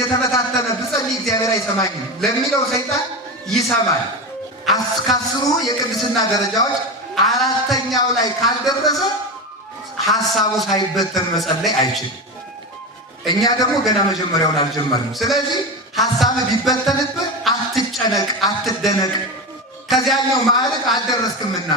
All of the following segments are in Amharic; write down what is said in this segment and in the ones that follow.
እየተበታተነ ብጸልይ እግዚአብሔር አይሰማኝም ለሚለው ሰይጣን ይሰማል። ከአስሩ የቅድስና ደረጃዎች አራተኛው ላይ ካልደረሰ ሐሳቡ ሳይበተን መጸለይ አይችልም። እኛ ደግሞ ገና መጀመሪያውን አልጀመርንም። ስለዚህ ሐሳብ ቢበተንብህ አትጨነቅ፣ አትደነቅ። ከዚያኛው ማዕረግ አልደረስክምና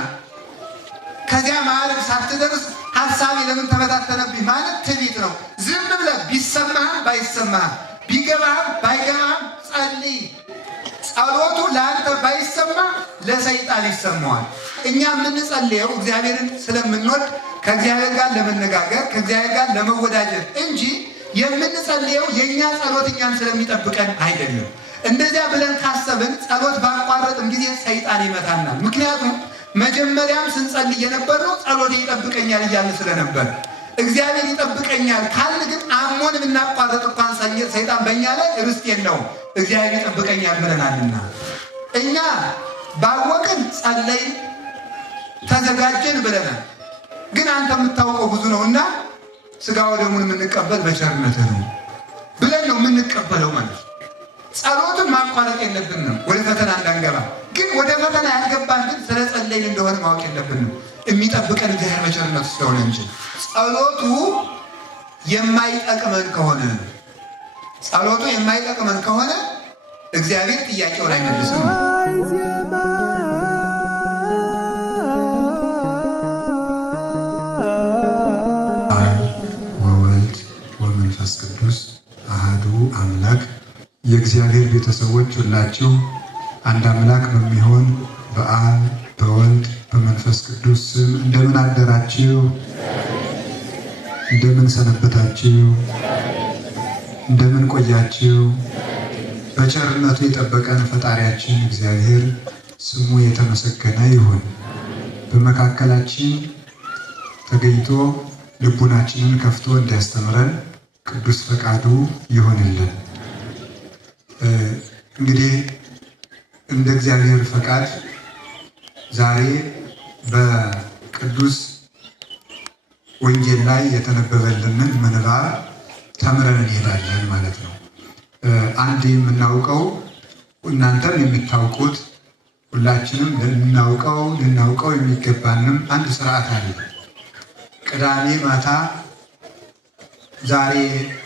ከዚያ ማዕረግ ሳትደርስ ሐሳቤ ለምን ተበታተነብኝ ማለት ትዕቢት ነው። ዝም ብለህ ቢሰማህም ባይሰማህም ቢገባህም ባይገባህም ጸልይ። ጸሎቱ ለአንተ ባይሰማ ለሰይጣን ይሰማዋል። እኛ የምንጸልየው እግዚአብሔርን ስለምንወድ ከእግዚአብሔር ጋር ለመነጋገር ከእግዚአብሔር ጋር ለመወዳጀት እንጂ የምንጸልየው የእኛ ጸሎት እኛን ስለሚጠብቀን አይደለም። እንደዚያ ብለን ካሰብን ጸሎት ባቋረጥን ጊዜ ሰይጣን ይመታናል። ምክንያቱም መጀመሪያም ስንጸልይ የነበረው ጸሎቴ ይጠብቀኛል እያልን ስለነበር እግዚአብሔር ይጠብቀኛል ካልን ግን አሞን ብናቋረጥ እንኳን ሰይጣን በእኛ ላይ ርስት የለውም። እግዚአብሔር ይጠብቀኛል ብለናልና እኛ ባወቅን ጸለይን ተዘጋጀን ብለናል። ግን አንተ የምታውቀው ብዙ ነውና ሥጋ ወደሙን የምንቀበል በቸርነትህ ነው ብለን ነው የምንቀበለው ማለት ነው። ጸሎትን ማቋረጥ የለብንም ወደ ፈተና እንዳንገባ። ግን ወደ ፈተና ያልገባን ግን ስለ ጸለይን እንደሆነ ማወቅ የለብንም። የሚጠብቀን እግዚአብሔር በቸርነቱ ስለሆነ እንጂ ጸሎቱ የማይጠቅመን ከሆነ እግዚአብሔር ጥያቄውን አይመልስም። ወወልድ ወመንፈስ ቅዱስ አሐዱ አምላክ። የእግዚአብሔር ቤተሰቦች ሁላችሁ አንድ አምላክ በሚሆን በአብ በወልድ በመንፈስ ቅዱስ ስም እንደምን አደራችሁ? እንደምን ሰነበታችሁ? እንደምን ቆያችሁ? በቸርነቱ የጠበቀን ፈጣሪያችን እግዚአብሔር ስሙ የተመሰገነ ይሁን። በመካከላችን ተገኝቶ ልቡናችንን ከፍቶ እንዲያስተምረን ቅዱስ ፈቃዱ ይሆንልን። እንግዲህ እንደ እግዚአብሔር ፈቃድ ዛሬ በቅዱስ ወንጌል ላይ የተነበበልንን ምንባብ ተምረን እንሄዳለን ማለት ነው። አንድ የምናውቀው እናንተም የምታውቁት ሁላችንም ልናውቀው የሚገባንም አንድ ስርዓት አለ። ቅዳሜ ማታ ዛሬ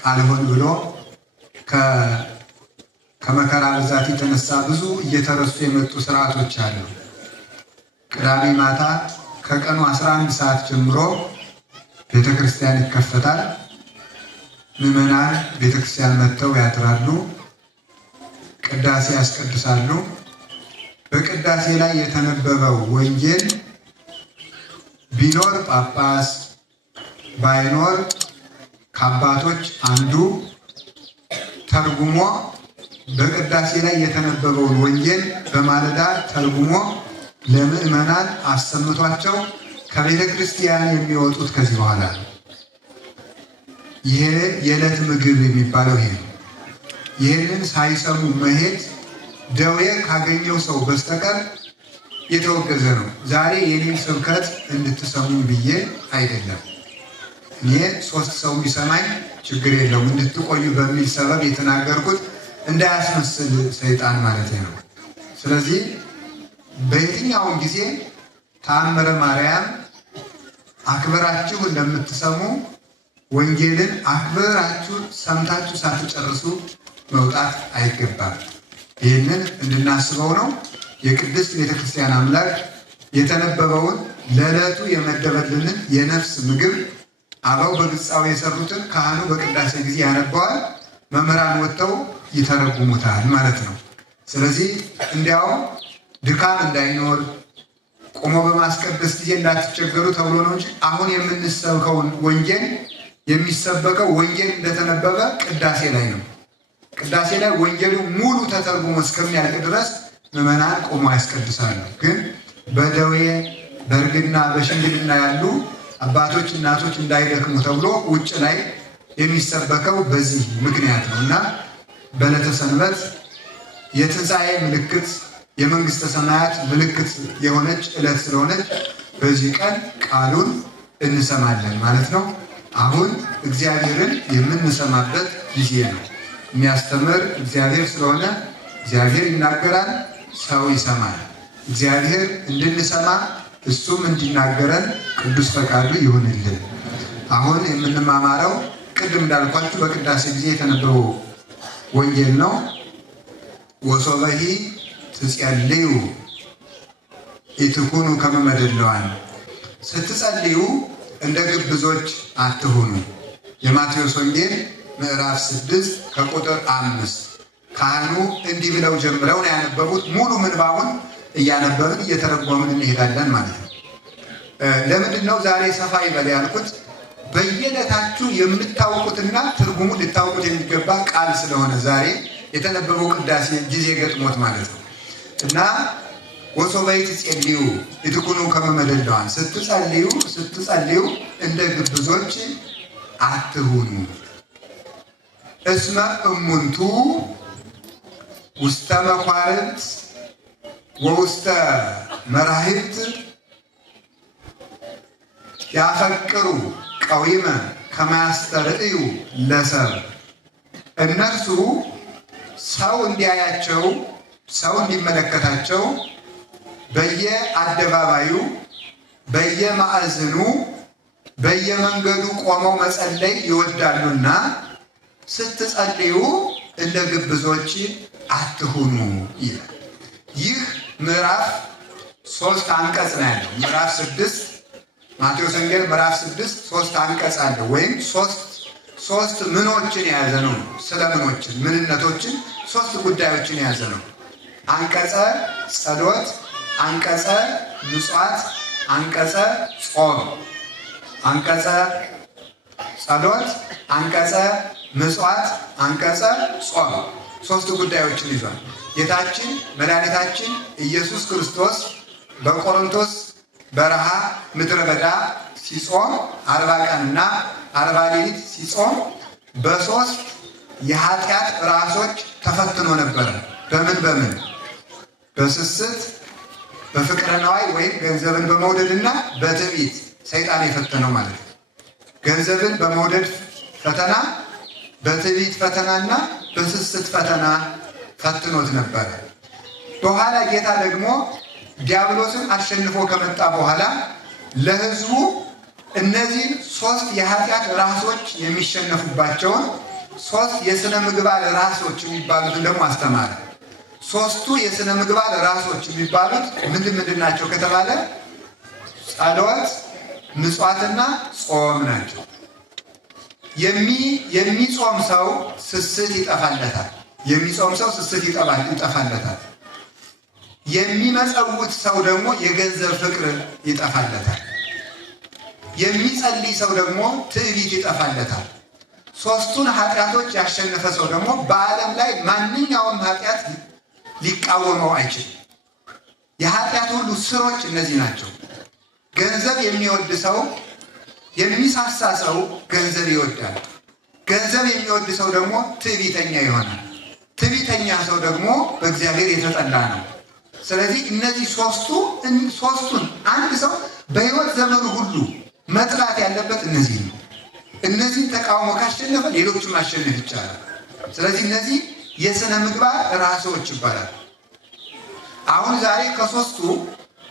አልሆን ብሎ ከመከራ ብዛት የተነሳ ብዙ እየተረሱ የመጡ ስርዓቶች አሉ። ቅዳሜ ማታ ከቀኑ 11 ሰዓት ጀምሮ ቤተክርስቲያን ይከፈታል። ምዕመናን ቤተክርስቲያን መጥተው ያድራሉ፣ ቅዳሴ ያስቀድሳሉ። በቅዳሴ ላይ የተነበበው ወንጌል ቢኖር ጳጳስ ባይኖር ከአባቶች አንዱ ተርጉሞ በቅዳሴ ላይ የተነበበውን ወንጌል በማለዳ ተርጉሞ ለምዕመናን አሰምቷቸው ከቤተ ክርስቲያን የሚወጡት ከዚህ በኋላ ነው። ይሄ የዕለት ምግብ የሚባለው ይሄ ነው። ይህንን ሳይሰሙ መሄድ ደዌ ካገኘው ሰው በስተቀር የተወገዘ ነው። ዛሬ የኔን ስብከት እንድትሰሙ ብዬ አይደለም። እኔ 3 ሰው ቢሰማኝ ችግር የለውም እንድትቆዩ በሚል ሰበብ የተናገርኩት እንዳያስመስል ሰይጣን ማለት ነው። ስለዚህ በየትኛውም ጊዜ ተአምረ ማርያም አክብራችሁ እንደምትሰሙ ወንጌልን አክብራችሁ ሰምታችሁ ሳትጨርሱ መውጣት አይገባም። ይህንን እንድናስበው ነው። የቅድስት ቤተክርስቲያን አምላክ የተነበበውን ለዕለቱ የመደበልንን የነፍስ ምግብ አበው በግጻው የሰሩትን ካህኑ በቅዳሴ ጊዜ ያነበዋል፣ መምህራን ወጥተው ይተረጉሙታል ማለት ነው። ስለዚህ እንዲያውም ድካም እንዳይኖር ቆሞ በማስቀደስ ጊዜ እንዳትቸገሩ ተብሎ ነው እንጂ አሁን የምንሰብከውን ወንጌል የሚሰበከው ወንጌል እንደተነበበ ቅዳሴ ላይ ነው። ቅዳሴ ላይ ወንጌሉ ሙሉ ተተርጉሞ እስከሚያልቅ ድረስ ምዕመናን ቆሞ ያስቀድሳሉ። ግን በደዌ በእርግና በሽምግልና ያሉ አባቶች እናቶች እንዳይደክሙ ተብሎ ውጭ ላይ የሚሰበከው በዚህ ምክንያት ነው እና በዕለተ ሰንበት የትንሣኤ ምልክት የመንግስተ ሰማያት ምልክት የሆነች ዕለት ስለሆነች በዚህ ቀን ቃሉን እንሰማለን ማለት ነው። አሁን እግዚአብሔርን የምንሰማበት ጊዜ ነው። የሚያስተምር እግዚአብሔር ስለሆነ እግዚአብሔር ይናገራል፣ ሰው ይሰማል። እግዚአብሔር እንድንሰማ እሱም እንዲናገረን ቅዱስ ፈቃዱ ይሁንልን። አሁን የምንማማረው ቅድም እንዳልኳችሁ በቅዳሴ ጊዜ የተነበበው ወንጌል ነው። ወሶበሂ ትጸልዩ ኢትኩኑ ከመ መደልዋን፣ ስትጸልዩ እንደ ግብዞች አትሁኑ። የማቴዎስ ወንጌል ምዕራፍ 6 ከቁጥር 5። ካህኑ እንዲህ ብለው ጀምረው ነው ያነበቡት። ሙሉ ምንባቡን እያነበብን እየተረጎምን እንሄዳለን ማለት ነው። ለምንድን ነው ዛሬ ሰፋ ይበል ያልኩት? በየዕለታችሁ የምታውቁትና ትርጉሙ ልታውቁት የሚገባ ቃል ስለሆነ ዛሬ የተነበበው ቅዳሴ ጊዜ ገጥሞት ማለት ነው እና ወሶበይ ትጸልዩ ኢትኩኑ ከመ መደልዋን፣ ስትጸልዩ እንደ ግብዞች አትሁኑ። እስመ እሙንቱ ውስተ መኳርንት ወውስተ መራሕብት ያፈቅሩ ቀዊመ ከመ ያስተርእዩ ለሰብ። እነርሱ ሰው እንዲያያቸው፣ ሰው እንዲመለከታቸው በየአደባባዩ፣ በየማዕዘኑ፣ በየመንገዱ ቆመው መጸለይ ይወዳሉና ስትጸልዩ እንደ ግብዞች አትሁኑ ይላል። ይህ ምዕራፍ 3 አንቀጽ ነው ያለው። ምዕራፍ 6 ማቴዎስ ወንጌል ምዕራፍ 6 3 አንቀጽ አለው፣ ወይም ሶስት ምኖችን የያዘ ነው። ስለ ምንነቶችን 3 ጉዳዮችን የያዘ ነው። አንቀጸ ጸሎት፣ አንቀጸ ምጽዋት፣ አንቀጸ ጾም። አንቀጸ ጸሎት፣ አንቀጸ ምጽዋት፣ አንቀጸ ጾም 3 ጉዳዮችን ይዟል። ጌታችን መድኃኒታችን ኢየሱስ ክርስቶስ በቆሮንቶስ በረሃ ምድረ በዳ ሲጾም 40 ቀንና 40 ሌሊት ሲጾም በ3 የኃጢአት ራሶች ተፈትኖ ነበረ። በምን? በስስት፣ በፍቅረ ነዋይ ወይም ገንዘብን በመውደድና በትዕቢት ሰይጣን የፈተነው ማለት ነው። ገንዘብን በመውደድ ፈተና፣ በትዕቢት ፈተናና በስስት ፈተና ፈትኖት ነበረ። በኋላ ጌታ ደግሞ ዲያብሎስን አሸንፎ ከመጣ በኋላ ለሕዝቡ እነዚህን 3 የኃጢአት ራሶች የሚሸነፉባቸውን 3 የሥነ ምግባር ራሶች የሚባሉትን ደግሞ አስተማረ። 3ቱ የሥነ ምግባር ራሶች የሚባሉት ምንድን ናቸው ከተባለ ጸሎት፣ ምጽዋትና ጾም ናቸው። የሚጾም ሰው ስስት ይጠፋለታል። የሚመጸውት ሰው ደግሞ የገንዘብ ፍቅር ይጠፋለታል። የሚጸልይ ሰው ደግሞ ትዕቢት ይጠፋለታል። 3ቱን ኃጢአቶች ያሸነፈ ሰው ደግሞ በዓለም ላይ ማንኛውም ኃጢአት ሊቃወመው አይችልም። የኃጢአት ሁሉ ስሮች እነዚህ ናቸው። ገንዘብ የሚወድ ሰው፣ የሚሳሳ ሰው ገንዘብ ይወዳል። ገንዘብ የሚወድ ሰው ደግሞ ትዕቢተኛ ይሆናል። ትዕቢተኛ ሰው ደግሞ በእግዚአብሔር የተጠላ ነው። ስለዚህ እነዚህ ሶስቱን አንድ ሰው በሕይወት ዘመኑ ሁሉ መጥላት ያለበት እነዚህ ነው። እነዚህን ተቃውሞ ካሸነፈ ሌሎቹን ማሸነፍ ይቻላል። ስለዚህ እነዚህ የሥነ ምግባር ራሶች ይባላል። አሁን ዛሬ ከ3ቱ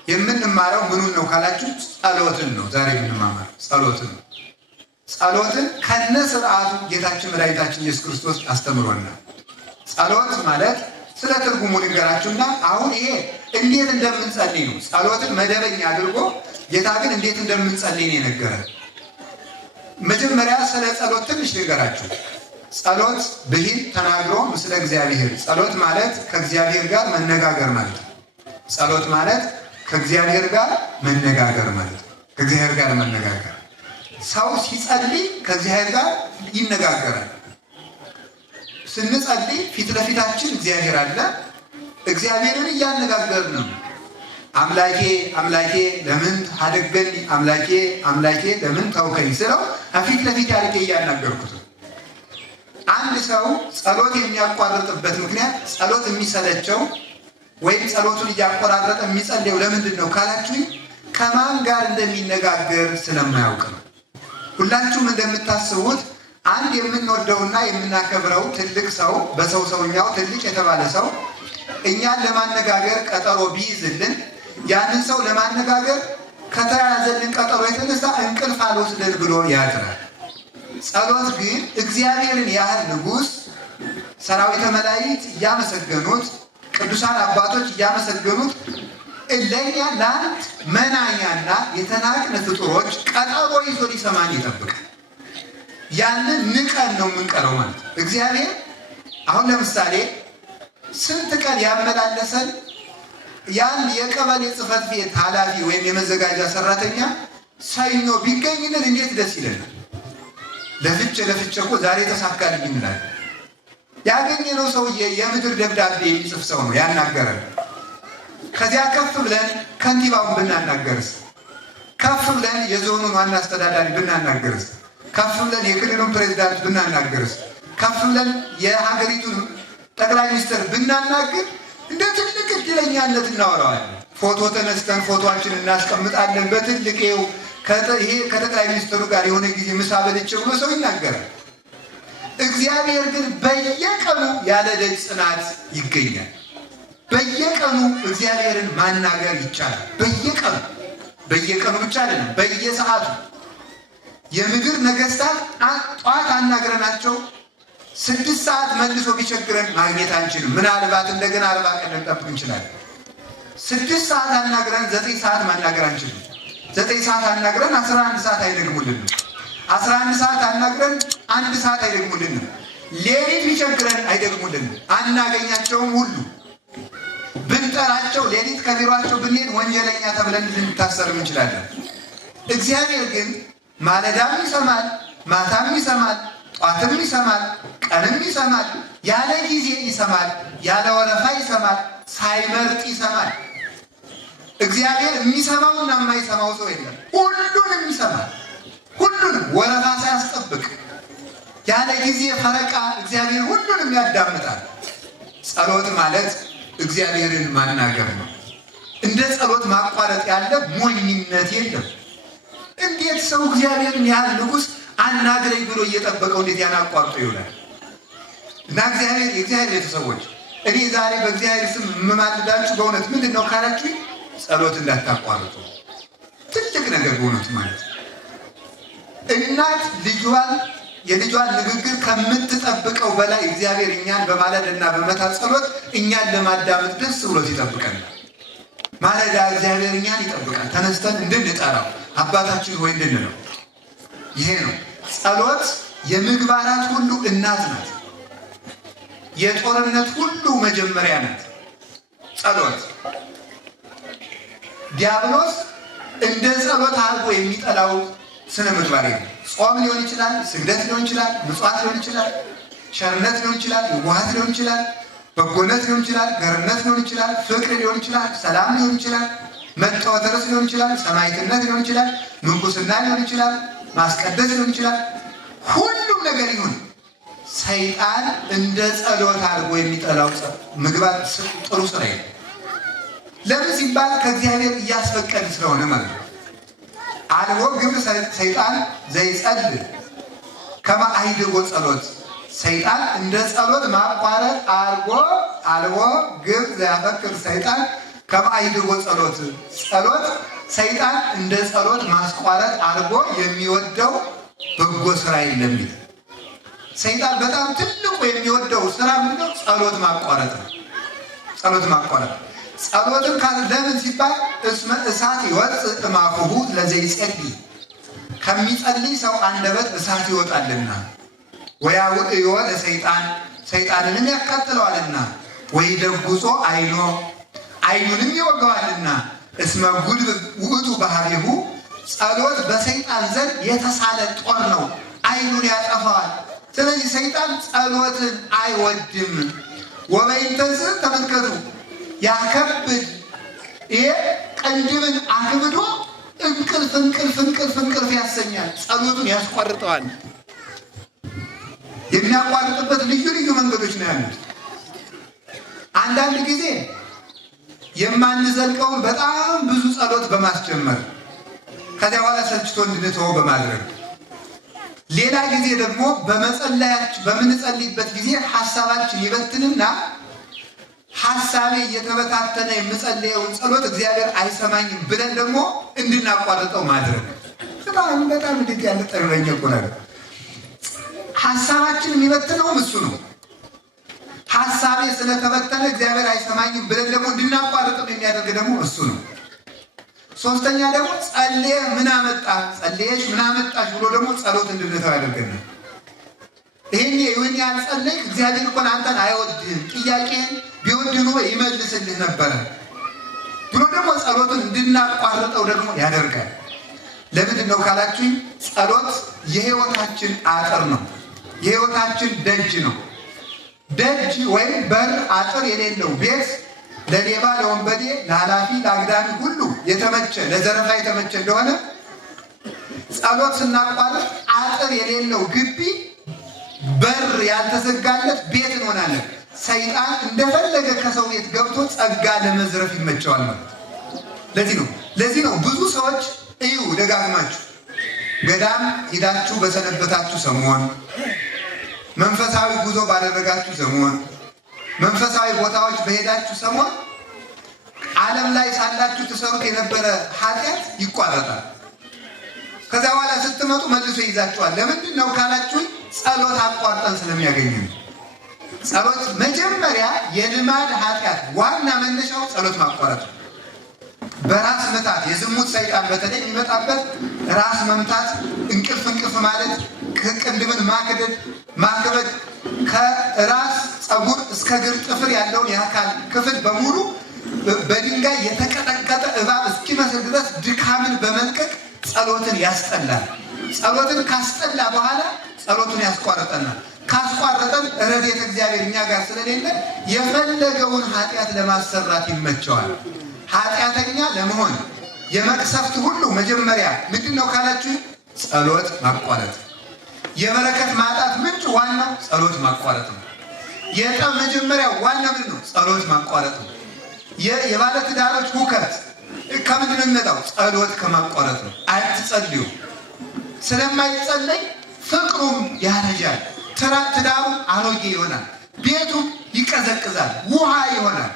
የምንማረው ምኑን ነው ካላችሁ ጸሎትን ነው። ዛሬ የምንማማረው ጸሎትን ነው። ጸሎትን ከነ ስርዓቱ ጌታችን መድኃኒታችን ኢየሱስ ክርስቶስ አስተምሮናል። ጸሎት ማለት ስለ ትርጉሙ ልንገራችሁና አሁን ይሄ እንዴት እንደምንጸልይ ነው። ጸሎትን መደበኛ አድርጎ ጌታ ግን እንዴት እንደምንጸልይ ነው የነገረን። መጀመሪያ ስለ ጸሎት ትንሽ ልንገራችሁ። ጸሎት ብሂል ተናግሮ ምስለ እግዚአብሔር። ጸሎት ማለት ከእግዚአብሔር ጋር መነጋገር ማለት ነው። ጸሎት ማለት ከእግዚአብሔር ጋር መነጋገር ማለት ነው። ከእግዚአብሔር ጋር መነጋገር። ሰው ሲጸልይ ከእግዚአብሔር ጋር ይነጋገራል። ስንጸልይ ፊት ለፊታችን እግዚአብሔር አለ። እግዚአብሔርን እያነጋገርን ነው። አምላኬ አምላኬ ለምን አደገኝ፣ አምላኬ አምላኬ ለምን ተውከኝ ስለው ፊት ለፊት አድርጌ እያናገርኩት። አንድ ሰው ጸሎት የሚያቋርጥበት ምክንያት ጸሎት የሚሰለቸው ወይም ጸሎቱን እያቆራረጠ የሚጸልየው ለምንድን ነው ካላችሁኝ ከማን ጋር እንደሚነጋገር ስለማያውቅ ነው። ሁላችሁም እንደምታስቡት አንድ የምንወደውና የምናከብረው ትልቅ ሰው በሰው ሰውኛው ትልቅ የተባለ ሰው እኛን ለማነጋገር ቀጠሮ ቢይዝልን ያንን ሰው ለማነጋገር ከተያዘልን ቀጠሮ የተነሳ እንቅልፍ አልወስደን ብሎ ያድራል። ጸሎት ግን እግዚአብሔርን ያህል ንጉሥ ሰራዊተ መላእክት እያመሰገኑት ቅዱሳን አባቶች እያመሰገኑት ለእኛ ለአንድ መናኛና የተናቅን ፍጡሮች ቀጠሮ ይዞ ሊሰማን ይጠብቃል። ያንን ንቀን ነው የምንቀረው ማለት ነው። እግዚአብሔር አሁን ለምሳሌ ስንት ቀን ያመላለሰን ያን የቀበሌ ጽሕፈት ቤት ኃላፊ ወይም የመዘጋጃ ሰራተኛ ሰኞ ቢገኝልን እንዴት ደስ ይለናል። ለፍቼ እኮ ዛሬ ተሳካልኝ እንላለን። ያገኘነው ሰውዬ የምድር ደብዳቤ የሚጽፍ ሰው ነው ያናገረን። ከዚያ ከፍ ብለን ከንቲባውን ብናናገርስ፣ ከፍ ብለን የዞኑን ዋና አስተዳዳሪ ብናናገርስ፣ ከፍ ብለን የክልሉን ፕሬዝዳንት ብናናገርስ፣ ከፍ ብለን የሀገሪቱን ጠቅላይ ሚኒስትር ብናናገር እንደ ትልቅ እድለኛነት እናወራዋለን። ፎቶ ተነስተን ፎቶአችን እናስቀምጣለን በትልቄው። ይሄ ከጠቅላይ ሚኒስትሩ ጋር የሆነ ጊዜ ምሳ በልቼ ብሎ ሰው ይናገራል። እግዚአብሔር ግን በየቀኑ ያለ ደጅ ጽናት ይገኛል። በየቀኑ እግዚአብሔርን ማናገር ይቻላል። በየቀኑ ብቻ አይደለም፣ በየሰዓቱ። የምድር ነገስታት ጠዋት አናግረናቸው 6 ሰዓት መልሶ ቢቸግረን ማግኘት አንችልም። ምናልባት እንደገና 40 ቀን ልንጠብቅ እንችላለን። 6 ሰዓት አናግረን 9 ሰዓት ማናገር አንችልም። 9 ሰዓት አናግረን 11 ሰዓት አይደግሙልንም። 11 ሰዓት አናግረን 1 ሰዓት አይደግሙልንም። ሌሊት ቢቸግረን አይደግሙልንም። አናገኛቸውም ሁሉ ብንጠራቸው ሌሊት ከቢሯቸው ብንሄድ ወንጀለኛ ተብለን ልንታሰርም እንችላለን። እግዚአብሔር ግን ማለዳም ይሰማል፣ ማታም ይሰማል፣ ጧትም ይሰማል፣ ቀንም ይሰማል፣ ያለ ጊዜ ይሰማል፣ ያለ ወረፋ ይሰማል፣ ሳይመርጥ ይሰማል። እግዚአብሔር የሚሰማውና የማይሰማው ሰው የለም። ሁሉንም ይሰማል። ሁሉንም ወረፋ ሳያስጠብቅ ያለ ጊዜ ፈረቃ እግዚአብሔር ሁሉንም ያዳምጣል። ጸሎት ማለት እግዚአብሔርን ማናገር ነው። እንደ ጸሎት ማቋረጥ ያለ ሞኝነት የለም። እንዴት ሰው እግዚአብሔርን ያህል ንጉሥ አናግረኝ ብሎ እየጠበቀው እንዴት ያናቋርጦ ይሆናል? እና የእግዚአብሔር ቤተሰቦች እኔ ዛሬ በእግዚአብሔር ስም የምማልዳችሁ በእውነት ምንድን ነው ካላችሁ ጸሎት እንዳታቋርጡ። ትልቅ ነገር በእውነት ማለት እናት የልጇን ንግግር ከምትጠብቀው በላይ እግዚአብሔር እኛን በማለዳና በመታ ጸሎት እኛን ለማዳመጥ ደስ ብሎት ይጠብቀናል። ማለዳ እግዚአብሔር እኛን ይጠብቃል። ተነስተን እንድንጠራው አባታችን ሆይ እንድንለው። ይሄ ነው ጸሎት። የምግባራት ሁሉ እናት ናት። የጦርነት ሁሉ መጀመሪያ ናት ጸሎት። ዲያብሎስ እንደ ጸሎት አድርጎ የሚጠላው ስነ ምግባር የለም። ጾም ሊሆን ይችላል፣ ስግደት ሊሆን ይችላል፣ ምጽዋት ሊሆን ይችላል፣ ቸርነት ሊሆን ይችላል፣ የዋህት ሊሆን ይችላል፣ በጎነት ሊሆን ይችላል፣ ገርነት ሊሆን ይችላል፣ ፍቅር ሊሆን ይችላል፣ ሰላም ሊሆን ይችላል፣ መተዋተረስ ሊሆን ይችላል፣ ሰማዕትነት ሊሆን ይችላል፣ ምንኩስና ሊሆን ይችላል፣ ማስቀደስ ሊሆን ይችላል። ሁሉም ነገር ይሁን ሰይጣን እንደ ጸሎት አድርጎ የሚጠላው ምግባር ጥሩ ስራ የለም። ለምን ሲባል ከእግዚአብሔር እያስፈቀድ ስለሆነ ማለት ነው። አልቦ ግብር ሰይጣን ዘይጸልል ከመ አይድጎ ጸሎት። ሰይጣን እንደ ጸሎት ማቋረጥ አድርጎ አልቦ ግብር ዘያፈቅር ሰይጣን ከመ አይድጎ ጸሎት። ጸሎት ሰይጣን እንደ ጸሎት ማስቋረጥ አድርጎ የሚወደው በጎ ስራ የለም ይላል። ሰይጣን በጣም ትልቁ የሚወደው ስራ ምንድነው? ጸሎት ማቋረጥ ነው። ጸሎት ማቋረጥ ጸሎትን ለምን ሲባል እስመ እሳት ይወፅእ እምአፉሁ ለዘይጸልይ፣ ከሚጸልይ ሰው አንደበት እሳት ይወጣልና። ወያውዕዮ ለሰይጣን፣ ሰይጣንንም ያቃጥለዋልና። ወይደጉጾ አይኖ፣ አይኑንም ይወጋዋልና። እስመ ጉድፍ ውእቱ ባህሪሁ፣ ጸሎት በሰይጣን ዘንድ የተሳለ ጦር ነው፣ አይኑን ያጠፋዋል። ስለዚህ ሰይጣን ጸሎትን አይወድም። ወበይንተዝ ተመልከቱ ያከብድ፣ ይሄ ቅንድብን አክብዶ እንቅልፍ ያሰኛል። ጸሎቱን ያስቋርጠዋል። የሚያቋርጥበት ልዩ ልዩ መንገዶች ነው ያሉት። አንዳንድ ጊዜ የማንዘልቀውን በጣም ብዙ ጸሎት በማስጀመር ከዚያ በኋላ ሰልችቶ እንድንተወው በማድረግ ሌላ ጊዜ ደግሞ በምንጸልይበት ጊዜ ሐሳባችን ይበትንና ሐሳቤ እየተበታተነ የምጸልየውን ጸሎት እግዚአብሔር አይሰማኝም ብለን ደግሞ እንድናቋርጠው ማድረግ። በጣም እንዴት ያለ ጠበኛ እኮ ነው። ሐሳባችን የሚበትነውም እሱ ነው። ሐሳቤ ስለተበተነ እግዚአብሔር አይሰማኝም ብለን ደግሞ እንድናቋርጠው የሚያደርግ ደግሞ እሱ ነው። ሶስተኛ ደግሞ ጸልየህ ምን አመጣህ፣ ጸልየሽ ምን አመጣሽ ብሎ ደግሞ ጸሎት እንድንተው ያደርገናል። ይህን ያልጸለይክ እግዚአብሔር እኮ አንተን አይወድህም፣ ጥያቄን ቢወድ ኖሮ ይመልስልህ ነበረ ብሎ ደግሞ ጸሎትን እንድናቋርጠው ደግሞ ያደርጋል። ለምንድን ነው ካላችሁኝ፣ ጸሎት የህይወታችን አጥር ነው፣ የህይወታችን ደጅ ነው። ደጅ ወይም በር አጥር የሌለው ቤት ለሌባ፣ ለወንበዴ፣ ለኃላፊ፣ ለአግዳሚ ሁሉ የተመቸ ለዘረፋ የተመቸ እንደሆነ ጸሎት ስናቋርጥ አጥር የሌለው ግቢ በር ያልተዘጋለት ቤት እንሆናለን። ሰይጣን እንደፈለገ ከሰው ቤት ገብቶ ጸጋ ለመዝረፍ ይመቸዋል ማለት። ለዚህ ነው ብዙ ሰዎች እዩ ደጋግማችሁ ገዳም ሂዳችሁ በሰነበታችሁ ሰሞን፣ መንፈሳዊ ጉዞ ባደረጋችሁ ሰሞን፣ መንፈሳዊ ቦታዎች በሄዳችሁ ሰሞን ዓለም ላይ ሳላችሁ ትሰሩት የነበረ ኃጢአት ይቋረጣል። ከዛ በኋላ ስትመጡ መልሶ ይዛችኋል። ለምንድን ነው ካላችሁ ጸሎት አቋርጠን ስለሚያገኘን። ጸሎት መጀመሪያ የልማድ ኃጢአት ዋና መነሻው ጸሎት ማቋረጥ። በራስ መታት የዝሙት ሰይጣን በተለይ የሚመጣበት ራስ መምታት፣ እንቅልፍ ማለት፣ ቅንድብን ማክበድ፣ ከራስ ፀጉር እስከ እግር ጥፍር ያለውን የአካል ክፍል በሙሉ በድንጋይ የተቀጠቀጠ እባብ እስኪመስል ድረስ ድካምን በመልቀቅ ጸሎትን ያስጠላል። ጸሎትን ካስጠላ በኋላ ጸሎቱን ያስቋርጠናል። ካስቋረጠን ረድኤተ እግዚአብሔር እኛ ጋር ስለሌለ የፈለገውን ኃጢአት ለማሰራት ይመቸዋል። ኃጢአተኛ ለመሆን የመቅሰፍት ሁሉ መጀመሪያ ምንድን ነው ካላችሁ ጸሎት ማቋረጥ። የበረከት ማጣት ምንጭ ዋናው ጸሎት ማቋረጥ ነው። የጠብ መጀመሪያ ዋና ምንድን ነው? ጸሎት ማቋረጥ ነው። የባለትዳሮች ሁከት ከምንድን ነው የሚመጣው? ጸሎት ከማቋረጥ ነው። አትጸልዩ። ስለማይጸለይ ፍቅሩም ያረጃል፣ ትዳሩም አሮጌ ይሆናል፣ ቤቱም ይቀዘቅዛል፣ ውሃ ይሆናል፣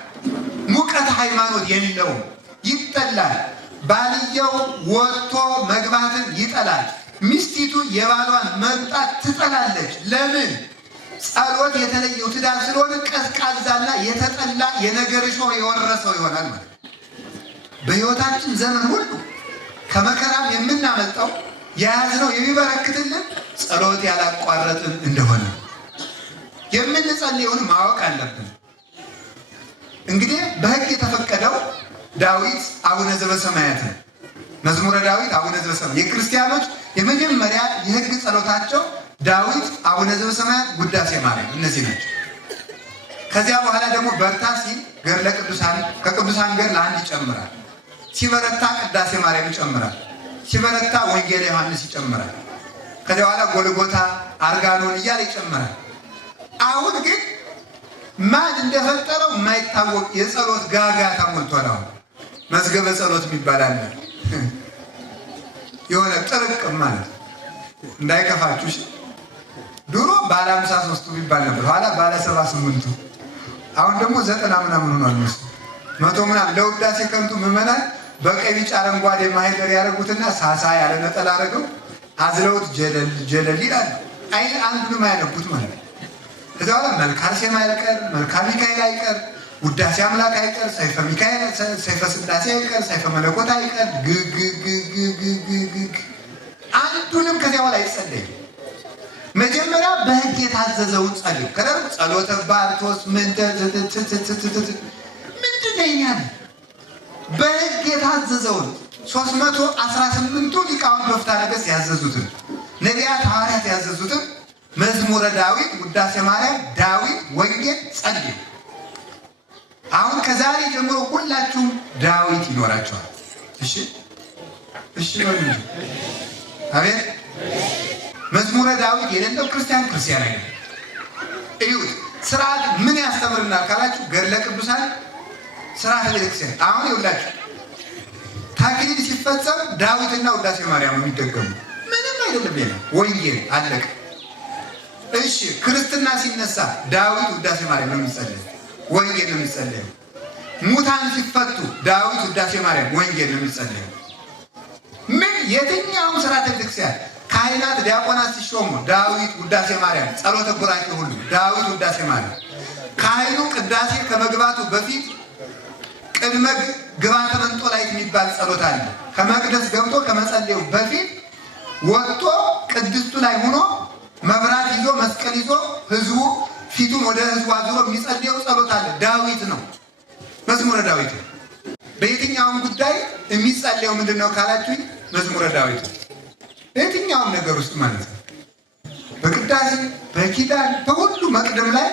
ሙቀት ሃይማኖት የለውም፣ ይጠላል። ባልየው ወጥቶ መግባትን ይጠላል፣ ሚስቲቱ የባሏን መምጣት ትጠላለች። ለምን? ጸሎት የተለየው ትዳር ስለሆነ ቀዝቃዛና የተጠላ የነገር እሾህ የወረሰው ይሆናል ማለት። በሕይወታችን ዘመን ሁሉ ከመከራም የምናመልጠው የያዝነው የሚበረክትልን ጸሎት ያላቋረጥን እንደሆነ የምንጸልየውን ማወቅ አለብን። እንግዲህ በሕግ የተፈቀደው ዳዊት አቡነ ዘበሰማያት ነው። መዝሙረ ዳዊት አቡነ ዘበሰማያት የክርስቲያኖች የመጀመሪያ የሕግ ጸሎታቸው ዳዊት፣ አቡነ ዘበሰማያት፣ ውዳሴ ማርያም እነዚህ ናቸው። ከዚያ በኋላ ደግሞ በርታ ሲል ገድለ ቅዱሳን ከቅዱሳን ገድል አንድ ይጨምራል። ሲበረታ ቅዳሴ ማርያም ይጨምራል። ሲበረታ ወንጌል ዮሐንስ ይጨምራል። ከዚያ በኋላ ጎልጎታ፣ አርጋኖን እያለ ይጨምራል። አሁን ግን ማን እንደፈጠረው የማይታወቅ የጸሎት ጋጋታ ሞልቷል። አሁን መዝገበ ጸሎት የሚባል አለ። የሆነ ጥርቅም ማለት እንዳይከፋችሁ። ድሮ ባለ 53ቱ ይባል ነበር፣ ኋላ ባለ 78ቱ፣ አሁን ደግሞ 90 ምናምን ሆኗል። መቶ ምናምን ለውዳሴ ከንቱ ምዕመናን በቀይ ቢጫ አረንጓዴ ማህደር ያደረጉትና ሳሳ ያለ ነጠላ አድርገው አዝለውት ጀለል ይላል። አንዱንም አያነቡት ማለት ነው። ከዛ በኋላ መልካ አርሴማ አይቀር፣ መልካ ሚካኤል አይቀር፣ ውዳሴ አምላክ አይቀር፣ ሰይፈ ሚካኤል፣ ሰይፈ ስላሴ አይቀር፣ ሰይፈ መለኮት አይቀር፣ ግግግግግግ አንዱንም ከዚያ በኋላ አይጸለይም። መጀመሪያ በሕግ የታዘዘውን ጸልዩ። ከደረ ጸሎተ ባርቶስ ምንድን ነው ይኛል? በሕግ የታዘዘውን 318ቱ ሊቃውንት በፍትሐ ነገሥት ያዘዙትን፣ ነቢያት ሐዋርያት ያዘዙትን መዝሙረ ዳዊት፣ ውዳሴ ማርያም፣ ዳዊት፣ ወንጌል ጸልዩ። አሁን ከዛሬ ጀምሮ ሁላችሁም ዳዊት ይኖራችኋል። እሺ አቤት። መዝሙረ ዳዊት የሌለው ክርስቲያን አይደለም። እዩት። ስርዓት ምን ያስተምርናል ካላችሁ ገድለ ቅዱሳን ስርዓተ ቤተክርስቲያን። አሁን ይኸውላችሁ ተክሊል ሲፈጸም ዳዊትና ውዳሴ ማርያም የሚደገሙ ምንም አይደለም ይሄ ወንጌል አለቀ። እሺ ክርስትና ሲነሳ ዳዊት ውዳሴ ማርያም ነው የሚጸለየው፣ ወንጌል ነው የሚጸለየው። ሙታን ሲፈቱ ዳዊት ውዳሴ ማርያም ወንጌል ነው የሚጸለየው። ምን የትኛውም ስርዓተ ቤተክርስቲያን ካህናት ዲያቆናት ሲሾሙ ዳዊት ውዳሴ ማርያም፣ ጸሎተ ቡራኬ ሁሉ ዳዊት ውዳሴ ማርያም። ካህኑ ቅዳሴ ከመግባቱ በፊት ቅድመ ግባተ መንጦላዕት የሚባል ጸሎት አለ። ከመቅደስ ገብቶ ከመጸለዩ በፊት ወጥቶ ቅድስቱ ላይ ሆኖ መብራት ይዞ መስቀል ይዞ ህዝቡ ፊቱን ወደ ህዝቡ አዙሮ የሚጸልየው ጸሎት አለ። ዳዊት ነው፣ መዝሙረ ዳዊት ነው። በየትኛውም ጉዳይ የሚጸልየው ምንድነው ካላችሁኝ መዝሙረ ዳዊት ነው። በየትኛውም ነገር ውስጥ ማለት ነው። በቅዳሴ በኪዳን በሁሉ መቅደም ላይ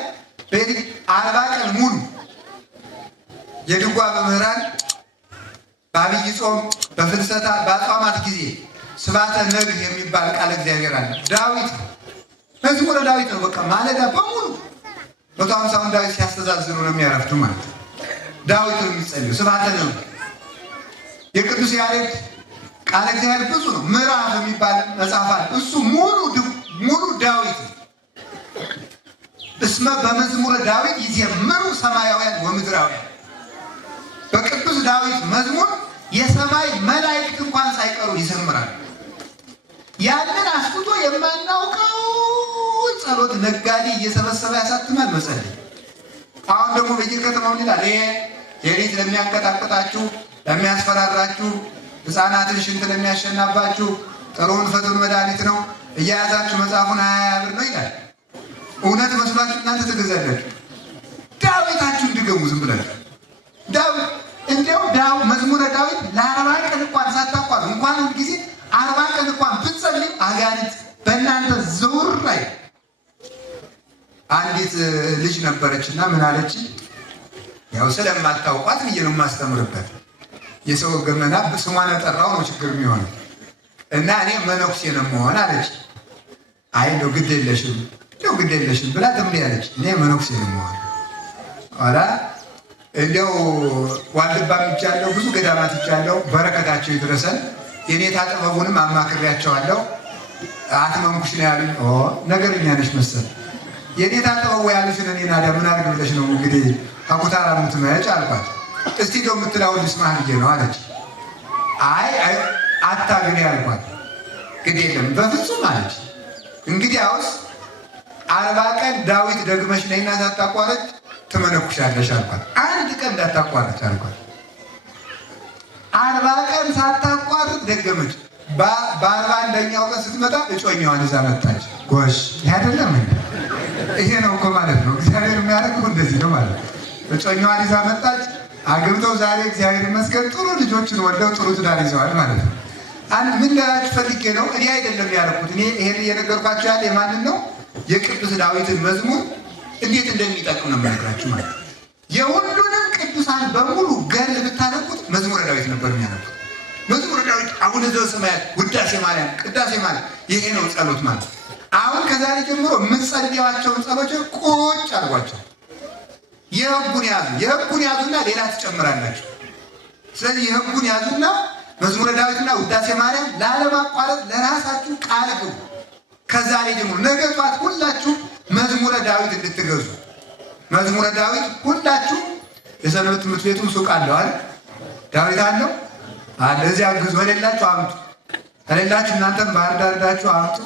40 ቀን ሙሉ የድጓ መምህራን በአብይ ጾም በፍልሰታ በአጽዋማት ጊዜ ስብሐተ ነግህ የሚባል ቃል እግዚአብሔር አለ። ዳዊት መዝሙረ ዳዊት ነው። በቃ ማለዳ በሙሉ 150ውን ዳዊት ሲያስተዛዝኑ ነው የሚያረፍቱ ማለት ነው። ዳዊት ነው የሚጸልዩ ስብሐተ ነግህ። የቅዱስ ያሬድ ቃል እግዚአብሔር ብዙ ነው። ምዕራፍ የሚባል መጽሐፍ አለ። እሱ ሙሉ ዳዊት ነው። እስመ በመዝሙረ ዳዊት ይዘምሩ ሰማያውያን ወምድራውያን። በቅዱስ ዳዊት መዝሙር የሰማይ መላእክት እንኳን ሳይቀሩ ይዘምራሉ። ያንን አስፍቶ የማናውቀው ጸሎት ነጋዴ እየሰበሰበ ያሳትማል መጸለይ። አሁን ደግሞ በየከተማው ይላል ሌሊት ለሚያንቀጣቅጣችሁ ለሚያስፈራራችሁ ሕፃናትን ሽንት ለሚያሸናባችሁ ጥሩውን ፍቱን መድኃኒት ነው እያያዛችሁ መጽሐፉን 20 ብር ነው ይላል። እውነት መስሏችሁ እናንተ ትገዛላችሁ። ዳዊታችሁን ድገሙ ዝም ብላችሁ። ዳዊት እንዲያው መዝሙረ ዳዊት ለ40 ቀን እንኳን ሳታቋርጡ እንኳን ሁል ጊዜ 40 ቀን እንኳን ብትጸልዩ አጋንንት በእናንተ ዘውር ላይ። አንዲት ልጅ ነበረችና ምን አለች? ያው ስለማታውቋት ብዬ ነው የማስተምርበት። የሰው ገመና ስሟን ጠራው ነው ችግር የሚሆነው እና እኔ መነኩሴ ነው መሆን አለች። አይ እንደው ግድ የለሽም ብላ ትምሪ አለች። እኔ መነኩሴ ነው መሆን አላ እንደው ዋልድባ ይቻለው ብዙ ገዳማት ይቻለው በረከታቸው ይድረሰን። የኔታ ጥበቡንም አማክሬያቸዋለሁ። አትመንኩሽ ነው ያሉኝ። ነገርኛ ነሽ መሰል የኔታ ጥበቡ ያሉሽን እኔ ናዳ ምን አድርግ ብለሽ ነው እንግዲህ አኩታራ የምትመጪ አልኳት። እስቲ እንደው የምትላውን ልስማህ ብዬ ነው አለች። አይ አታግሪ አልኳት። ግድ የለም በፍጹም አለች። እንግዲህ አውስ 40 ቀን ዳዊት ደግመሽ ነይና ሳታቋርጥ ትመነኩሻለሽ አልኳት። አንድ ቀን እንዳታቋርጥ አልኳት። 40 ቀን ሳታቋርጥ ደገመች። በ41ኛው ቀን ስትመጣ እጮኛዋን ይዛ መጣች። ጎሽ ይሄ አይደለም ይሄ ነው እኮ ማለት ነው። እግዚአብሔር የሚያደርገው እንደዚህ ነው ማለት ነው። እጮኛዋን ይዛ መጣች። አግብተው ዛሬ እግዚአብሔር ይመስገን ጥሩ ልጆችን ወልደው ጥሩ ትዳር ይዘዋል ማለት ነው። ምን ልላችሁ ፈልጌ ነው፣ እኔ አይደለም ያደረኩት። እኔ ይሄን እየነገርኳችሁ ያለ የማንን ነው? የቅዱስ ዳዊትን መዝሙር እንዴት እንደሚጠቅም ነው የምነግራችሁ ማለት ነው። የሁሉንም ቅዱሳን በሙሉ ገል ብታነቁት መዝሙረ ዳዊት ነበር የሚያነቁት። መዝሙረ ዳዊት አቡነ ዘበሰማያት፣ ውዳሴ ማርያም፣ ቅዳሴ ማለት ይሄ ነው ጸሎት ማለት። አሁን ከዛሬ ጀምሮ የምትጸልያቸውን ጸሎችን ቁጭ አድርጓቸው። የህጉን ያዙና ሌላ ትጨምራላችሁ። ስለዚህ የህጉን ያዙና መዝሙረ ዳዊትና ውዳሴ ማርያም ላለማቋረጥ ለራሳችሁ ቃል ግቡ። ከዛሬ ጀምሮ ነገ ጧት ሁላችሁ መዝሙረ ዳዊት እንድትገዙ። መዝሙረ ዳዊት ሁላችሁ የሰንበት ትምህርት ቤቱም ሱቅ አለው አይደል? ዳዊት አለው አለ። እዚያ ግዙ። ከሌላችሁ አምጡ። ከሌላችሁ እናንተም ባህር ዳር ሄዳችሁ አምጡ።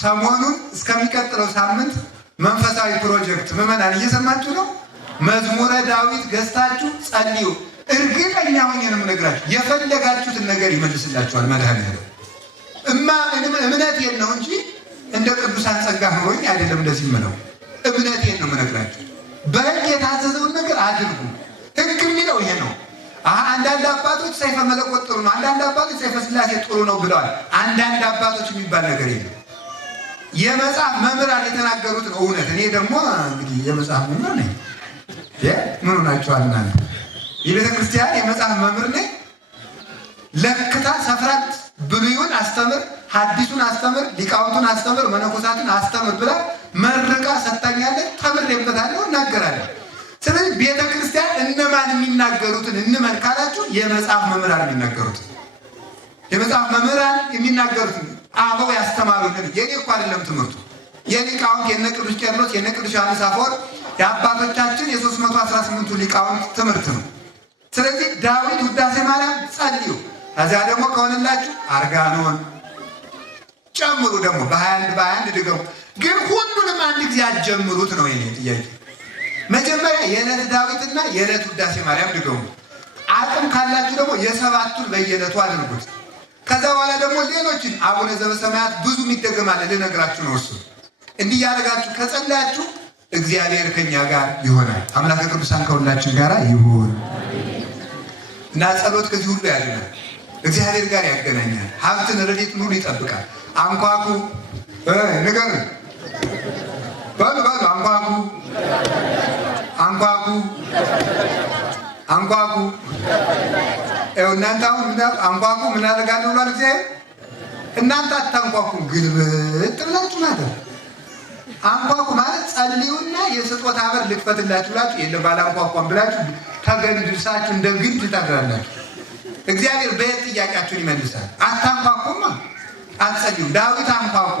ሰሞኑን እስከሚቀጥለው ሳምንት መንፈሳዊ ፕሮጀክት ምዕመናን እየሰማችሁ ነው። መዝሙረ ዳዊት ገዝታችሁ ጸልዩ። እርግጠኛ ሆኜ ነው የምነግራችሁ፣ የፈለጋችሁትን ነገር ይመልስላችኋል መድኃኒዓለም። እምነቴን ነው እንጂ እንደ ቅዱሳን ጸጋ ሆኖኝ አይደለም እንደዚህ የምለው። እምነቴን ነው የምነግራችሁ። በሕግ የታዘዘውን ነገር አድርጉ። ሕግ የሚለው ይሄ ነው። አንዳንድ አባቶች ሰይፈ መለኮት ጥሩ ነው፣ አንዳንድ አባቶች ሰይፈ ሥላሴ ጥሩ ነው ብለዋል። አንዳንድ አባቶች የሚባል ነገር የለም። የመጽሐፍ መምህራን የተናገሩት ነው እውነት። እኔ ደግሞ እንግዲህ የመጽሐፍ መምህር ነኝ። ምን ሆናችኋል እናንተ? የቤተ ክርስቲያን የመጽሐፍ መምህር ነኝ። ለክታ ሰፍራት ብሉይን አስተምር፣ ሐዲሱን አስተምር፣ ሊቃውንቱን አስተምር፣ መነኮሳትን አስተምር ብላ መርቃ ሰጣኛለች። ተምሬበታለሁ፣ እናገራለሁ። ስለዚህ ቤተ ክርስቲያን እነማን የሚናገሩትን እንመን ካላችሁ የመጽሐፍ መምህራን የሚናገሩትን የመጽሐፍ መምህራን የሚናገሩትን አበው ያስተማሩልን የኔ እኮ አይደለም ትምህርቱ የሊቃውንት የነ ቅዱስ ቄርሎስ የነ ቅዱስ ዮሐንስ አፈወርቅ የአባቶቻችን የ318ቱ ሊቃውንት ትምህርት ነው። ስለዚህ ዳዊት ውዳሴ ማርያም ጸልዩ፣ ከዚያ ደግሞ ከሆነላችሁ አርጋኖን ጨምሩ፣ ደግሞ በ21 ድገሙ። ግን ሁሉንም አንድ ጊዜ አትጀምሩት ነው የኔ ጥያቄ። መጀመሪያ የዕለት ዳዊትና የዕለት ውዳሴ ማርያም ድገሙ። አቅም ካላችሁ ደግሞ የሰባቱን በየዕለቱ አድርጉት። ከዛ በኋላ ደግሞ ሌሎችን አቡነ ዘበሰማያት ብዙ ይደገማል ልነግራችሁ ነው። እሱ እንዲህ ያደርጋችሁ ከጸለያችሁ እግዚአብሔር ከኛ ጋር ይሆናል። አምላከ ቅዱሳን ከሁላችን ጋር ይሁን እና ጸሎት ከዚህ ሁሉ ያድናል፣ እግዚአብሔር ጋር ያገናኛል፣ ሀብትን ረድኤትን ሁሉ ይጠብቃል። አንኳኩ ንገር በሉ አንኳኩ አንኳኩ አንኳኩ። እናንተ አሁን አንኳኩ ምን አደርጋለሁ ብሏል እግዚአብሔር። እናንተ አታንኳኩ፣ ግልብጥ ብላችሁ ማለት አንኳኩ ማለት ጸልዩና የስጦታ በር ልክፈትላችሁ ብላችሁ የለም ባላንኳኳም ብላችሁ ተገንድሳችሁ እንደ ግንድ ታድራላችሁ። እግዚአብሔር በየት ጥያቄያችሁን ይመልሳል። አታንኳኩማ አትጸልዩ። ዳዊት አንኳኩ፣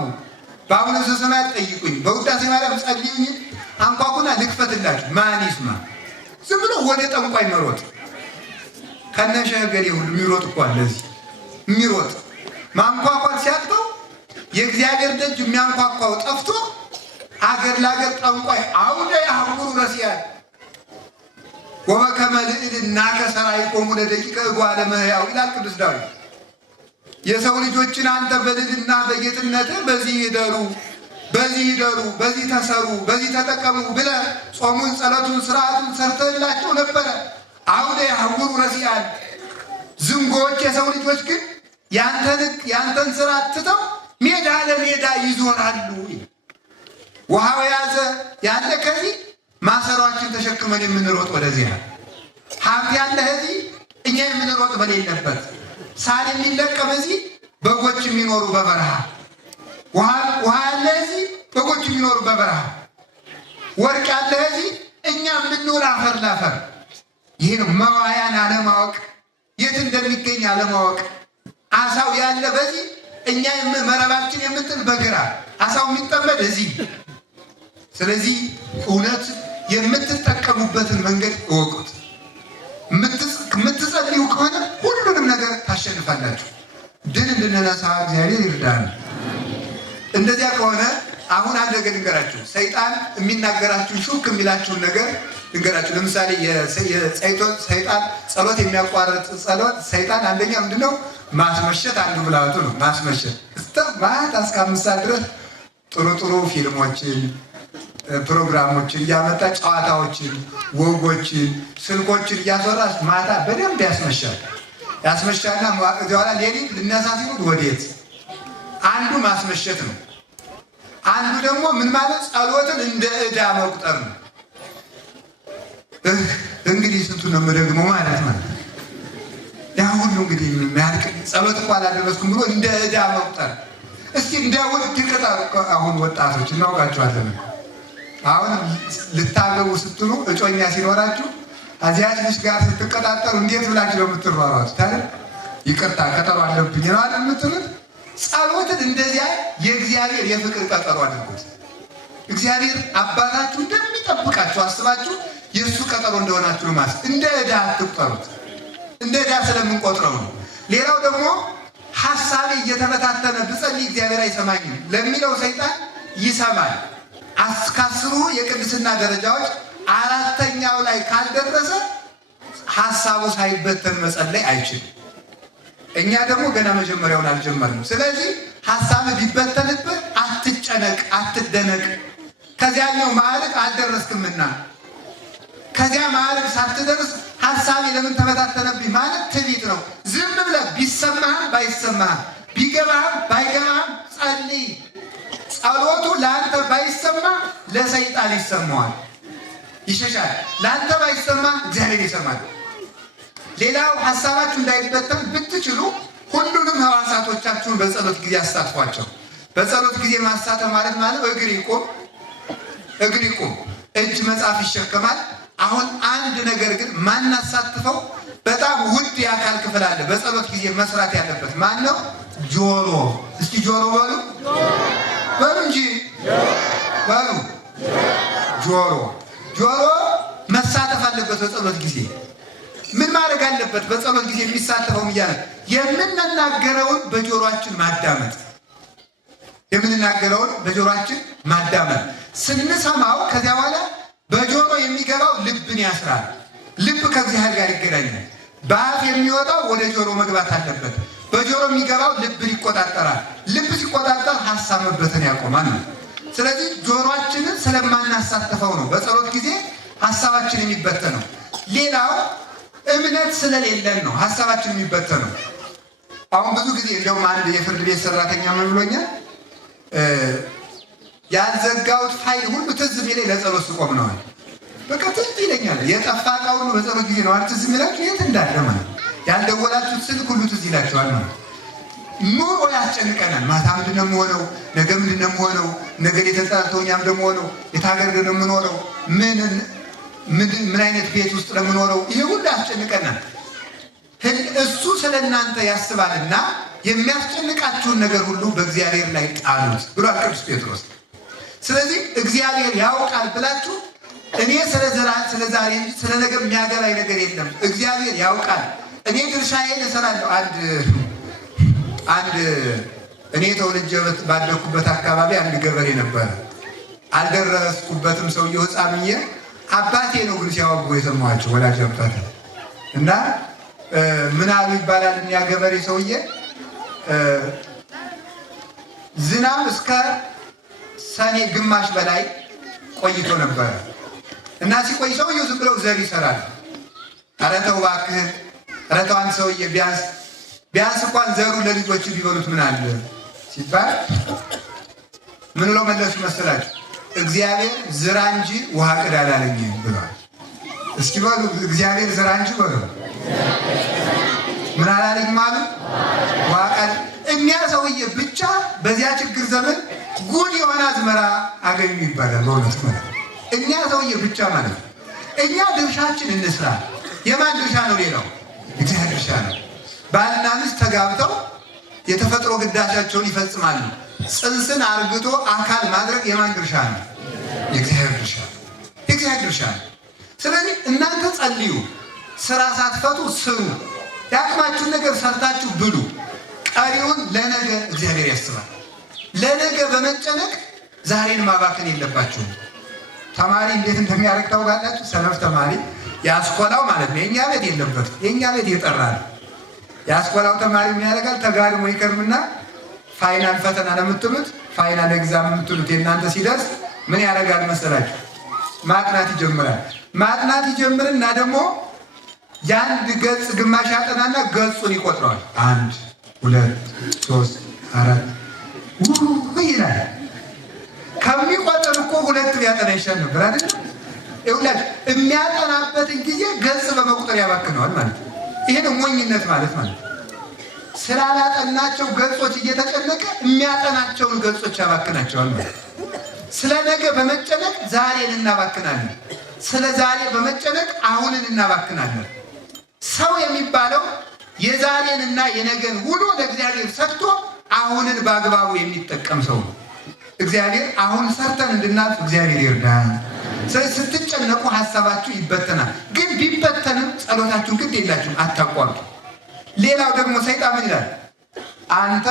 በአቡነ ዘበሰማያት ጠይቁኝ፣ በውዳሴ ማርያም ጸልዩኝ፣ አንኳኩና ልክፈትላችሁ። ማን ይስማ? ዝም ብሎ ወደ ጠንቋይ መሮጥ ከነሸገሌ ሁሉ የሚሮጥ እኮ አለ እዚህ የሚሮጥ ማንኳኳት ሲያጥተው የእግዚአብሔር ደጅ የሚያንኳኳው ጠፍቶ አገር ለአገር ጠንቋይ አውደ ያህጉሩ ረሲያን ወበከመ ልዕልና ከሰራዊኮሙ ለደቂቀ እጓለ እመሕያው ይላል ቅዱስ ዳዊት። የሰው ልጆችን አንተ በልዕልና በጌትነትህ በዚህ ይደሩ፣ በዚህ ይደሩ፣ በዚህ ተሰሩ፣ በዚህ ተጠቀሙ ብለህ ጾሙን፣ ጸሎቱን፣ ስርዓቱን ሰርተህላቸው ነበረ። አውደ ያህጉሩ ረሲያን ዝንጎዎች የሰው ልጆች ግን ያንተን ስራ ትተው ሜዳ ለሜዳ ይዞራሉ። ውሃው የያዘ ያለ ከዚህ ማሰሯችን ተሸክመን የምንሮጥ ወደዚህ ነው። ሀብት ያለ እዚህ እኛ የምንሮጥ በሌለበት፣ ሳር የሚለቀም እዚህ በጎች የሚኖሩ በበረሃ፣ ውሃ ያለ እዚህ በጎች የሚኖሩ በበረሃ፣ ወርቅ ያለ እዚህ እኛ የምንውል አፈር ላፈር። ይህ ነው መዋያን አለማወቅ፣ የት እንደሚገኝ አለማወቅ። አሳው ያለ በዚህ እኛ መረባችን የምንጥል በግራ፣ አሳው የሚጠመድ እዚህ። ስለዚህ እውነት የምትጠቀሙበትን መንገድ እወቁት። የምትጸልዩ ከሆነ ሁሉንም ነገር ታሸንፋላችሁ። ድል እንድንነሳ እግዚአብሔር ይርዳል። እንደዚያ ከሆነ አሁን አንድ ነገር ልንገራችሁ። ሰይጣን የሚናገራችሁን ሹክ የሚላችሁን ነገር ልንገራችሁ። ለምሳሌ ሰይጣን ጸሎት የሚያቋርጥ ጸሎት ሰይጣን አንደኛ ምንድነው? ማስመሸት አንዱ ብላቱ ነው። ማስመሸት እስከ ማታ እስከ 5 ሰዓት ድረስ ጥሩ ጥሩ ፊልሞችን ፕሮግራሞችን እያመጣ ጨዋታዎችን፣ ወጎችን፣ ስልኮችን እያስወራ ማታ በደንብ ያስመሻል። ያስመሻልና በኋላ ሌሊት ልነሳ ሲሉት ወዴት? አንዱ ማስመሸት ነው። አንዱ ደግሞ ምን ማለት ጸሎትን እንደ ዕዳ መቁጠር ነው። እንግዲህ ስንቱን ነው የምደግመው ማለት ነው። ያ ሁሉ እንግዲህ የሚያልቅ ጸሎት እንኳን አላደረስኩም ብሎ እንደ ዕዳ መቁጠር። እስኪ እንደ ውድ ቅጠር። አሁን ወጣቶች እናውቃቸዋለን። አሁን ልታገቡ ስትሉ እጮኛ ሲኖራችሁ አዚያች ልጅ ጋር ስትቀጣጠሩ እንዴት ብላችሁ ነው የምትሯሯጡት? ታዲያ ይቅርታ ቀጠሮ አለብኝ ነው አይደል የምትሉት? ጸሎትን እንደዚያ የእግዚአብሔር የፍቅር ቀጠሮ አድርጉት። እግዚአብሔር አባታችሁ እንደሚጠብቃችሁ አስባችሁ የእሱ ቀጠሮ እንደሆናችሁ ነው ማለት። እንደ ዕዳ አትቁጠሩት። እንደ ዕዳ ስለምንቆጥረው ነው። ሌላው ደግሞ ሐሳቤ እየተበታተነ ብጸልይ እግዚአብሔር አይሰማኝም ለሚለው ሰይጣን ይሰማል። ከአስሩ የቅድስና ደረጃዎች 4ኛው ላይ ካልደረሰ ሐሳቡ ሳይበተን መጸለይ አይችልም። እኛ ደግሞ ገና መጀመሪያውን አልጀመርንም። ስለዚህ ሐሳብ ቢበተንብህ አትጨነቅ፣ አትደነቅ። ከዚያኛው ማዕረግ አልደረስክምና ከዚያ ማዕረግ ሳትደርስ ሐሳቤ ለምን ተበታተነብኝ ማለት ትዕቢት ነው። ዝም ብለህ ቢሰማህም ባይሰማህም ቢገባህም ባይገባህም ጸልይ። ጸሎቱ ለአንተ ባይሰማ ለሰይጣን ይሰማዋል፣ ይሸሻል። ለአንተ ባይሰማ እግዚአብሔር ይሰማል። ሌላው ሐሳባችሁ እንዳይበተን ብትችሉ ሁሉንም ሕዋሳቶቻችሁን በጸሎት ጊዜ አሳትፏቸው። በጸሎት ጊዜ ማሳተፍ ማለት እግር ይቁም፣ እጅ መጽሐፍ ይሸከማል። አሁን አንድ ነገር ግን ማናሳትፈው በጣም ውድ የአካል ክፍል አለ። በጸሎት ጊዜ መስራት ያለበት ማን ነው? ጆሮ። እስኪ ጆሮ በሉ በሉ እንጂ በሉ። ጆሮ ጆሮ መሳተፍ አለበት በጸሎት ጊዜ። ምን ማድረግ አለበት? በጸሎት ጊዜ የሚሳተፈው እያለ የምንናገረውን በጆሮአችን ማዳመጥ፣ የምንናገረውን በጆሮአችን ማዳመጥ። ስንሰማው ከዚያ በኋላ በጆሮ የሚገባው ልብን ያስራል። ልብ ከእግዚአብሔር ጋር ይገናኛል። በአፍ የሚወጣው ወደ ጆሮ መግባት አለበት። በጆሮ የሚገባው ልብን ይቆጣጠራል። ልብ ሲቆጣጠር ሀሳብ መበተን ያቆማል ነው። ስለዚህ ጆሮአችንን ስለማናሳተፈው ነው በጸሎት ጊዜ ሀሳባችን የሚበተነው። ሌላው እምነት ስለሌለን ነው ሀሳባችን የሚበተነው። አሁን ብዙ ጊዜ እንደውም አንድ የፍርድ ቤት ሰራተኛ ምን ብሎኛል? ያልዘጋሁት ፋይል ሁሉ ትዝ የሚለኝ ለጸሎት ስቆም ነዋል። በቃ ትዝ ይለኛል። የጠፋ ዕቃ ሁሉ በጸሎት ጊዜ ነው ትዝ የሚላችሁ የት እንዳለ ማለት። ያልደወላችሁት ስልክ ሁሉ ትዝ ይላችኋል ማለት። ኑሮ ያስጨንቀናል። ማታ ምንድን ነው የምሆነው? ነገ ምንድን ነው የምሆነው? ነገ የተጣልተው እኛም ደግሞ ሆነው የታገር ነው የምኖረው? ምን አይነት ቤት ውስጥ ነው የምኖረው? ይሄ ሁሉ ያስጨንቀናል። እሱ ስለ እናንተ ያስባልና የሚያስጨንቃችሁን ነገር ሁሉ በእግዚአብሔር ላይ ጣሉት ብሏል ቅዱስ ጴጥሮስ። ስለዚህ እግዚአብሔር ያውቃል ብላችሁ እኔ ስለ ዛሬ እንጂ ስለ ነገ የሚያገባኝ ነገር የለም፣ እግዚአብሔር ያውቃል፣ እኔ ድርሻዬን እሰራለሁ። አንድ እኔ ተወልጄ ባደኩበት አካባቢ አንድ ገበሬ ነበረ። አልደረስኩበትም ሰውየው ሕፃኑዬ አባቴ ነው ግን ሲያወጉ የሰማኋቸው ወላጅ አባቴ እና ምን አሉ ይባላል። እኛ ገበሬ ሰውዬ ዝናብ እስከ ሰኔ ግማሽ በላይ ቆይቶ ነበረ እና ሲቆይ ሰውየው ዝም ብለው ዘር ይሰራል። ኧረ ተው እባክህን፣ ኧረ ተው አንተ ሰውዬ ቢያንስ እንኳን ዘሩ ለልጆቹ ቢበሉት ምን አለ ሲባል ምን ብለው መለሱ መሰላችሁ? እግዚአብሔር ዝራ እንጂ ውሃ ቅዳ አላለኝም ብሏል። እስኪ በሉ እግዚአብሔር ዝራ እንጂ በሉ ምን አላለኝም አሉ? ውሃ ቀዳ። እኛ ሰውዬ ብቻ በዚያ ችግር ዘመን ጉድ የሆነ አዝመራ አገኙ ይባላል። በእውነት ማለት እኛ ሰውዬ ብቻ ማለት ነው። እኛ ድርሻችን እንስራ። የማን ድርሻ ነው? ሌላው እግዚአብሔር ድርሻ ነው። ባልና ሚስት ተጋብተው የተፈጥሮ ግዳጃቸውን ይፈጽማሉ። ጽንስን አርግቶ አካል ማድረግ የማን ድርሻ ነው? የእግዚአብሔር ድርሻ ነው። የእግዚአብሔር ድርሻ ነው። ስለዚህ እናንተ ጸልዩ፣ ስራ ሳትፈቱ ስሩ፣ ያቅማችሁን ነገር ሰርታችሁ ብሉ። ቀሪውን ለነገ እግዚአብሔር ያስባል። ለነገ በመጨነቅ ዛሬን ማባከን የለባችሁም። ተማሪ እንዴት እንደሚያደርግ ታውቃላችሁ? ሰነፍ ተማሪ ያስኮላው ማለት ነው። የእኛ ቤት የለበትም። የእኛ ቤት የጠራ ነው። ያስኮላው ተማሪ ምን ያደርጋል? ተጋድሞ ይከርምና ፋይናል ፈተና ለምትሉት ፋይናል ኤግዛም የምትሉት የእናንተ ሲደርስ ምን ያደርጋል መሰላችሁ? ማጥናት ይጀምራል። ማጥናት ይጀምርና ደግሞ የአንድ ገጽ ግማሽ ያጠናና ገጹን ይቆጥረዋል። 1 2 3 4 ይላል። ከሚቆጥር እኮ 2 ቢያጠና ይሻል ነበር አይደል? ይኸውላችሁ የሚያጠናበትን ጊዜ ገጽ በመቁጠር ያባክነዋል ማለት ነው። ይሄ ነው ሞኝነት ማለት ነው። ስላላጠናቸው ገጾች እየተጨነቀ የሚያጠናቸውን ገጾች ያባክናቸዋል ማለት ነው። ስለ ነገ በመጨነቅ ዛሬን እናባክናለን። ስለ ዛሬ በመጨነቅ አሁንን እናባክናለን። ሰው የሚባለው የዛሬንና የነገን ውሎ ለእግዚአብሔር ሰጥቶ አሁንን በአግባቡ የሚጠቀም ሰው ነው። እግዚአብሔር አሁን ሰርተን እንድናልፍ እግዚአብሔር ይርዳን። ስለዚህ ስትጨነቁ ሀሳባችሁ ይበተናል። ግን ቢበተንም ጸሎታችሁን ግድ የላችሁም፣ አታቋርጡ። ሌላው ደግሞ ሰይጣን ምን ይላል? አንተ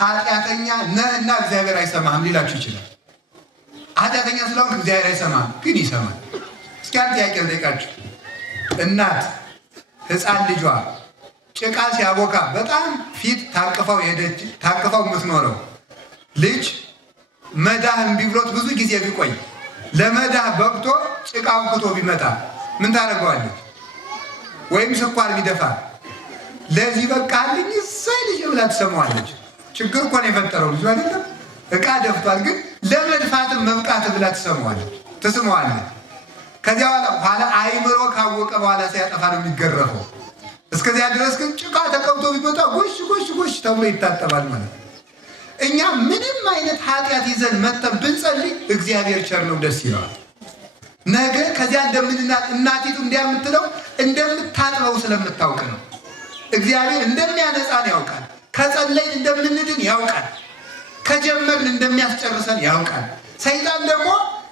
ኃጢአተኛ ነህና እግዚአብሔር አይሰማህም ሊላችሁ ይችላል። ኃጢአተኛ ስለሆንክ እግዚአብሔር አይሰማህም፣ ግን ይሰማል። እስኪ አንድ ጥያቄ ልጠይቃችሁ። እናት ሕፃን ልጇ ጭቃ ሲያቦካ በጣም ፊት ታቅፋው የምትኖረው ልጅ መዳህ እምቢ ብሎት ብዙ ጊዜ ቢቆይ ለመዳህ በቅቶ ጭቃውን ክቶ ቢመጣ ምን ታደርገዋለች? ወይም ስኳር ቢደፋ ለዚህ በቃልኝ እሰይ ልጅ ብላ ትሰማዋለች። ችግር እኮ ነው የፈጠረው ልጅ አይደለም። ዕቃ ደፍቷል፣ ግን ለመድፋትም መብቃት ብላ ትስመዋለች። ከዚያ በኋላ አይምሮ ካወቀ በኋላ ሲያጠፋ ነው የሚገረፈው። እስከዚያ ድረስ ግን ጭቃ ተቀብቶ ቢመጣ ጎሽ ጎሽ ጎሽ ተብሎ ይታጠባል ማለት ነው። እኛ ምንም አይነት ኃጢአት ይዘን መተን ብንጸልይ እግዚአብሔር ቸር ነው፣ ደስ ይለዋል። ነገ ከዚያ እናቲቱ እንዲያ የምትለው እንደምታጥበው ስለምታውቅ ነው። እግዚአብሔር እንደሚያነጻን ያውቃል። ከጸለይን እንደምንድን ያውቃል። ከጀመርን እንደሚያስጨርሰን ያውቃል። ሰይጣን ደግሞ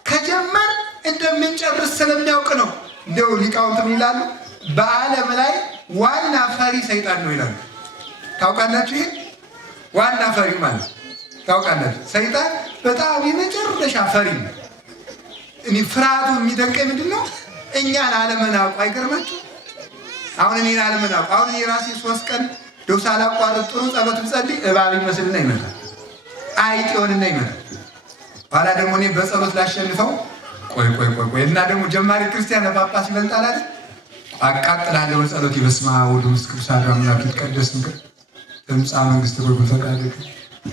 ከጀመር እንደምንጨርስ ስለሚያውቅ ነው። እንደው ሊቃውንት ምን ይላሉ? በዓለም ላይ ዋና ፈሪ ሰይጣን ነው ይላሉ። ታውቃላችሁ? ይሄ ዋና ፈሪ ማለት ታውቃላችሁ? ሰይጣን በጣም የመጨረሻ ፈሪ ነው። እኔ ፍርሃቱ የሚደንቀኝ ምንድን ነው? እኛን አለመናውቁ። አይገርማችሁ? አሁን እኔን አለመናውቁ። አሁን እኔ ራሴ 3 ቀን ደው ሳላቋርጥ ጥሩ ጸሎት ብጸልይ እባብ ይመስልና ይመጣል፣ አይጥ ይሆንና ይመጣል። ኋላ ደግሞ እኔ በጸሎት ላሸንፈው ቆይ እና ደግሞ ጀማሪ ክርስቲያን ጳጳስ ይበልጣል አይደል? አቃጥላለሁ ጸሎት በስመ አብ ወወልድ ወመንፈስ ቅዱስ አሐዱ አምላክ ይትቀደስ ትምጻእ መንግሥትከ ወፈቃድከ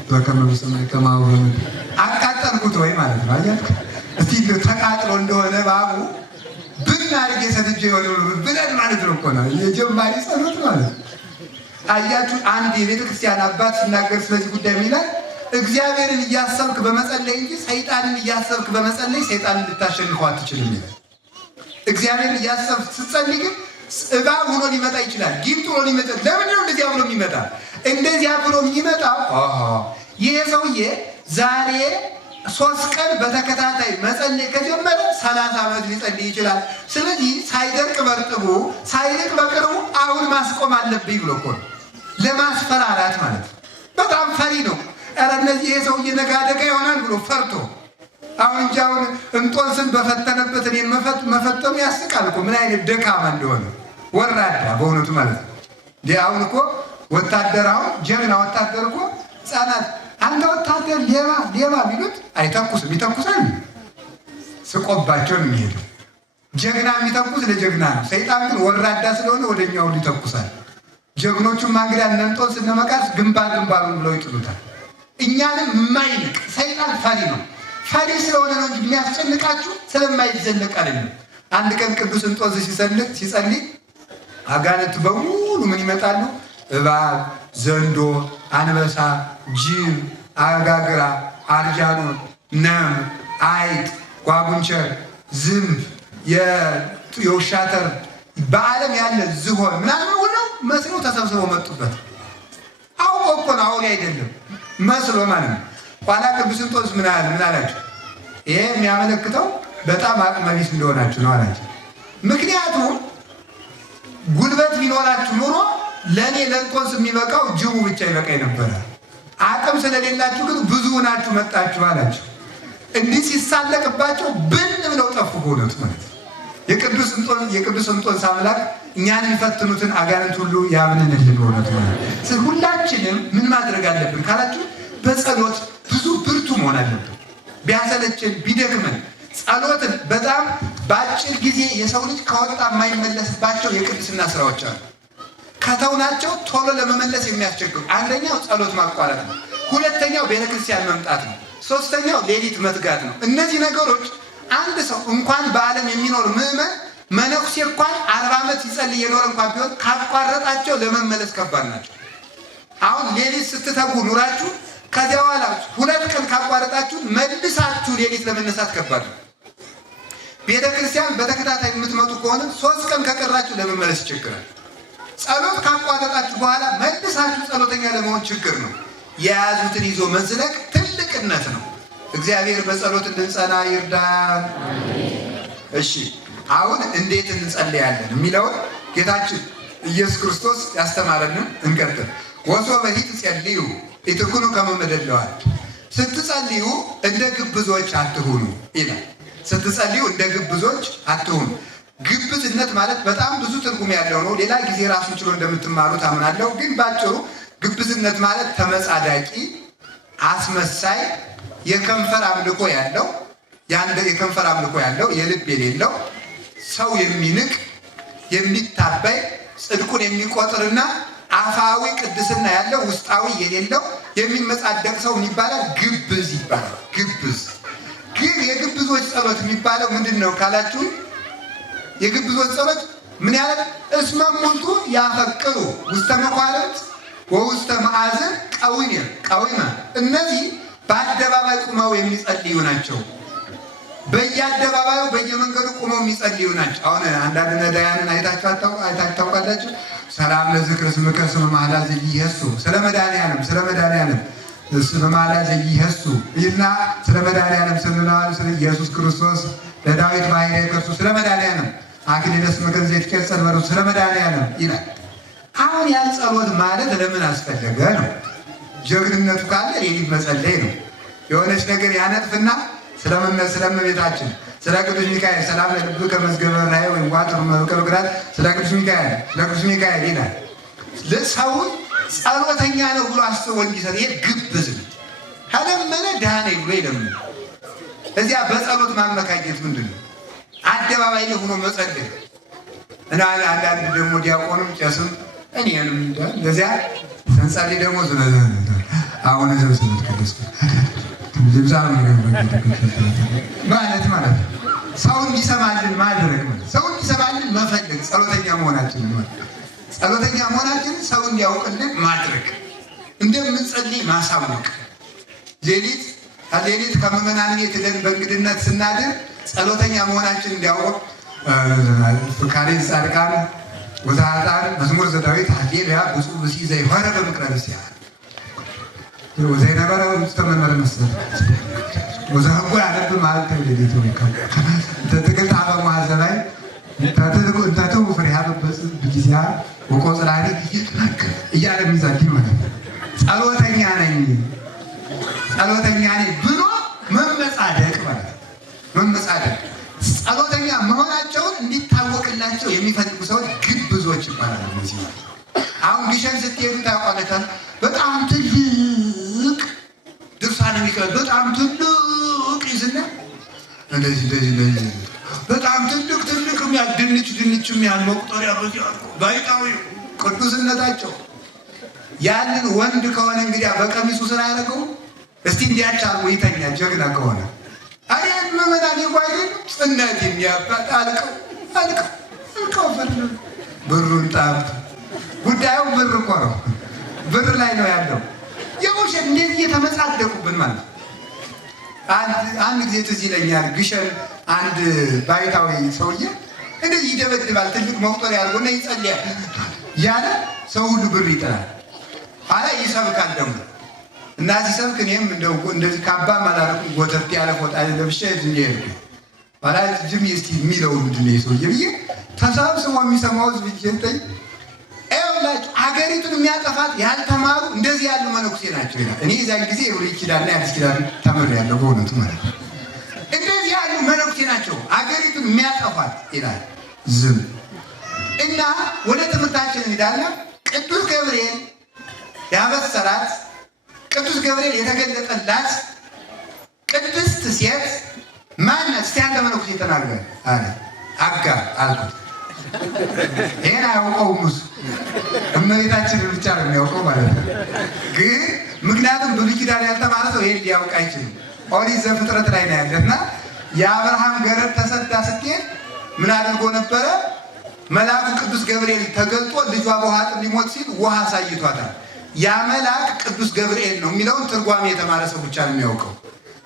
በከመ በሰማይ ከማሁ በምድር። አቃጠልኩት ወይ ማለት ነው። አያችሁ እስቲ ተቃጥሎ እንደሆነ እባቡ ብናርግ የሰጥጄ የሆነ ብለን ማለት ነው እኮ ነው የጀማሪ ጸሎት ማለት። አያችሁ አንድ የቤተ ክርስቲያን አባት ሲናገር ስለዚህ ጉዳይ ይላል እግዚአብሔርን እያሰብክ በመጸለይ እንጂ ሰይጣንን እያሰብክ በመጸለይ ሰይጣንን ልታሸንፈው አትችልም ይላል። እግዚአብሔርን እያሰብክ ስትጸልይ ግን እባብ ሆኖ ሊመጣ ይችላል፣ ጊንጥ ሆኖ ሊመጣ። ለምንድን ነው እንደዚያ ብሎ የሚመጣ? እንደዚያ ብሎ የሚመጣው ይሄ ሰውዬ ዛሬ 3 ቀን በተከታታይ መጸለይ ከጀመረ 30 ዓመት ሊጸልይ ይችላል። ስለዚህ ሳይደርቅ በርጥቡ ሳይርቅ በቅርቡ አሁን ማስቆም አለብኝ ብሎ እኮ ለማስፈራራት ማለት ነው። በጣም ፈሪ ነው። ኧረ እነዚህ ይሄ ሰውዬ ነገ አደጋ ይሆናል ብሎ ፈርቶ አሁን እንጂ አሁን እንጦንስን በፈተነበት እኔን መፈተኑ ያስቃል እኮ ምን አይነት ደካማ እንደሆነ ወራዳ በእውነቱ ማለት ነው። አሁን እኮ ወታደር አሁን ጀግና ወታደር እኮ ሕፃናት አንተ ወታደር ሌባ ቢሉት አይተኩስም። ይተኩሳል ስቆባቸው ነው የሚሄዱ። ጀግና የሚተኩስ ለጀግና ነው። ሰይጣን ግን ወራዳ ስለሆነ ወደኛው ይተኩሳል። ጀግኖቹን ማግዳ እነ እንጦንስ እነ መቃርስ ግንባሩን ብለው ይጥሉታል። እኛንም የማይንቅ ሰይጣን ፈሪ ነው። ፈሪ ስለሆነ ነው እንጂ የሚያስጨንቃችሁ ስለማይዘለቅ አይደለም። አንድ ቀን ቅዱስ እንጦንስ ሲጸልይ አጋንንት በሙሉ ምን ይመጣሉ? እባብ፣ ዘንዶ፣ አንበሳ፣ ጅብ፣ አጋግራ፣ አርጃኖን፣ ነም፣ አይጥ፣ ጓጉንቸር፣ ዝንብ፣ የውሻተር በዓለም ያለ ዝሆን ምናምን ሁሉ መስለው ተሰብስበው መጡበት። አውቆ እኮ ነው አውሬ አይደለም መስሎ ማለት ነው። ኋላ ቅዱስ እንጦንስ ምን አላቸው? ይሄ የሚያመለክተው በጣም አቅመ ቢስ እንደሆናችሁ ነው አላቸው። ምክንያቱም ጉልበት ቢኖራችሁ ኑሮ ለእኔ ለእንጦንስ የሚበቃው ጅቡ ብቻ ይበቃኝ ነበረ። አቅም ስለሌላችሁ ግን ብዙ ናችሁ መጣችሁ አላቸው። እንዲህ ሲሳለቅባቸው ብን ብለው ጠፉ። በእውነቱ ማለት የቅዱስ እንጦንስ አምላክ እኛን የሚፈትኑትን አጋንንት ሁሉ ያምንንልን። በእውነቱ ማለት ሁላችንም ምን ማድረግ አለብን ካላችሁ በጸሎት ብዙ ብርቱ መሆን አለብን። ቢያሰለችን ቢደክመን ጸሎትን በጣም በአጭር ጊዜ የሰው ልጅ ከወጣ የማይመለስባቸው የቅድስና ስራዎች አሉ። ከተውናቸው ቶሎ ለመመለስ የሚያስቸግሩ አንደኛው ጸሎት ማቋረጥ ነው። ሁለተኛው ቤተክርስቲያን መምጣት ነው። ሶስተኛው ሌሊት መትጋት ነው። እነዚህ ነገሮች አንድ ሰው እንኳን በዓለም የሚኖር ምዕመን መነኩሴ እንኳን 40 ዓመት ሲጸልይ የኖረ እንኳን ቢሆን ካቋረጣቸው ለመመለስ ከባድ ናቸው። አሁን ሌሊት ስትተጉ ኑራችሁ ከዚያ በኋላ 2 ቀን ካቋረጣችሁ መልሳችሁ ሌሊት ለመነሳት ከባድ ነው። ቤተክርስቲያን በተከታታይ የምትመጡ ከሆነ 3 ቀን ከቀራችሁ ለመመለስ ይቸግራል። ጸሎት ካቋረጣችሁ በኋላ መልሳችሁ ጸሎተኛ ለመሆን ችግር ነው። የያዙትን ይዞ መዝለቅ ትልቅነት ነው። እግዚአብሔር በጸሎት እንድንጸና ይርዳን። እሺ አሁን እንዴት እንጸልያለን የሚለውን ጌታችን ኢየሱስ ክርስቶስ ያስተማረንን እንቀጥል። ወሶበ ኢትጸልዩ ኢትኩኑ ከመ መደለዋል። ስትጸልዩ እንደ ግብዞች አትሁኑ ይላል። ስትጸልዩ እንደ ግብዞች አትሁኑ። ግብዝነት ማለት በጣም ብዙ ትርጉም ያለው ነው። ሌላ ጊዜ ራሱን ችሎ እንደምትማሩት አምናለሁ። ግን ባጭሩ ግብዝነት ማለት ተመጻዳቂ፣ አስመሳይ፣ የከንፈር አምልኮ ያለው የከንፈር አምልኮ ያለው የልብ የሌለው ሰው የሚንቅ የሚታበይ ጽድቁን የሚቆጥርና አፋዊ ቅድስና ያለው ውስጣዊ የሌለው የሚመጻደቅ ሰው ይባላል። ግብዝ ይባላል። ግብዝ ግን የግብዞች ጸሎት የሚባለው ምንድን ነው ካላችሁ የግብዞች ጸሎት ምን ያለ እስመ እሙንቱ ያፈቅሩ ውስተ መኳንንት ወውስተ መዓዝን ቀዊመ እነዚህ በአደባባይ ቁመው የሚጸልዩ ናቸው። በየአደባባዩ በየመንገዱ ቆመው የሚጸልዩ ናቸው። አሁን አንዳንድ ነዳያንን አይታችሁ ታውቃላችሁ? ሰላም ለዝክር ስምከ ስመ መሐላ ዘኢየሱ ስለ መድኃኒዓለም ስለ መሐላ ዘኢየሱ ይልና ስለ መድኃኒዓለም ስለ ኢየሱስ ክርስቶስ ለዳዊት ባሕርየ ከርሱ ስለ መድኃኒዓለም አክሊለ ስምከ ዘይትቀጸል በርሱ ስለ መድኃኒዓለም ይላል። አሁን ያን ጸሎት ማለት ለምን አስፈለገ ነው? ጀግንነቱ ካለ ሌሊት መጸለይ ነው። የሆነች ነገር ያነጥፍና ስለመቤታችን ስለ ቅዱስ ሚካኤል ሰላም ለልብከ መዝገበ ራእይ ወይም ዋጥሩ መከበራት ስለ ቅዱስ ሚካኤል ይላል። ሰውን ጸሎተኛ ነው ብሎ አስቦ እንዲሰጥ ይሄ ግብዝ ነው። ከለመነ ድሃ ነኝ ብሎ ይለምን። እዚያ በጸሎት ማመካኘት ምንድን ነው? አደባባይ ላይ ሆኖ መጸለይ እና አንዳንድ ደግሞ ዲያቆንም ቄስም እኔንም እንደዚያ ስንጸልይ ደግሞ አሁን ዘበሰበት ቅዱስ ማለት ሰው እንዲሰማልን ማድረግ ማለት ሰው እንዲሰማልን መፈለግ ጸሎተኛ መሆናችን ሰው እንዲያውቅልን ማድረግ እንደምንጸልይ ማሳወቅ። ሌሊት ከምዕመናን ቤት ሄደን በእንግድነት ስናድር ጸሎተኛ መሆናችን እንዲያውቅ ፍካሬ ጻድቃን ወዛጣን መዝሙር ዘዳዊት ሀሌሉያ ብፁዕ ብእሲ ዘይሖረ በምክረ ርስያ ወዘይነበረ ተመመረ መስጠት ወዘህጎ ያነብ ማለት ሌሊት ወይካል ተጥቅልት አበ ማዘላይ እንታተው ፍሬሃ በጊዜያ ወቆጽላኒ እያለ የሚዛልኝ ማለት ጸሎተኛ ነኝ ብሎ መመጻደቅ ማለት መመጻደቅ። ጸሎተኛ መሆናቸውን እንዲታወቅላቸው የሚፈልጉ ሰዎች ግብዞች ይባላሉ። እነዚህ አሁን ግሸን ስትሄዱ ታውቃላችሁ። በጣም ትልቅ ድርሳነ ሚካኤል በጣም ትልቅ ይዝና እንደዚህ በጣም ትልቅ ድንች የሚያህል መቁጠሪያ በዚህ ባይታዊ ቅዱስነታቸው ያንን ወንድ ከሆነ እንግዲህ በቀሚሱ ስራ ያደረገው እስቲ እንዲያቻሉ ይተኛ ጀግና ከሆነ አሪያን መመናን ይጓይል ጽነት የሚያባጥ አልቀው ብሩን ጣብ ጉዳዩ ብር እኮ ነው። ብር ላይ ነው ያለው። የውሸት እንደዚህ የተመጻደቁብን ማለት አንድ ጊዜ ትዝ ይለኛል። ግሸን አንድ ባይታዊ ሰውዬ እንደዚህ ይደበድባል። ትልቅ መቁጠሪያ ያልሆነ ይጸልያል ያለ ሰው ሁሉ ብር ይጥላል። አላ ይሰብካል ደግሞ እና ሲሰብክ እኔም እንደዚህ ካባ ማላረቁ ጎተት ያለ ፎጣ ለብሼ እዚህ ሄድኩ። አላ ጅም እስቲ የሚለው ምንድን ነው ሰውዬ ብዬ ተሰብስቦ የሚሰማው ህዝብ ይጀንጠኝ ኤውላችሁ አገሪቱን የሚያጠፋት ያልተማሩ እንደዚህ ያሉ መነኩሴ ናቸው ይላል። እኔ የዛን ጊዜ የብሉይ ኪዳንና የአዲስ ኪዳን ተምሬያለሁ በእውነቱ ማለት ነው። እንደዚህ ያሉ መነኩሴ ናቸው አገሪቱን የሚያጠፋት ይላል። ዝም እና ወደ ትምህርታችን እንሄዳለን። ቅዱስ ገብርኤል ያበሰራት ቅዱስ ገብርኤል የተገለጠላት ቅድስት ሴት ማናት? እስቲ አንተ መነኩሴ ተናገር አለ። አጋር አልኩት። ይሄን አያውቀውም እሱ እመቤታችንን ብቻ ነው የሚያውቀው ማለት ነው። ግን ምክንያቱም ብሉይ ኪዳን ያልተማረ ሰው ይሄን ሊያውቅ አይችልም። ኦሪት ዘፍጥረት ላይ ነው ያለና የአብርሃም ገረድ ተሰዳ ስትሄድ ምን አድርጎ ነበረ? መልአኩ ቅዱስ ገብርኤል ተገልጦ ልጇ በውሃ ጥም ሊሞት ሲል ውሃ አሳይቷታል። ያ መልአክ ቅዱስ ገብርኤል ነው የሚለውን ትርጓሜ የተማረ ሰው ብቻ ነው የሚያውቀው።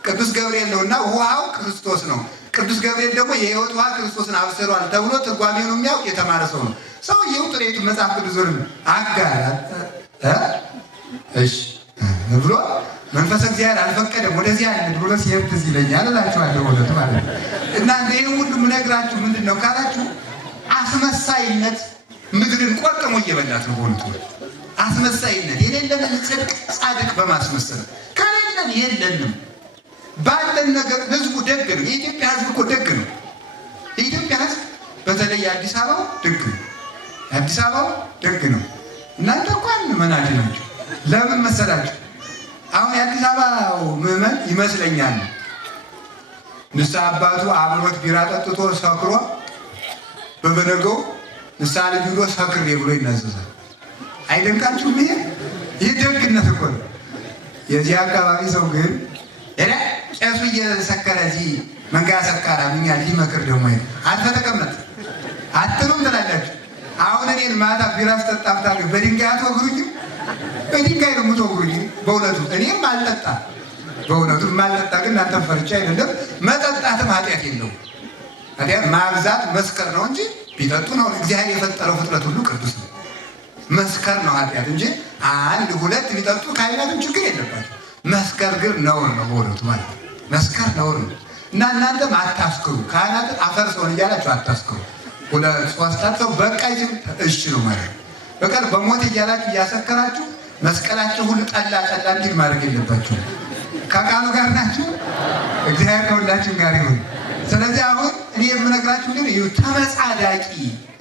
ቅዱስ ገብርኤል ነውና ውሃው ክርስቶስ ነው። ቅዱስ ገብርኤል ደግሞ የሕይወት ውሃ ክርስቶስን አብስሯል ተብሎ ትርጓሜውን የሚያውቅ የተማረ ሰው ነው። ሰውየው ጥሬቱ መጽሐፍ ቅዱስን አጋራ እሺ ብሎ መንፈስ እግዚአብሔር አልፈቀደም ወደዚህ አይደል ብሎ ሲሄድ ትዝ ይለኛል እላችኋለሁ። ወደት ማለት እና ይሄ ሁሉ ምነግራችሁ ምንድን ነው ካላችሁ አስመሳይነት ምድርን ቆርጥሞ እየበላት ነው። በእውነቱ አስመሳይነት የሌለንን ጽድቅ ጻድቅ በማስመሰል ከሌለን የለንም። ባለን ነገር ህዝቡ ደግ ነው። የኢትዮጵያ ህዝብ እኮ ደግ ነው። የኢትዮጵያ ህዝብ በተለይ የአዲስ አበባው ደግ ነው። የአዲስ አበባው ደግ ነው። እናንተ እንኳን መናድ ናቸው። ለምን መሰላችሁ? አሁን የአዲስ አበባው ምዕመን ይመስለኛል ንስሐ አባቱ አብሮት ቢራ ጠጥቶ ሰክሮ በበነገው ንስሐ ልጅ ብሎ ሰክሬ ብሎ ይናዘዛል። አይደንቃችሁም? ይህ ደግነት እኮ ነው። የዚህ አካባቢ ሰው ግን ቄሱ እየሰከረ እዚህ መንጋ ሰካራ ምኛል ሊመክር ደግሞ አንተ ተቀመጥ አትሉም ትላላችሁ። አሁን እኔን ማታ ቢራ ስጠጣፍታለሁ በድንጋይ አትወግሩኝም? በድንጋይ ነው የምትወግሩኝ። በእውነቱ እኔም አልጠጣም በእውነቱ ማልጠጣ ግን እናንተም ፈርቻ አይደለም። መጠጣትም ኃጢአት የለውም። ኃጢአት ማብዛት መስከር ነው እንጂ ቢጠጡ ነው። እግዚአብሔር የፈጠረው ፍጥረት ሁሉ ቅዱስ ነው። መስከር ነው ኃጢአት እንጂ አንድ ሁለት ቢጠጡ ካህናትም ችግር የለባቸው። መስከር ግን ነውር ነው በእውነቱ ማለት ነው። መስከር ነውር ነው እና እናንተም አታስክሩ። ካህናትን አፈርሰውን እያላችሁ አታስክሩ። ሁለት ሶስት ሰው በቃ ይዝም እሺ ነው ማለት በቀር በሞት እያላችሁ እያሰከራችሁ መስቀላችሁ ሁሉ ጠላ እንዲል ማድረግ የለባችሁ። ከቃሉ ጋር ናችሁ። እግዚአብሔር ከሁላችን ጋር ይሁን። ስለዚህ አሁን እኔ የምነግራችሁ ግን ተመጻዳቂ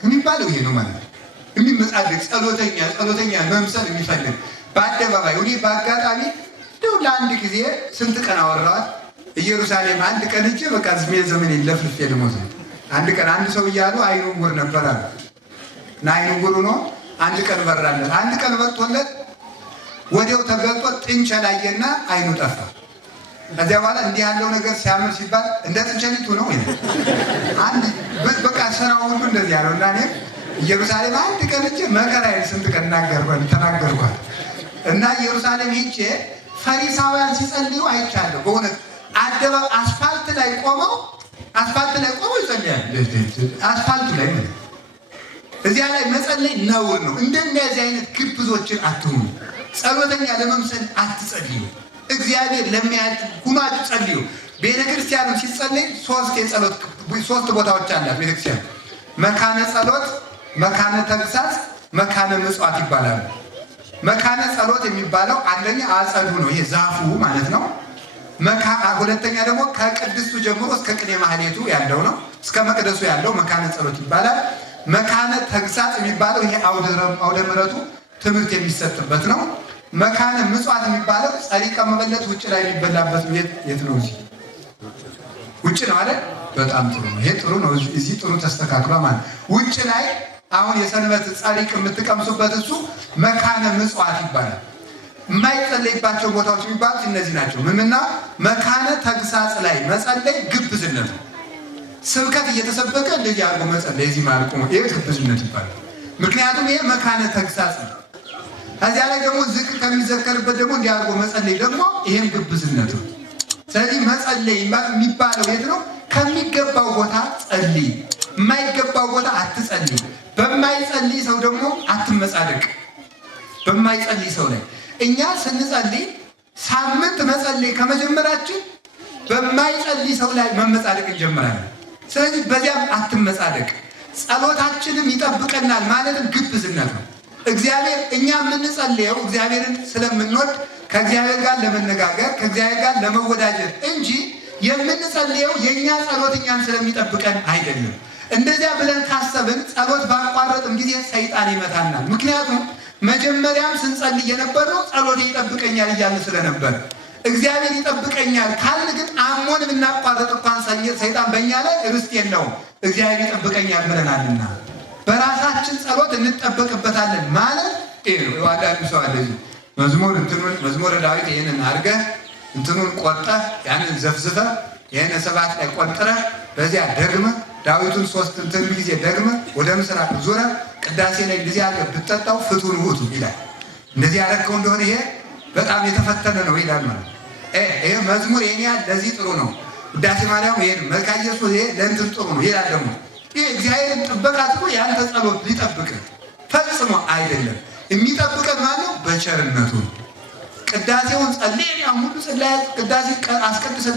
የሚባለው ይሄ ነው ማለት ነው። የሚመጻደቅ ጸሎተኛ መምሰል የሚፈልግ በአደባባይ እኔ በአጋጣሚ እንደው ለአንድ ጊዜ ስንት ቀን አወራኋት ኢየሩሳሌም አንድ ቀን እጄ በቃ ዝሜ ዘመን ለፍልፌ ልሞት ነው። አንድ ቀን አንድ ሰው እያሉ አይኑ ጉር ነበር አለ እና አይኑ ጉር ሆኖ አንድ ቀን በራለት። አንድ ቀን በርቶለት ወዲያው ተገልጦ ጥንቸላየና አይኑ ጠፋ። ከዚያ በኋላ እንዲህ ያለው ነገር ሲያምር ሲባል እንደ ጥንቸሊቱ ነው ወይ አንድ በቃ ስራው ሁሉ እንደዚህ ያለው እና እኔ ኢየሩሳሌም አንድ ቀን እጄ መከራዬን ስንት ቀን ተናገርኳት እና ኢየሩሳሌም ሄጄ ፈሪሳውያን ሲጸልዩ አይቻለሁ። በእውነት አስፋልት ላይ ቆመው ይጸልያል። አስፋልቱ ላይ ማለት እዚያ ላይ መጸለይ ነውር ነው። እንደነዚህ አይነት ግብዞችን አትሁኑ። ጸሎተኛ ለመምሰል አትጸልዩ። እግዚአብሔር ለሚያያችሁ ሁናችሁ ጸልዩ። ቤተክርስቲያኑ ሲጸለይ ሶስት ቦታዎች አላት ቤተክርስቲያን። መካነ ጸሎት፣ መካነ ተግሳጽ፣ መካነ ምጽዋት ይባላሉ። መካነ ጸሎት የሚባለው አንደኛ አጸዱ ነው፣ ይሄ ዛፉ ማለት ነው። ሁለተኛ ደግሞ ከቅድስቱ ጀምሮ እስከ ቅኔ ማህሌቱ ያለው ነው፣ እስከ መቅደሱ ያለው መካነ ጸሎት ይባላል። መካነ ተግሳጽ የሚባለው ይሄ አውደ ምሕረቱ ትምህርት የሚሰጥበት ነው። መካነ ምጽዋት የሚባለው ጸሪቀ መበለት ውጭ ላይ የሚበላበት የት ነው? እዚህ ውጭ ነው አይደል? በጣም ጥሩ ነው። ይሄ ጥሩ ነው። እዚህ ጥሩ ተስተካክሏል ማለት ውጭ ላይ አሁን የሰንበት ጸሪቅ የምትቀምሱበት እሱ መካነ ምጽዋት ይባላል። የማይጸለይባቸው ቦታዎች የሚባሉት እነዚህ ናቸው። ምንና መካነ ተግሳጽ ላይ መጸለይ ግብዝነት ነው። ስብከት እየተሰበከ እንደዚህ አድርጎ መጸለይ እዚህ ማለት ነው፣ ይሄ ግብዝነት ይባላል። ምክንያቱም ይሄ መካነ ተግሳጽ ነው። ከዚያ ላይ ደግሞ ዝክር ከሚዘከርበት ደግሞ እንዲህ አድርጎ መጸለይ ደግሞ ይሄም ግብዝነት ነው። ስለዚህ መጸለይ የሚባለው የት ነው? ከሚገባው ቦታ ጸልይ፣ የማይገባው ቦታ አትጸልይ። በማይጸልይ ሰው ደግሞ አትመጻደቅ። በማይጸልይ ሰው ላይ እኛ ስንጸልይ ሳምንት መጸለይ ከመጀመራችን በማይጸልይ ሰው ላይ መመጻደቅ እንጀምራለን። ስለዚህ በዚያም አትመጻደቅ። ጸሎታችንም ይጠብቀናል ማለትም ግብዝነት ነው። እግዚአብሔር እኛ የምንጸልየው እግዚአብሔርን ስለምንወድ ከእግዚአብሔር ጋር ለመነጋገር ከእግዚአብሔር ጋር ለመወዳጀት እንጂ የምንጸልየው የእኛ ጸሎት እኛን ስለሚጠብቀን አይደለም። እንደዚያ ብለን ካሰብን ጸሎት ባቋረጥም ጊዜ ሰይጣን ይመታናል። ምክንያቱም መጀመሪያም ስንጸልይ የነበረው ጸሎቴ ይጠብቀኛል እያልን ስለነበር እግዚአብሔር ይጠብቀኛል ካልን ግን አሞን ብናቋረጥ እንኳን ሰይጣን በእኛ ላይ ርስት የለውም። እግዚአብሔር ይጠብቀኛል ብለናልና በራሳችን ጸሎት እንጠበቅበታለን ማለት ይሄ ነው። አንዳንዱ ሰው አለ መዝሙረ ዳዊት ይሄንን አድርገህ እንትኑን ቆርጠህ ያንን ዘፍዝፈህ ይሄን ሰባት ላይ ቆንጥረህ በዚያ ደግመህ ዳዊቱን ሶስት ጊዜ ደግመህ ወደ ምስራቅ ዞረህ ቅዳሴ ላይ እንደዚህ አድርገህ ብትጠጣው ፍቱን ውእቱ ይላል። እንደዚህ ያደረግከው እንደሆነ ይሄ በጣም የተፈተነ ነው ይላል ማለት ይሄ መዝሙር ይሄን ያህል ለዚህ ጥሩ ነው። ቅዳሴ ማርያም ይሄን መልካ ኢየሱስ ይሄ ለእንትን ጥሩ ነው ይላል። ደግሞ ይሄ እግዚአብሔርን ጥበቃ ጥሩ ያንተ ጸሎት ሊጠብቅ ፈጽሞ አይደለም። የሚጠብቀን ማለት በቸርነቱ ቅዳሴውን ጸልየን ያ ሁሉ ጸልያ ቅዳሴ አስቀድሰን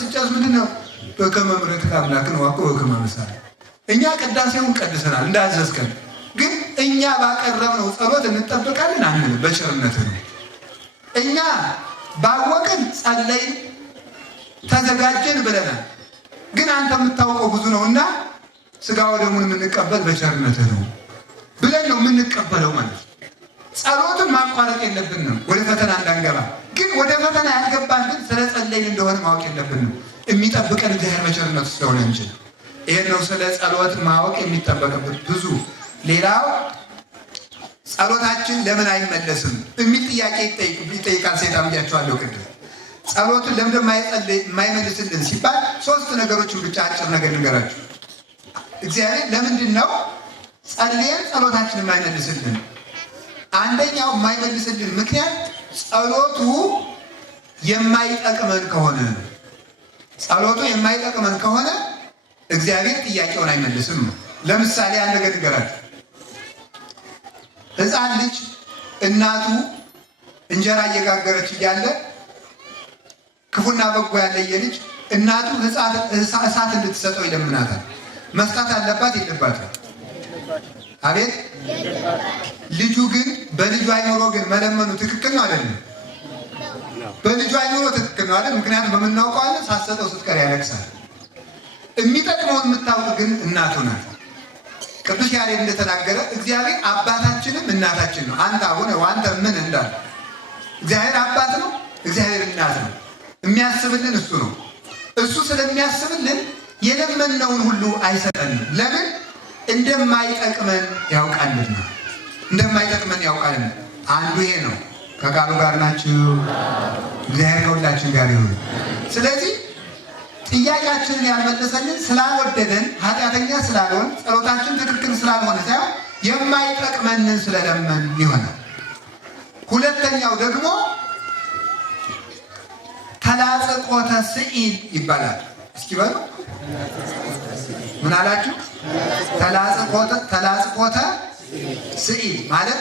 ስጨርስ ምንድን ነው በከመ ምሕረትከ አምላክነ ወአኮ በከመ አመሳለ እኛ ቅዳሴውን ቀድሰናል እንዳዘዝከን፣ ግን እኛ ባቀረብነው ጸሎት እንጠብቃለን አንልም። በቸርነት ነው። እኛ ባወቅን ጸለይን ተዘጋጀን ብለናል። ግን አንተ የምታውቀው ብዙ ነውና ስጋ ወደሙን የምንቀበል በቸርነት ነው ብለን ነው የምንቀበለው ማለት ነው። ጸሎትን ማቋረጥ የለብንም ወደ ፈተና እንዳንገባ። ግን ወደ ፈተና ያልገባን ግን ስለ ጸለይን እንደሆነ ማወቅ የለብንም። የሚጠብቀን እግዚአብሔር በቸርነቱ ስለሆነ እንጂ ይሄን ነው ስለ ጸሎት ማወቅ የሚጠበቅበት ብዙ። ሌላው ጸሎታችን ለምን አይመለስም የሚል ጥያቄ ይጠይቃል ሰይጣን ብያቸዋለሁ ቅድም። ጸሎትን ለምን የማይመልስልን ሲባል ሶስት ነገሮችን ብቻ አጭር ነገር ንገራችሁ። እግዚአብሔር ለምንድን ነው ጸልየን ጸሎታችን የማይመልስልን? አንደኛው የማይመልስልን ምክንያት ጸሎቱ የማይጠቅመን ከሆነ ጸሎቱ የማይጠቅመን ከሆነ እግዚአብሔር ጥያቄውን አይመልስም። ለምሳሌ አንድ ነገር ንገራችሁ። ሕፃን ልጅ እናቱ እንጀራ እየጋገረች እያለ ክፉና በጎ ያለየ ልጅ እናቱ እሳት እንድትሰጠው ይለምናታል። መስጠት አለባት የለባትም? አቤት። ልጁ ግን በልጁ አይምሮ ግን መለመኑ ትክክል ነው አይደለም? በልጁ አይምሮ ትክክል ነው አይደል? ምክንያቱም በምናውቀው አለ ሳትሰጠው ስትቀር ያለቅሳል። የሚጠቅመውን የምታውቅ ግን እናቱ ናት። ቅዱስ ያሬድ እንደተናገረ እግዚአብሔር አባታችንም እናታችን ነው። አንተ አቡነ ወአንተ ምን እንዳለ እግዚአብሔር አባት ነው፣ እግዚአብሔር እናት ነው። የሚያስብልን እሱ ነው። እሱ ስለሚያስብልን የለመነውን ሁሉ አይሰጠንም። ለምን? እንደማይጠቅመን ያውቃልና። እንደማይጠቅመን ያውቃልና። አንዱ ይሄ ነው። ከቃሉ ጋር ናችሁ? እግዚአብሔር ከሁላችን ጋር ይሁን። ስለዚህ ጥያቄያችንን ያልመለሰልን ስላልወደደን ኃጢአተኛ ስላልሆን ጸሎታችን ትክክል ስላልሆነ ሳይሆን የማይጠቅመንን ስለለመን ይሆናል። ሁለተኛው ደግሞ ተላጽቆተ ስዒል ይባላል። እስኪ በሉ ምን አላችሁ? ተላጽቆተ ስዒል ማለት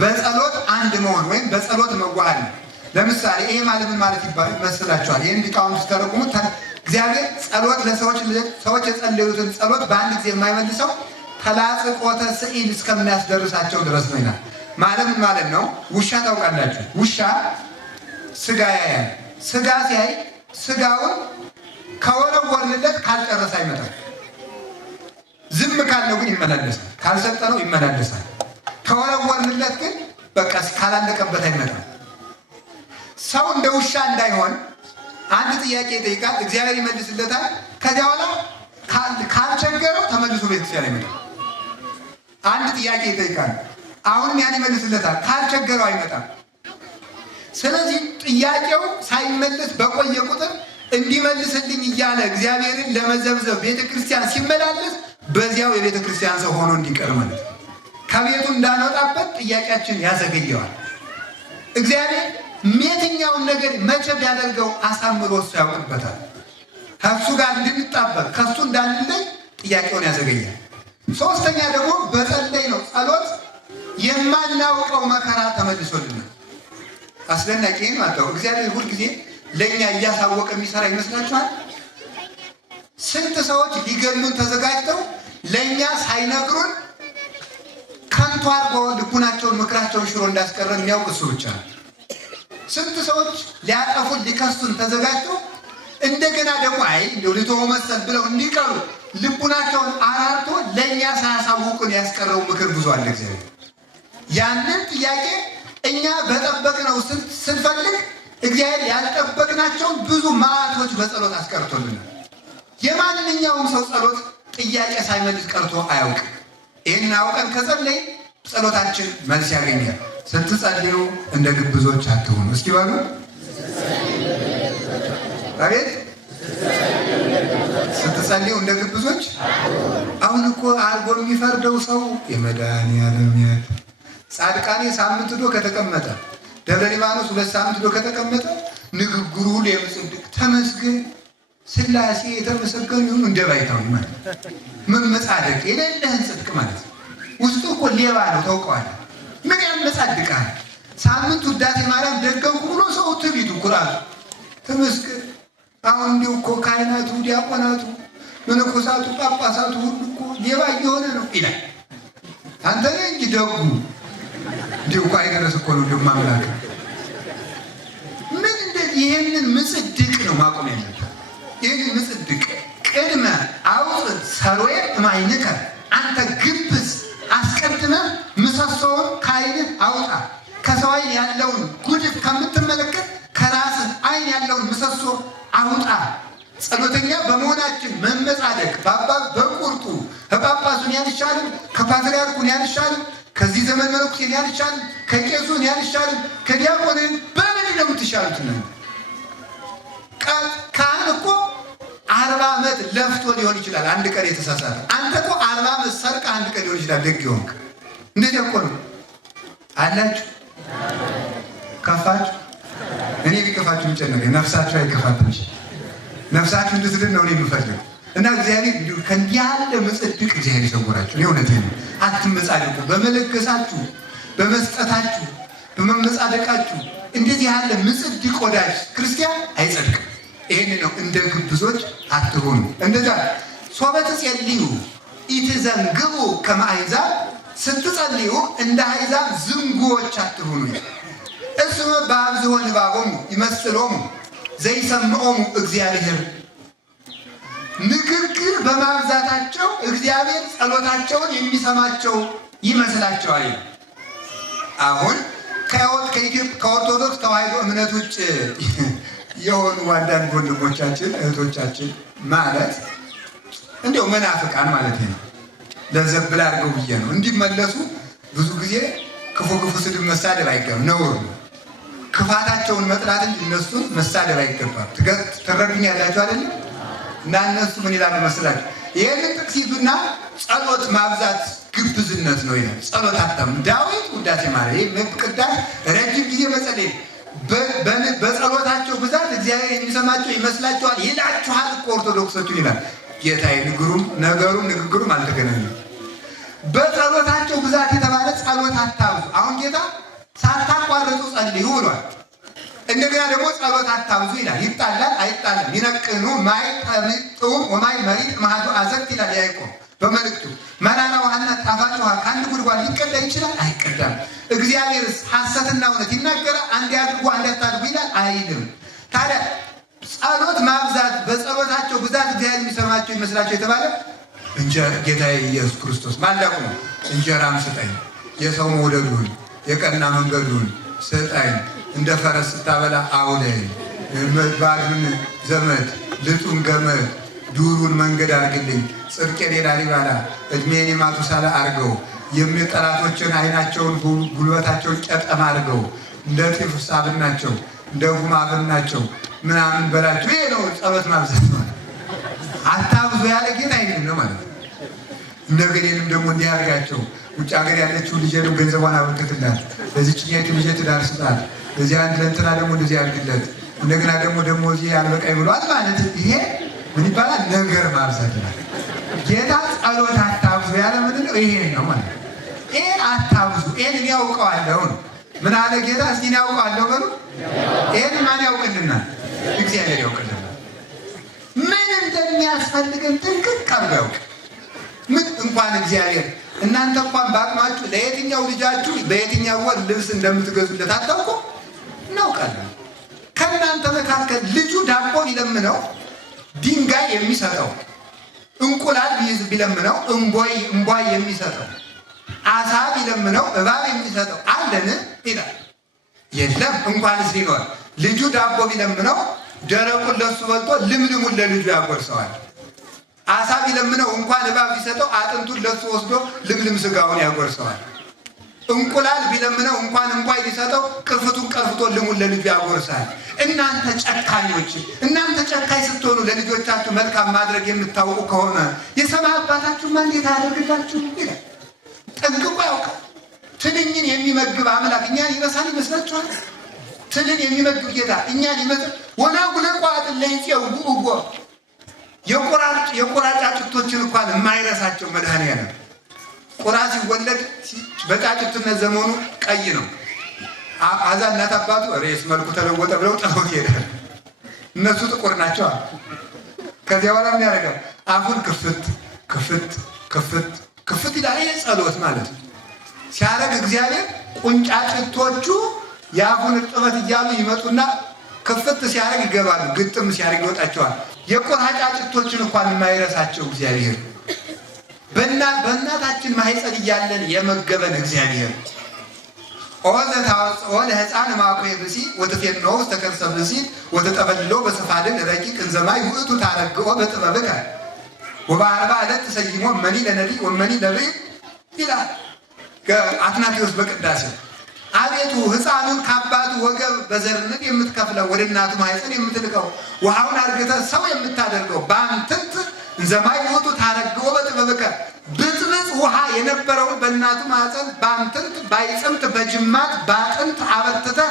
በጸሎት አንድ መሆን ወይም በጸሎት መዋሃድ ነው። ለምሳሌ ይሄ ማለት ምን ማለት ይመስላችኋል? ይህን ሊቃውንት ሲተረጉሙት እግዚአብሔር ጸሎት ሰዎች የጸለዩትን ጸሎት በአንድ ጊዜ የማይመልሰው ተላጽቆተ ስዒል እስከሚያስደርሳቸው ድረስ ነው ይላል። ማለት ምን ማለት ነው? ውሻ ታውቃላችሁ? ውሻ ስጋ ያያል። ስጋ ሲያይ ስጋውን ከወረወርንለት ካልጨረሰ አይመጣም። ዝም ካለው ግን ይመላለሳል። ካልሰጠነው ይመላለሳል። ከወረወርንለት ግን በቃ ካላለቀበት አይመጣም። ሰው እንደ ውሻ እንዳይሆን አንድ ጥያቄ ይጠይቃል፣ እግዚአብሔር ይመልስለታል። ከዚያ በኋላ ካልቸገረው ተመልሶ ቤተክርስቲያን አይመጣም። አንድ ጥያቄ ይጠይቃል፣ አሁንም ያን ይመልስለታል። ካልቸገረው አይመጣም። ስለዚህ ጥያቄው ሳይመለስ በቆየ ቁጥር እንዲመልስልኝ እያለ እግዚአብሔርን ለመዘብዘብ ቤተክርስቲያን ሲመላለስ በዚያው የቤተክርስቲያን ሰው ሆኖ እንዲቀር ማለት ነው። ከቤቱ እንዳንወጣበት ጥያቄያችን ያዘገየዋል። እግዚአብሔር የትኛውን ነገር መቼ ቢያደርገው አሳምሮ እሱ ያውቅበታል። ከእሱ ጋር እንድንጣበቅ ከእሱ እንዳንለይ ጥያቄውን ያዘገያል። ሶስተኛ ደግሞ በጸለይ ነው። ጸሎት የማናውቀው መከራ ተመልሶልናል። አስደናቂ ማለት ነው። እግዚአብሔር ሁልጊዜ ለእኛ እያሳወቀ የሚሰራ ይመስላችኋል? ስንት ሰዎች ሊገሉን ተዘጋጅተው ለእኛ ሳይነግሩን ከንቱ አድርጎ ልቡናቸውን ምክራቸውን ሽሮ እንዳስቀረን የሚያውቅ እሱ ብቻ ነው። ስንት ሰዎች ሊያጠፉን ሊከሱን ተዘጋጅተው እንደገና ደግሞ አይ እንደው ልተው መሰል ብለው እንዲቀሩ ልቡናቸውን አራርቶ ለእኛ ሳያሳውቁን ያስቀረው ምክር ብዙ አለ። እግዚአብሔር ያንን ጥያቄ እኛ በጠበቅነው ስንፈልግ እግዚአብሔር ያልጠበቅናቸውን ብዙ መዓቶች በጸሎት አስቀርቶልናል። የማንኛውም ሰው ጸሎት ጥያቄ ሳይመልስ ቀርቶ አያውቅም። ይህን አውቀን ከጸለይ ጸሎታችን መልስ ያገኛል። ስትጸልዩ እንደ ግብዞች አትሁኑ። እስኪ በሉ አቤት። ስትጸልዩ እንደ ግብዞች። አሁን እኮ አርጎ የሚፈርደው ሰው የመድኃኒዓለም ጻድቃኔ ሳምንት ዶ ከተቀመጠ ደብረ ሊባኖስ 2 ሳምንት ዶ ከተቀመጠ ንግግሩ ሁሉ የምጽድቅ ተመስገን ሥላሴ የተመሰገኑ ይሁኑ እንደ ባይታዊ ማለት ምን መጻደቅ የሌለህን ጽድቅ ማለት ውስጡ እኮ ሌባ ነው ታውቀዋለህ። ምን ያመጻድቃል? ሳምንት ውዳሴ ማርያም ደገምኩ ብሎ ሰው ትቢቱ ኩራቱ ተመስገን። አሁን እንዲሁ እኮ ካህናቱ፣ ዲያቆናቱ፣ መነኮሳቱ፣ ጳጳሳቱ ሁሉ እኮ ሌባ እየሆነ ነው ይላል። አንተ ነህ እንጂ ደጉ እንዲሁ እኮ አይደረስ እኮ ነው ደግሞ አምላክ ምን እንደዚህ ይሄንን ምጽድቅ ነው ማቆም ያለበት። ይሄንን ምጽድቅ ቅድመ አውጥት ሰርዌ እማይንከ አንተ ግብዝ አስቀድመህ ምሰሶውን ከዓይንህ አውጣ። ከሰው ዓይን ያለውን ጉድፍ ከምትመለከት ከራስህ ዓይን ያለውን ምሰሶ አውጣ። ጸሎተኛ በመሆናችን መመጻደቅ በቁርጡ ከጳጳሱን ያልሻልም፣ ከፓትርያርኩን ያልሻልም፣ ከዚህ ዘመን መነኩሴን ያልሻልም፣ ከቄሱን ያልሻልም፣ ከዲያቆንን በምን ነው የምትሻሉት? ካህን እኮ 40 ዓመት ለፍቶ ሊሆን ይችላል አንድ ቀን የተሳሳተ። አንተ እኮ 40 ዓመት ሰርቅ አንድ ቀን ሊሆን ይችላል ደግ ይሆንክ። እንደዚህ እኮ ነው አላችሁ። ከፋችሁ እኔ ቢከፋችሁ ጨነቀኝ፣ ነፍሳችሁ አይከፋትም። ነፍሳችሁ እንድትድን ነው እኔ የምፈልገው። እና እግዚአብሔር እንዲሁ ከእንዲህ ያለ መጽድቅ እግዚአብሔር ይሰውራችሁ። እውነቴን ነው። አትመጻደቁ። በመለገሳችሁ፣ በመስጠታችሁ፣ በመመጻደቃችሁ እንደዚህ ያለ መጽድቅ ወዳጅ ክርስቲያን አይጸድቅም። ይሄን ነው እንደ ግብዞች አትሆኑ። እንደዛ ሶበት ጸልዩ ኢትዘንግቡ ከመ አሕዛብ፣ ስትጸልዩ እንደ አሕዛብ ዝንጉዎች አትሆኑ። እስመ በአብዝሖ ንባቦሙ ይመስሎሙ ዘይሰምዖሙ እግዚአብሔር። ንግግር በማብዛታቸው እግዚአብሔር ጸሎታቸውን የሚሰማቸው ይመስላቸዋል። አሁን ከኦርቶዶክስ ተዋሕዶ እምነት ውጭ የሆኑ አንዳንድ ወንድሞቻችን እህቶቻችን ማለት እንዲያው መናፍቃን ማለት ነው። ለዘብላ አድርገው ብዬ ነው እንዲመለሱ። ብዙ ጊዜ ክፉ ስድብ መሳደብ አይገባም፣ ነውር ነው። ክፋታቸውን መጥላት እንጂ እነሱን መሳደብ አይገባም። ትረዱኛላችሁ አይደለም? እና እነሱ ምን ይላሉ መስላችሁ? ይህንን ጥቅስ ይዙና ጸሎት ማብዛት ግብዝነት ነው ይላል። ጸሎት አታም ዳዊት ውዳሴ ማለት ይህ ቅዳሴ ረጅም ጊዜ መጸለይ በጸሎታቸው ብዛት እግዚአብሔር የሚሰማቸው ይመስላችኋል ይላችኋል እኮ ኦርቶዶክሶቹን ይላል። ጌታዬ ንግግሩም አልተገናኘም። በጸሎታቸው ብዛት የተባለ ጸሎት አታብዙ። አሁን ጌታ ሳታቋርጡ ጸልዩ ብሏል። እንደገና ደግሞ ጸሎት አታብዙ ይላል። ይጣላል አይጣልም፣ ይነቅኑ ማይ ጠሚጡም ወማይ መሪጥ ማህዱ አዘርት ይላል ያዕቆብ በመልእክቱ። መራራ ውሃና ጣፋጭ ውሃ ከአንድ ጉድጓድ ሊቀዳ ይችላል? አይቀዳም። እግዚአብሔርስ ሐሰትና እውነት ይናገራል? አንድ ያድርጉ አንድ ያታድርጉ ይላል? አይልም። ታዲያ ጸሎት ማብዛት በጸሎታቸው ብዛት እግዚአብሔር የሚሰማቸው ይመስላቸው የተባለ ጌታዬ ኢየሱስ ክርስቶስ ማልዳቁ ነው። እንጀራም ስጠኝ፣ የሰው መውደዱን የቀና መንገዱን ስጠኝ፣ እንደ ፈረስ ስታበላ አውለኝ፣ ባዱን ዘመድ ልጡን ገመድ ዱሩን መንገድ አርግልኝ፣ ጽድቄን ላሊበላ ዕድሜን የማቱሳላ አርገው፣ የሚጠላቶችን አይናቸውን ጉልበታቸውን ጨጠማ አርገው፣ እንደ ጢፍ ሳብናቸው እንደ ጉማ አብናቸው ምናምን በላቸው። ይሄ ነው ጸሎት ማብዛት ማለት። አታብዙ ያለ ጌታ አይደለም ነው ማለት። እንደገሌንም ደግሞ እንዲህ አድርጋቸው፣ ውጭ ሀገር ያለችው ልጄንም ገንዘቧን አበርክትላት፣ ለዚህች ጌት ልጄ ትዳር ስጣት፣ ለዚህ አንድ ለእንትና ደግሞ እንደዚህ አድርግለት፣ እንደገና ደግሞ እዚህ አልበቃኝ ብሏል ማለት ይሄ ምን ይባላል? ነገር ማብዛት ይላል ጌታ። ጸሎት አታብዙ ያለ ምንድን ነው? ይሄ ነው ማለት። ይሄን አታብዙ፣ ይሄን እኔ ያውቀዋለሁ ነው። ምን አለ ጌታ? እስኪ እኔ ያውቀዋለሁ በሉ። ይሄን ማን ያውቅልናል? እግዚአብሔር ያውቅልናል። ምን እንደሚያስፈልገን ጥንቅቅ አድርጎ ያውቅ። ምን እንኳን እግዚአብሔር እናንተ እንኳን በአቅማችሁ ለየትኛው ልጃችሁ በየትኛው ወር ልብስ እንደምትገዙለት አታውቁ? እናውቃለን። ከእናንተ መካከል ልጁ ዳቦ ቢለምነው ድንጋይ የሚሰጠው፣ እንቁላል ቢለምነው እምቧይ የሚሰጠው፣ አሳ ቢለምነው እባብ የሚሰጠው አለን ይላል? የለም። እንኳንስ ሊኖር ልጁ ዳቦ ቢለምነው ደረቁን ለሱ በልቶ ልምልሙን ለልጁ ያጎርሰዋል። አሳ ቢለምነው እንኳን እባብ ቢሰጠው አጥንቱን ለሱ ወስዶ ልምልም ስጋውን ያጎርሰዋል። እንቁላል ቢለምነው እንኳን እንቧይ ቢሰጠው ቅርፍቱን ቀርፍቶ ልሙን ለልጁ ያጎርሳል። እናንተ ጨካኞች፣ እናንተ ጨካኝ ስትሆኑ ለልጆቻችሁ መልካም ማድረግ የምታውቁ ከሆነ የሰማይ አባታችሁማ እንዴት አያደርግላችሁ ይላል። ጠንቅቆ ያውቃል። ትንኝን የሚመግብ አምላክ እኛን ይረሳል ይመስላችኋል? ትንን የሚመግብ ጌታ እኛን ይመስል ወናጉለቋ አጥለይጼው ጉጉ የቁራ ጫጭቶችን እንኳን የማይረሳቸው መድኃኒዓለም። ቁራ ሲወለድ በጫጭትነት ዘመኑ ቀይ ነው። አዛ እናት አባቱ ሬስ መልኩ ተለወጠ ብለው ጥለውት ይሄዳል። እነሱ ጥቁር ናቸው። ከዚያ በኋላ ምን ያደርጋል? አፉን ክፍት ይላል። ይሄ ጸሎት ማለት ነው። ሲያደርግ እግዚአብሔር ቁንጫጭቶቹ የአፉን እርጥበት እያሉ ይመጡና ክፍት ሲያደርግ ይገባሉ፣ ግጥም ሲያደርግ ይወጣቸዋል። የቁራ ጫጭቶችን እንኳን የማይረሳቸው እግዚአብሔር በእናታችን ማህፀን እያለን የመገበን እግዚአብሔር ኦዘ ታወጽኦ ለሕፃን ማቆየ ብሲ ወተፌኖ ውስተ ከርሰ ብሲ ወተጠበልሎ በሰፋድን ረቂቅ እንዘማይ ውእቱ ታረግኦ በጥበብከ ወበአርባ ዕለት ተሰይሞ መኒ ለነቢይ ወመኒ ለብዕል ይላል አትናቴዎስ በቅዳሴ። አቤቱ ሕፃኑን ከአባቱ ወገብ በዘርነት የምትከፍለው ወደ እናቱ ማህፀን የምትልቀው ውሃውን አርግተህ ሰው የምታደርገው በአንትንት እንዘማይ ውእቱ ታረግኦ በጥበብከ ብጥብጥ ውሃ የነበረውን በእናቱ ማህፀን በአንትንት ባይጽምት በጅማት በአጥንት አበርትተህ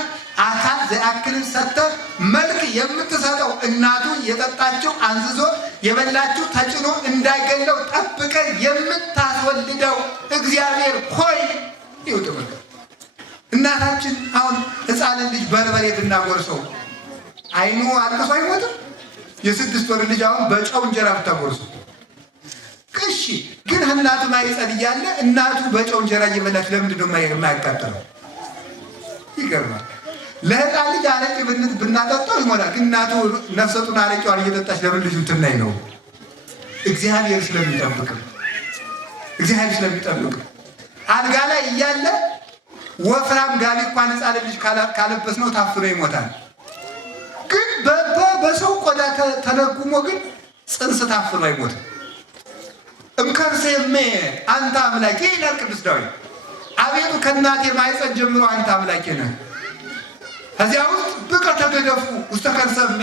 አካል ዘያክልን ሰጥተህ መልክ የምትሰጠው እናቱ የጠጣችው አንዝዞ የበላችው ተጭኖ እንዳይገለው ጠብቀን የምታስወልደው እግዚአብሔር ሆይ ይውጥ መልካም። እናታችን አሁን ሕፃንን ልጅ በርበሬ ብናጎርሰው አይኑ አልቅሶ አይሞትም? የ6 ወር ልጅ አሁን በጨው እንጀራ ብታጎርሰው እሺ። ግን እናቱ ማይጸል እያለ እናቱ በጨው እንጀራ እየበላች ለምንድን ነው የማያቃጥለው? ይገርማል። ለሕፃን ልጅ አረቄ ብናጠጣው ይሞላል። ግን እናቱ ነፍሰ ጡር አረቄዋን እየጠጣች ለምን ልጁ ትናይ ነው? እግዚአብሔር ስለሚጠብቅ አልጋ ላይ እያለ ወፍራም ጋቢ እንኳን ሕፃን ልጅ ካለበስ ነው ታፍኖ ይሞታል። ግን በሰው ቆዳ ተለጉሞ ግን ጽንስ ታፍኖ አይሞትም። እምከርሴሜ አንተ አምላኬ ይላል ቅዱስ ዳዊት። አቤቱ ከእናቴ ማኅፀን ጀምሮ አንተ አምላኬ ነህ። ከዚያ ውስጥ ብቀ ተገደፉ ውስተ ከርሰሜ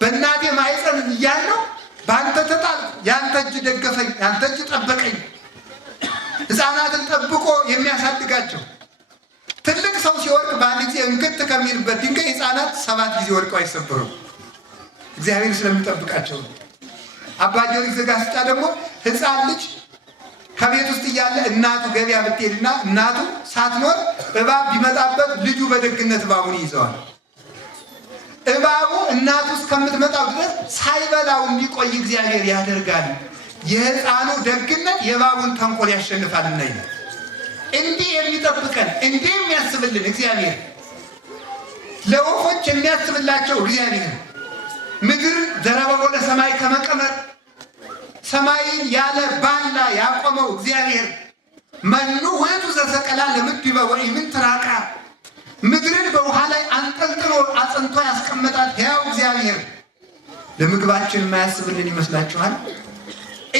በእናቴ ማኅፀን እያለሁ በአንተ ተጣልኩ፣ የአንተ እጅ ደገፈኝ፣ የአንተ እጅ ጠበቀኝ። ሕፃናትን ጠብቆ የሚያሳድጋቸው ትልቅ ሰው ሲወድቅ በአንድ ጊዜ እንክት ከሚልበት ድንጋይ ሕፃናት 7 ጊዜ ወድቀው አይሰበሩም። እግዚአብሔር ስለሚጠብቃቸው ነው። አባ ጊዮርጊስ ዘጋስጫ ደግሞ ሕፃን ልጅ ከቤት ውስጥ እያለ እናቱ ገበያ ብትሄድና እናቱ ሳትኖር እባብ ቢመጣበት ልጁ በደግነት እባቡን ይዘዋል። እባቡ እናቱ እስከምትመጣው ድረስ ሳይበላው እንዲቆይ እግዚአብሔር ያደርጋል። የሕፃኑ ደግነት የእባቡን ተንኮል ያሸንፋልና ይላል። እንዲህ የሚጠብቀን እንዲህ የሚያስብልን እግዚአብሔር፣ ለወፎች የሚያስብላቸው እግዚአብሔር፣ ምድር ዘረበቦ ለሰማይ ከመቀመር ሰማይን ያለ ባላ ያቆመው እግዚአብሔር፣ መኑ ውእቱ ዘሰቀላ ለምድበ ወኢምንትራቃ ምድርን በውሃ ላይ አንጠልጥሎ አጽንቶ ያስቀመጣት ሕያው እግዚአብሔር ለምግባችን የማያስብልን ይመስላችኋል?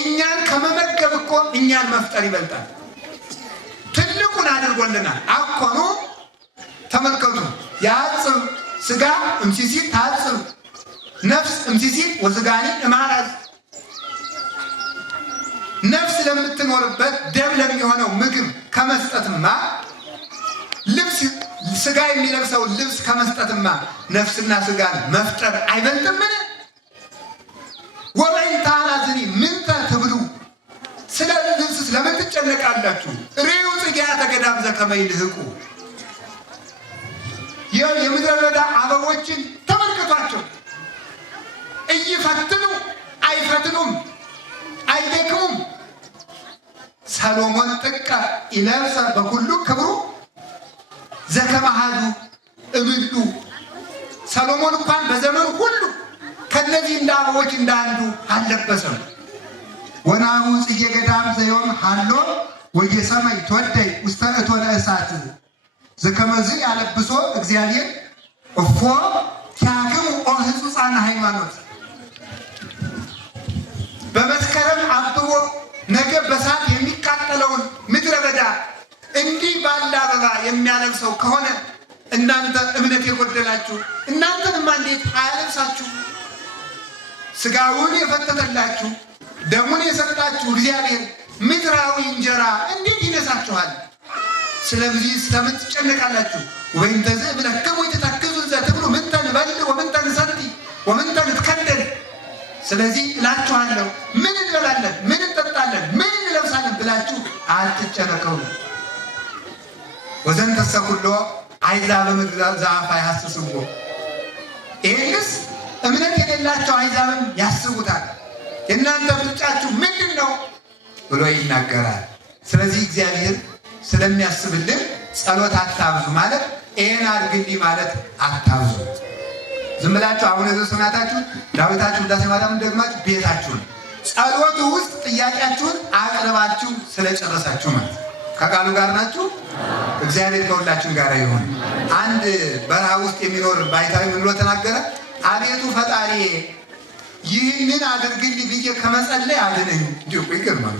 እኛን ከመመገብ እኮ እኛን መፍጠር ይበልጣል። ትልቁን አድርጎልናል። አኮኑ ተመልከቱ፣ ያጽብ ስጋ እምሲሲት ታጽብ ነፍስ እምሲሲት ወስጋኒ እማራዝ። ነፍስ ለምትኖርበት ደም ለሚሆነው ምግብ ከመስጠትማ ልብስ ስጋ የሚለብሰው ልብስ ከመስጠትማ ነፍስና ስጋን መፍጠር አይበልጥምን? ወበይንተ አራዝኒ ምንተ ትብሉ፣ ስለ ልብስስ ለምን ትጨነቃላችሁ? ርዩ ጽጌያተ ገዳም ዘከመ ይልህቁ። የምድረ በዳ አበቦችን ተመልከቷቸው። እይፈትኑ አይፈትኑም፣ አይደክሙም። ሰሎሞን ጥቀ ይለብሰ በኩሉ ክብሩ ዘከመ አሐዱ እምሉ። ሰሎሞን እንኳን በዘመኑ ሁሉ ከነዚህ እንደ አበቦች እንደ አንዱ አልለበሰም። ወናሁ ጽጌ ገዳም ዘዮም ሃሎ ወየሰማይ ተወደይ ውስተ እቶነ እሳት ዘከመዝ ያለብሶ እግዚአብሔር እፎ ኪያግሙ ኦ ሕጹፃነ ሃይማኖት። በመስከረም አብቦ ነገ በሳት የሚቃጠለውን ምድረ በዳ እንዲህ ባለ አበባ የሚያለብሰው ከሆነ እናንተ እምነት የጎደላችሁ እናንተንማ እንዴት አያለብሳችሁ? ስጋውን የፈተተላችሁ ደሙን የሰጣችሁ እግዚአብሔር ምድራዊ እንጀራ እንዴት ይነሳችኋል? ስለዚህ ስለምን ትጨነቃላችሁ? ወይም ተዝእ ብለክሙ ይትተክዙ ዘትብሉ ምንተ ንበልዕ ወምንተ ንሰቲ ወምንተ ንትከደን። ስለዚህ እላችኋለሁ ምን እንበላለን፣ ምን እንጠጣለን፣ ምን እንለብሳለን ብላችሁ አትጨነቀው። ወዘንተሰ ኩሎ አሕዛበ ምድር ዘአፋ ያሐስስዎ። ይህንስ እምነት የሌላቸው አሕዛብም ያስቡታል። የእናንተ ምርጫችሁ ምንድን ነው ብሎ ይናገራል። ስለዚህ እግዚአብሔር ስለሚያስብልን ጸሎት አታብዙ ማለት ይህን አድርግልኝ ማለት አታብዙ። ዝም ብላችሁ አቡነ ዘበሰማያታችሁ ዳዊታችሁ ውዳሴ ማርያምን ደግማችሁ ቤታችሁን ጸሎቱ ውስጥ ጥያቄያችሁን አቅርባችሁ ስለጨረሳችሁ ማለት ከቃሉ ጋር ናችሁ። እግዚአብሔር ከሁላችን ጋር ይሁን። አንድ በረሃ ውስጥ የሚኖር ባይታዊ ምን ብሎ ተናገረ? አቤቱ ፈጣሪ ይህንን አድርግልኝ ብዬ ከመጸለይ አድነኝ። እንዲሁ ይገርማል።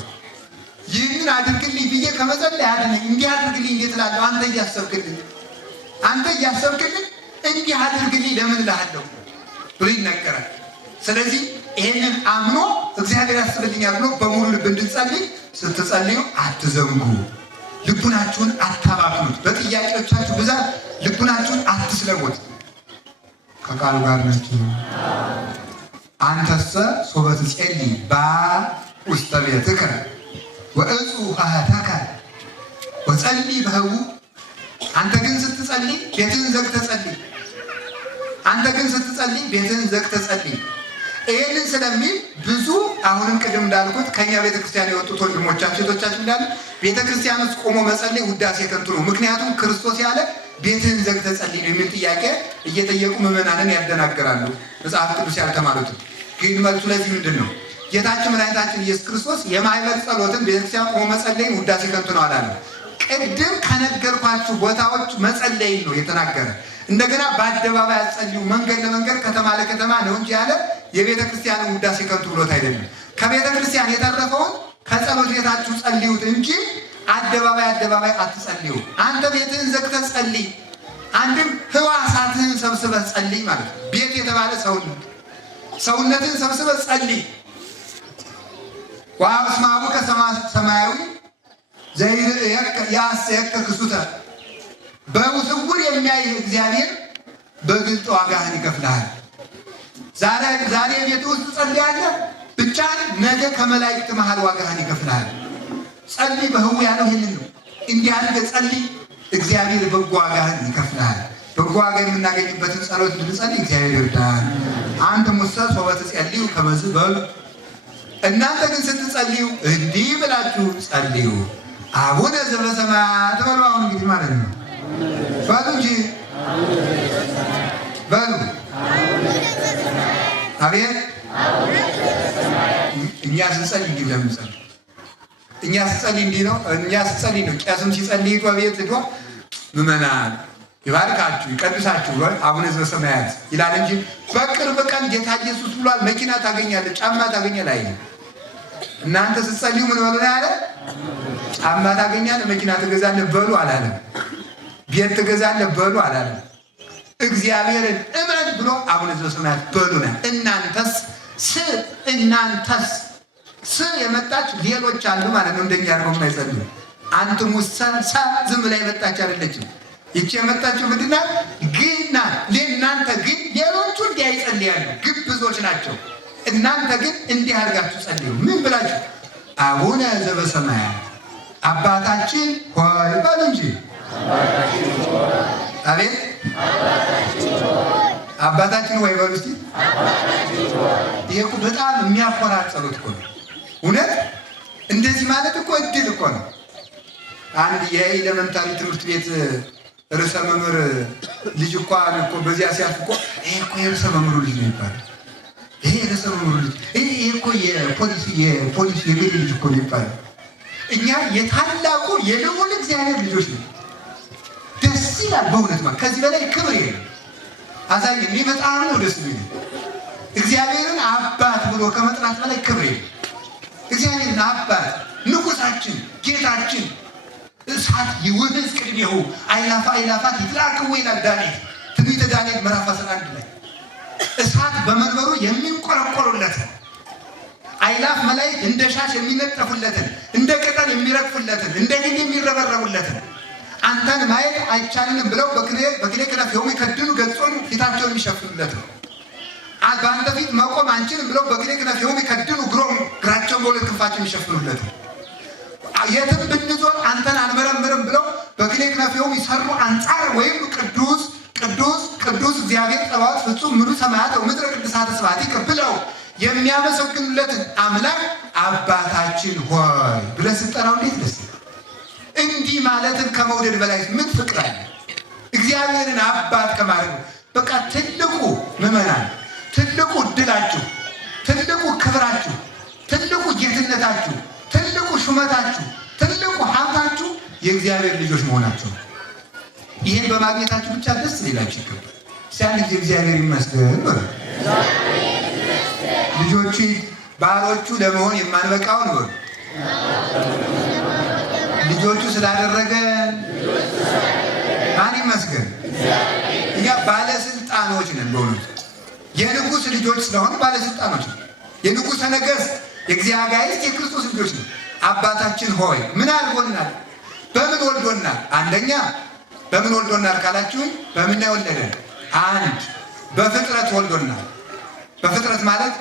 ይህንን አድርግልኝ ብዬ ከመጸለይ አድነኝ። እንዲህ አድርግልኝ እንዴት እላለሁ? አንተ እያሰብክልኝ እንዲህ አድርግልኝ ለምን እልሃለሁ ብሎ ይናገራል። ስለዚህ ይህንን አምኖ እግዚአብሔር ያስብልኛል ብሎ በሙሉ ልብ እንድትጸልይ ስትጸልዩ አትዘንጉ። ልቡናችሁን አታባክኑት። በጥያቄዎቻችሁ ብዛት ልቡናችሁን አትስለሙት። ከቃሉ ጋር ናችሁ። አንተሰ ሶበ ትጸልይ በውስተ ቤትከ ወእፁ ሀተከ ወጸልይ በህቡዕ። አንተ ግን ስትጸልይ ቤትህን ዘግተህ ጸልይ። አንተ ግን ስትጸልይ ቤትህን ዘግተህ ጸልይ። ይህንን ስለሚል ብዙ አሁንም ቅድም እንዳልኩት ከኛ ቤተክርስቲያን የወጡት ወንድሞቻችን እህቶቻችን እንዳሉ ቤተክርስቲያን ውስጥ ቆሞ መጸለይ ውዳሴ ከንቱ ነው። ምክንያቱም ክርስቶስ ያለ ቤትህን ዘግተህ ጸልይ ነው የሚል ጥያቄ እየጠየቁ ምዕመናንን ያደናግራሉ፣ መጽሐፍ ቅዱስ ያልተማሩትን። ግን መልሱ ለዚህ ምንድን ነው? ጌታችን መድኃኒታችን ኢየሱስ ክርስቶስ የማይበል ጸሎትን ቤተክርስቲያን ቆሞ መጸለይን ውዳሴ ከንቱ ነው አላለም። ቅድም ከነገርኳችሁ ቦታዎች መጸለይን ነው የተናገረ። እንደገና በአደባባይ አትጸልዩ፣ መንገድ ለመንገድ ከተማ ለከተማ ነው እንጂ ያለ የቤተ ክርስቲያንን ውዳሴ ከንቱ ብሎት አይደለም። ከቤተ ክርስቲያን የተረፈውን ከጸሎት ቤታችሁ ጸልዩት እንጂ አደባባይ አትጸልዩ። አንተ ቤትህን ዘግተህ ጸልይ። አንድም ህዋሳትህን ሰብስበህ ጸልይ ማለት ነው። ቤት የተባለ ሰውነትህን ሰብስበህ ጸልይ። ወአብስመ አቡከ ሰማያዊ ዘይርእየከ ያስየከ ክሱተ። በስውር የሚያይህ እግዚአብሔር በግልጥ ዋጋህን ይከፍልሃል። ዛሬ ቤት ውስጥ ጸልያለህ ብቻ ነገ ከመላእክት መሃል ዋጋህን ይከፍልሃል። ጸልይ በህቡዕ ያለው ይህንን ነው። እንዲህ አድርገህ ጸልይ፣ እግዚአብሔር በጎ ዋጋህን ይከፍልሃል። በጎ ዋጋ የምናገኝበትን ጸሎት እንድንጸልይ እግዚአብሔር ይርዳል። አንትሙሰ ሶበ ትጸልዩ ከመዝ በሉ። እናንተ ግን ስትጸልዩ እንዲህ ብላችሁ ጸልዩ፣ አቡነ ዘበሰማያት በሉ። አሁን እንግዲህ ማለት ነው በሉ እንጂ በሉ። አቤት እኛ ስንጸልይ እንዲህ ለምን ጸልይ? እኛ ስንጸልይ እንዲህ ነው። እኛ ስንጸልይ ነው። ቄስም ሲጸልይ በቤት ሄዶ ምዕመናን ይባርካችሁ ይቀድሳችሁ አቡነ ዘበሰማያት ይላል እንጂ በቅርብ ቀን ጌታ ኢየሱስ ብሏል መኪና ታገኛለህ፣ ጫማ ታገኛለህ አይደል? እናንተ ስትጸልዩ ምን በሉ ነው ያለ? ጫማ ታገኛለህ፣ መኪና ትገዛለህ በሉ አላለም። ቤት ትገዛለህ በሉ አላለም። እግዚአብሔርን እመን ብሎ አቡነ ዘበሰማያት በሉ ነው። እናንተስ የመጣች ሌሎች አሉ ማለት ነው። እንደኛ አድርገው የማይጸልዩ አንትሙሰ ዝም ላይ የመጣች አይደለችም። ይቺ የመጣችው ምንድን ናት? ግና ለእናንተ ግን ሌሎቹ እንዲህ ይጸልያሉ፣ ግብዞች ናቸው። እናንተ ግን እንዲህ አድርጋችሁ ጸልዩ። ምን ብላችሁ? አቡነ ዘበሰማያት አባታችን ሆይ በሉ እንጂ። አቤት አባታችን ሆይ በሉ እስቲ። ይሄ እኮ በጣም የሚያኮራ ጸሎት እኮ ነው። እውነት እንደዚህ ማለት እኮ እድል እኮ ነው። አንድ የኤሌመንታሪ ትምህርት ቤት ርዕሰ መምህር ልጅ እኮ በዚያ ሲያልፍ እኮ ይሄ እኮ የርዕሰ መምህሩ ልጅ ነው ይባላል። ይሄ የርዕሰ መምህሩ ልጅ፣ ይሄ እኮ የፖሊስ የገሌ ልጅ እኮ ነው ይባላል። እኛ የታላቁ የልዑል እግዚአብሔር ልጆች ነው። ደስ ይላል በእውነት ማለት ከዚህ በላይ ክብር የለም። አዛኝ እኔ በጣም ነው ደስ የሚል። እግዚአብሔርን አባት ብሎ ከመጥራት በላይ ክብር የለም። እግዚአብሔርን አባት ንጉሳችን፣ ጌታችን እሳት ይወደስ ቅድሜሁ አእላፋት ይጥላቅው ይላል ዳንኤል፣ ትንቢተ ዳንኤል ምዕራፍ 11 ላይ እሳት በመንበሩ የሚንቆረቆሩለትን አእላፍ መላእክት እንደ ሻሽ የሚነጠፉለትን፣ እንደ ቅጠል የሚረግፉለትን፣ እንደ ግንድ የሚረበረቡለትን አንተን ማየት አይቻልንም ብለው በክሌ ክነፍሆሙ ይከድኑ ገጾሙ ፊታቸውን የሚሸፍኑለት ነው። በአንተ ፊት መቆም አንችልም ብለው በክሌ ክነፍሆሙ ይከድኑ እግራቸውን በሁለት ክንፋቸው የሚሸፍኑለት ነው። የትም ብንዞር አንተን አንመረምርም ብለው በክሌ ክነፍሆሙ ይሰሩ አንጻር ወይም ቅዱስ ቅዱስ ቅዱስ እግዚአብሔር ጸባኦት ፍጹም ምሉ ሰማያት ወምድረ ቅድሳተ ስብሐቲከ ብለው የሚያመሰግኑለትን አምላክ አባታችን ሆይ ብለህ ስትጠራው እንዴት ደስ ይላል! እንዲህ ማለትን ከመውደድ በላይ ምን ፍቅር አለ? እግዚአብሔርን አባት ከማለት በቃ ትልቁ ምዕመናን፣ ትልቁ እድላችሁ፣ ትልቁ ክብራችሁ፣ ትልቁ ጌትነታችሁ፣ ትልቁ ሹመታችሁ፣ ትልቁ ሀብታችሁ የእግዚአብሔር ልጆች መሆናቸው። ይህን በማግኘታችሁ ብቻ ደስ ሊላችሁ ይገባል። ሲያን ጊዜ እግዚአብሔር ይመስገን በሉ። ልጆቹ ባሮቹ ለመሆን የማንበቃውን በሉ ልጆቹ ስላደረገ ማን ይመስገን? እኛ ባለስልጣኖች ነን። በእውነቱ የንጉሥ ልጆች ስለሆኑ ባለስልጣኖች ነን። የንጉሠ ነገሥት የእግዚአብሔር የክርስቶስ ልጆች ነን። አባታችን ሆይ ምን አድርጎናል? በምን ወልዶናል? አንደኛ በምን ወልዶናል ካላችሁኝ፣ በምን የወለደን? አንድ በፍጥረት ወልዶናል። በፍጥረት ማለት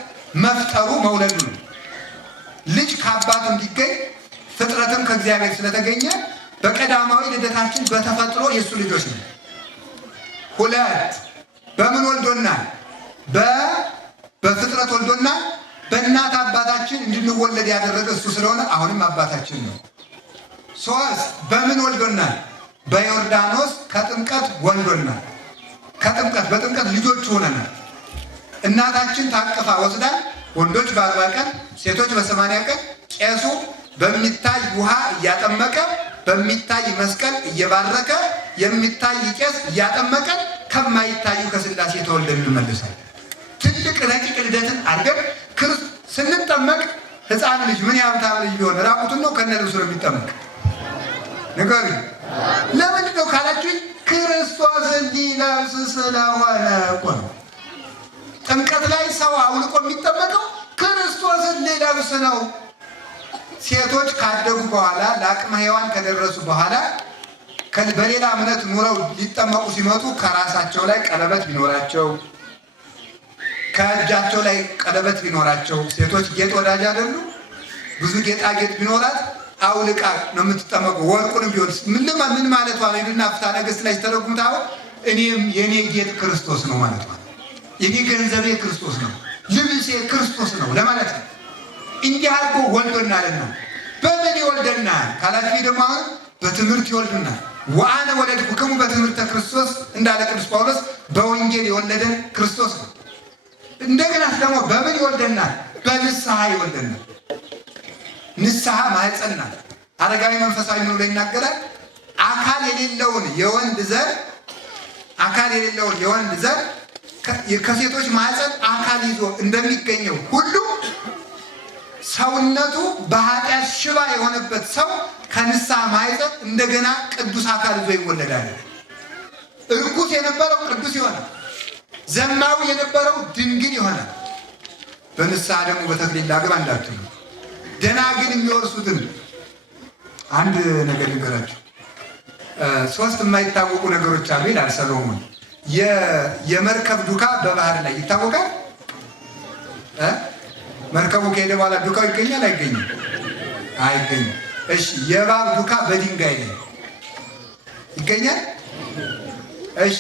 መፍጠሩ መውለዱ ነው። ልጅ ከአባቱ እንዲገኝ ፍጥረትም ከእግዚአብሔር ስለተገኘ በቀዳማዊ ልደታችን በተፈጥሮ የእሱ ልጆች ነው። ሁለት በምን ወልዶናል? በፍጥረት ወልዶናል። በእናት አባታችን እንድንወለድ ያደረገ እሱ ስለሆነ አሁንም አባታችን ነው። ሶስት በምን ወልዶናል? በዮርዳኖስ ከጥምቀት ወልዶናል። በጥምቀት ልጆች ሆነናል። እናታችን ታቅፋ ወስዳን ወንዶች በ40 ቀን ሴቶች በ80 ቀን ቄሱ በሚታይ ውሃ እያጠመቀ በሚታይ መስቀል እየባረከ የሚታይ ቄስ እያጠመቀ ከማይታዩ ከስላሴ ተወልደን እንመልሳለን። ትልቅ ረቂቅ ልደትን አድርገን ስንጠመቅ ሕፃን ልጅ ምን የሀብታም ልጅ ቢሆን ራቁቱን ነው ከነ ልብሱ ነው የሚጠመቅ? ንገሩኝ። ለምንድን ነው ካላችሁኝ፣ ክርስቶስን ሊለብስ ስለሆነ እኮ ነው። ጥምቀት ላይ ሰው አውልቆ የሚጠመቀው ክርስቶስን ሊለብስ ነው። ሴቶች ካደጉ በኋላ ለአቅመ ሔዋን ከደረሱ በኋላ በሌላ እምነት ኑረው ሊጠመቁ ሲመጡ ከራሳቸው ላይ ቀለበት ቢኖራቸው፣ ከእጃቸው ላይ ቀለበት ቢኖራቸው፣ ሴቶች ጌጥ ወዳጅ አይደሉ? ብዙ ጌጣጌጥ ቢኖራት አውልቃ ነው የምትጠመቁ። ወርቁንም ቢሆን ምን ማለቷ ነው? ሄዱና ፍትሐ ነገሥት ላይ ተረጉምታ እኔም የኔ ጌጥ ክርስቶስ ነው ማለት ነው። የኔ ገንዘቤ ክርስቶስ ነው፣ ልብሴ ክርስቶስ ነው ለማለት ነው። እንዲህ አድርጎ ወልዶናልና በምን ይወልደናል ካላችሁ ደግሞ አሁን በትምህርት ይወልዱናል። ወአነ ወለድኩክሙ በትምህርተ ክርስቶስ እንዳለ ቅዱስ ጳውሎስ በወንጌል የወለደን ክርስቶስ ነው። እንደገና ደግሞ በምን ይወልደናል? በንስሐ ይወልደናል። ንስሐ ማህፀናል። አረጋዊ መንፈሳዊ ነው ላይ ይናገራል። አካል የሌለውን የወንድ ዘር ከሴቶች ማህፀን አካል ይዞ እንደሚገኘው ሁሉ ሰውነቱ በኃጢአት ሽባ የሆነበት ሰው ከንስሐ ማህፀን እንደገና ቅዱስ አካል ይዞ ይወለዳል። እርኩስ የነበረው ቅዱስ ይሆናል። ዘማዊ የነበረው ድንግል ይሆናል። በንስሐ ደግሞ በተክሊል ላግባ እንዳትሉ። ደናግል የሚወርሱትን አንድ ነገር ልንገራችሁ። 3 የማይታወቁ ነገሮች አሉ ይላል ሰሎሞን። የመርከብ ዱካ በባህር ላይ ይታወቃል። መርከቡ ከሄደ በኋላ ዱካው ይገኛል አይገኝም? አይገኝም። እሺ፣ የእባብ ዱካ በድንጋይ ላይ ይገኛል? እሺ፣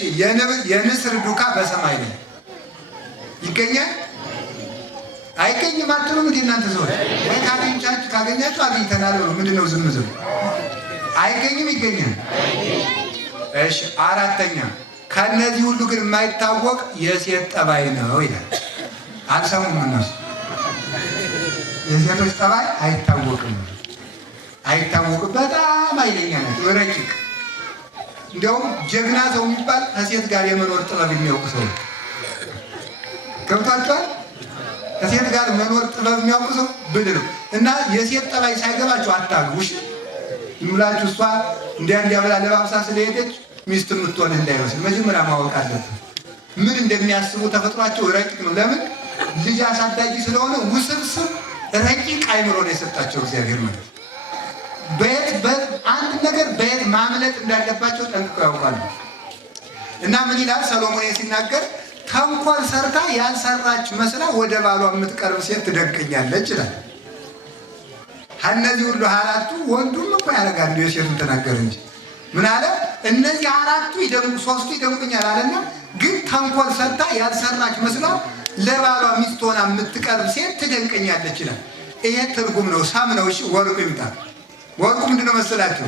የንስር ዱካ በሰማይ ላይ ይገኛል? አይገኝም አትሉም እንዴ እናንተ ሰዎች? ወይ ካገኛችሁ አግኝተናል ነው። ምንድነው ዝም አይገኝም? ይገኛል። እሺ፣ አራተኛ ከነዚህ ሁሉ ግን የማይታወቅ የሴት ጠባይ ነው ይላል። አልሰሙም እነሱ። የሴቶች ጠባይ አይታወቅም። በጣም ኃይለኛ ናት፣ ረቂቅ። እንዲያውም ጀግና ሰው የሚባል ከሴት ጋር የመኖር ጥበብ የሚያውቅ ሰው ገብቷቸዋል። ከሴት ጋር መኖር ጥበብ የሚያውቅ ሰው ብልህ ነው። እና የሴት ጠባይ ሳይገባችሁ አታግቡ። እሺ ይሙላችሁ። እሷ እንዲያ ብላ ለባብሳ ስለሄደች ሚስት የምትሆን እንዳይመስል መጀመሪያ ማወቅ አለብን። ምን እንደሚያስቡ ተፈጥሯቸው ረቂቅ ነው። ለምን? ልጅ አሳዳጊ ስለሆነ ውስብስብ ረቂቅ አይምሮ ነው የሰጣቸው እግዚአብሔር ማለት። አንድ ነገር በየት ማምለጥ እንዳለባቸው ጠንቅቀው ያውቃሉ። እና ምን ይላል ሰሎሞን ሲናገር፣ ተንኮል ሰርታ ያልሰራች መስላ ወደ ባሏ የምትቀርብ ሴት ትደንቀኛለች ይላል። እነዚህ ሁሉ አራቱ ወንዱም እኮ ያደርጋሉ። የሴቱን ተናገር እንጂ ምን አለ? እነዚህ አራቱ ሶስቱ ይደንቁኛል አለና፣ ግን ተንኮል ሰርታ ያልሰራች መስላ ለባሏ ሚስት ሆና የምትቀርብ ሴት ትደንቀኛለች ይላል። ይሄ ትርጉም ነው፣ ሳም ነው። እሺ ወርቁ ይምጣ። ወርቁ ምንድነው መሰላችሁ?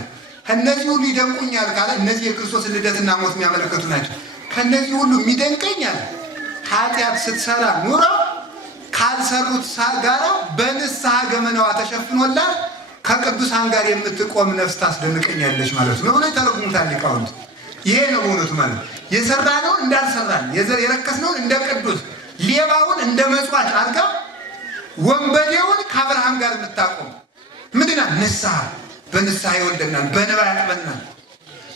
እነዚህ ሁሉ ይደንቁኛል ካለ እነዚህ የክርስቶስ ልደትና ሞት የሚያመለክቱ ናቸው። ከነዚህ ሁሉ የሚደንቀኛል ኃጢአት ስትሰራ ኑሮ ካልሰሩት ጋራ በንስሐ ገመናዋ ተሸፍኖላት ከቅዱሳን ጋር የምትቆም ነፍስ ታስደንቀኛለች ማለት ነው ብሎ ተረጉሙታል ሊቃውንት። ይሄ ነው በእውነቱ ማለት የሰራነውን እንዳልሰራን የረከስነውን እንደ ቅዱስ ሌባውን እንደ መጽዋች አድርጋ ወንበዴውን ከአብርሃም ጋር የምታቆም ምንድና ንስሐ። በንስሐ ይወልደናል፣ በንባ ያጥበናል።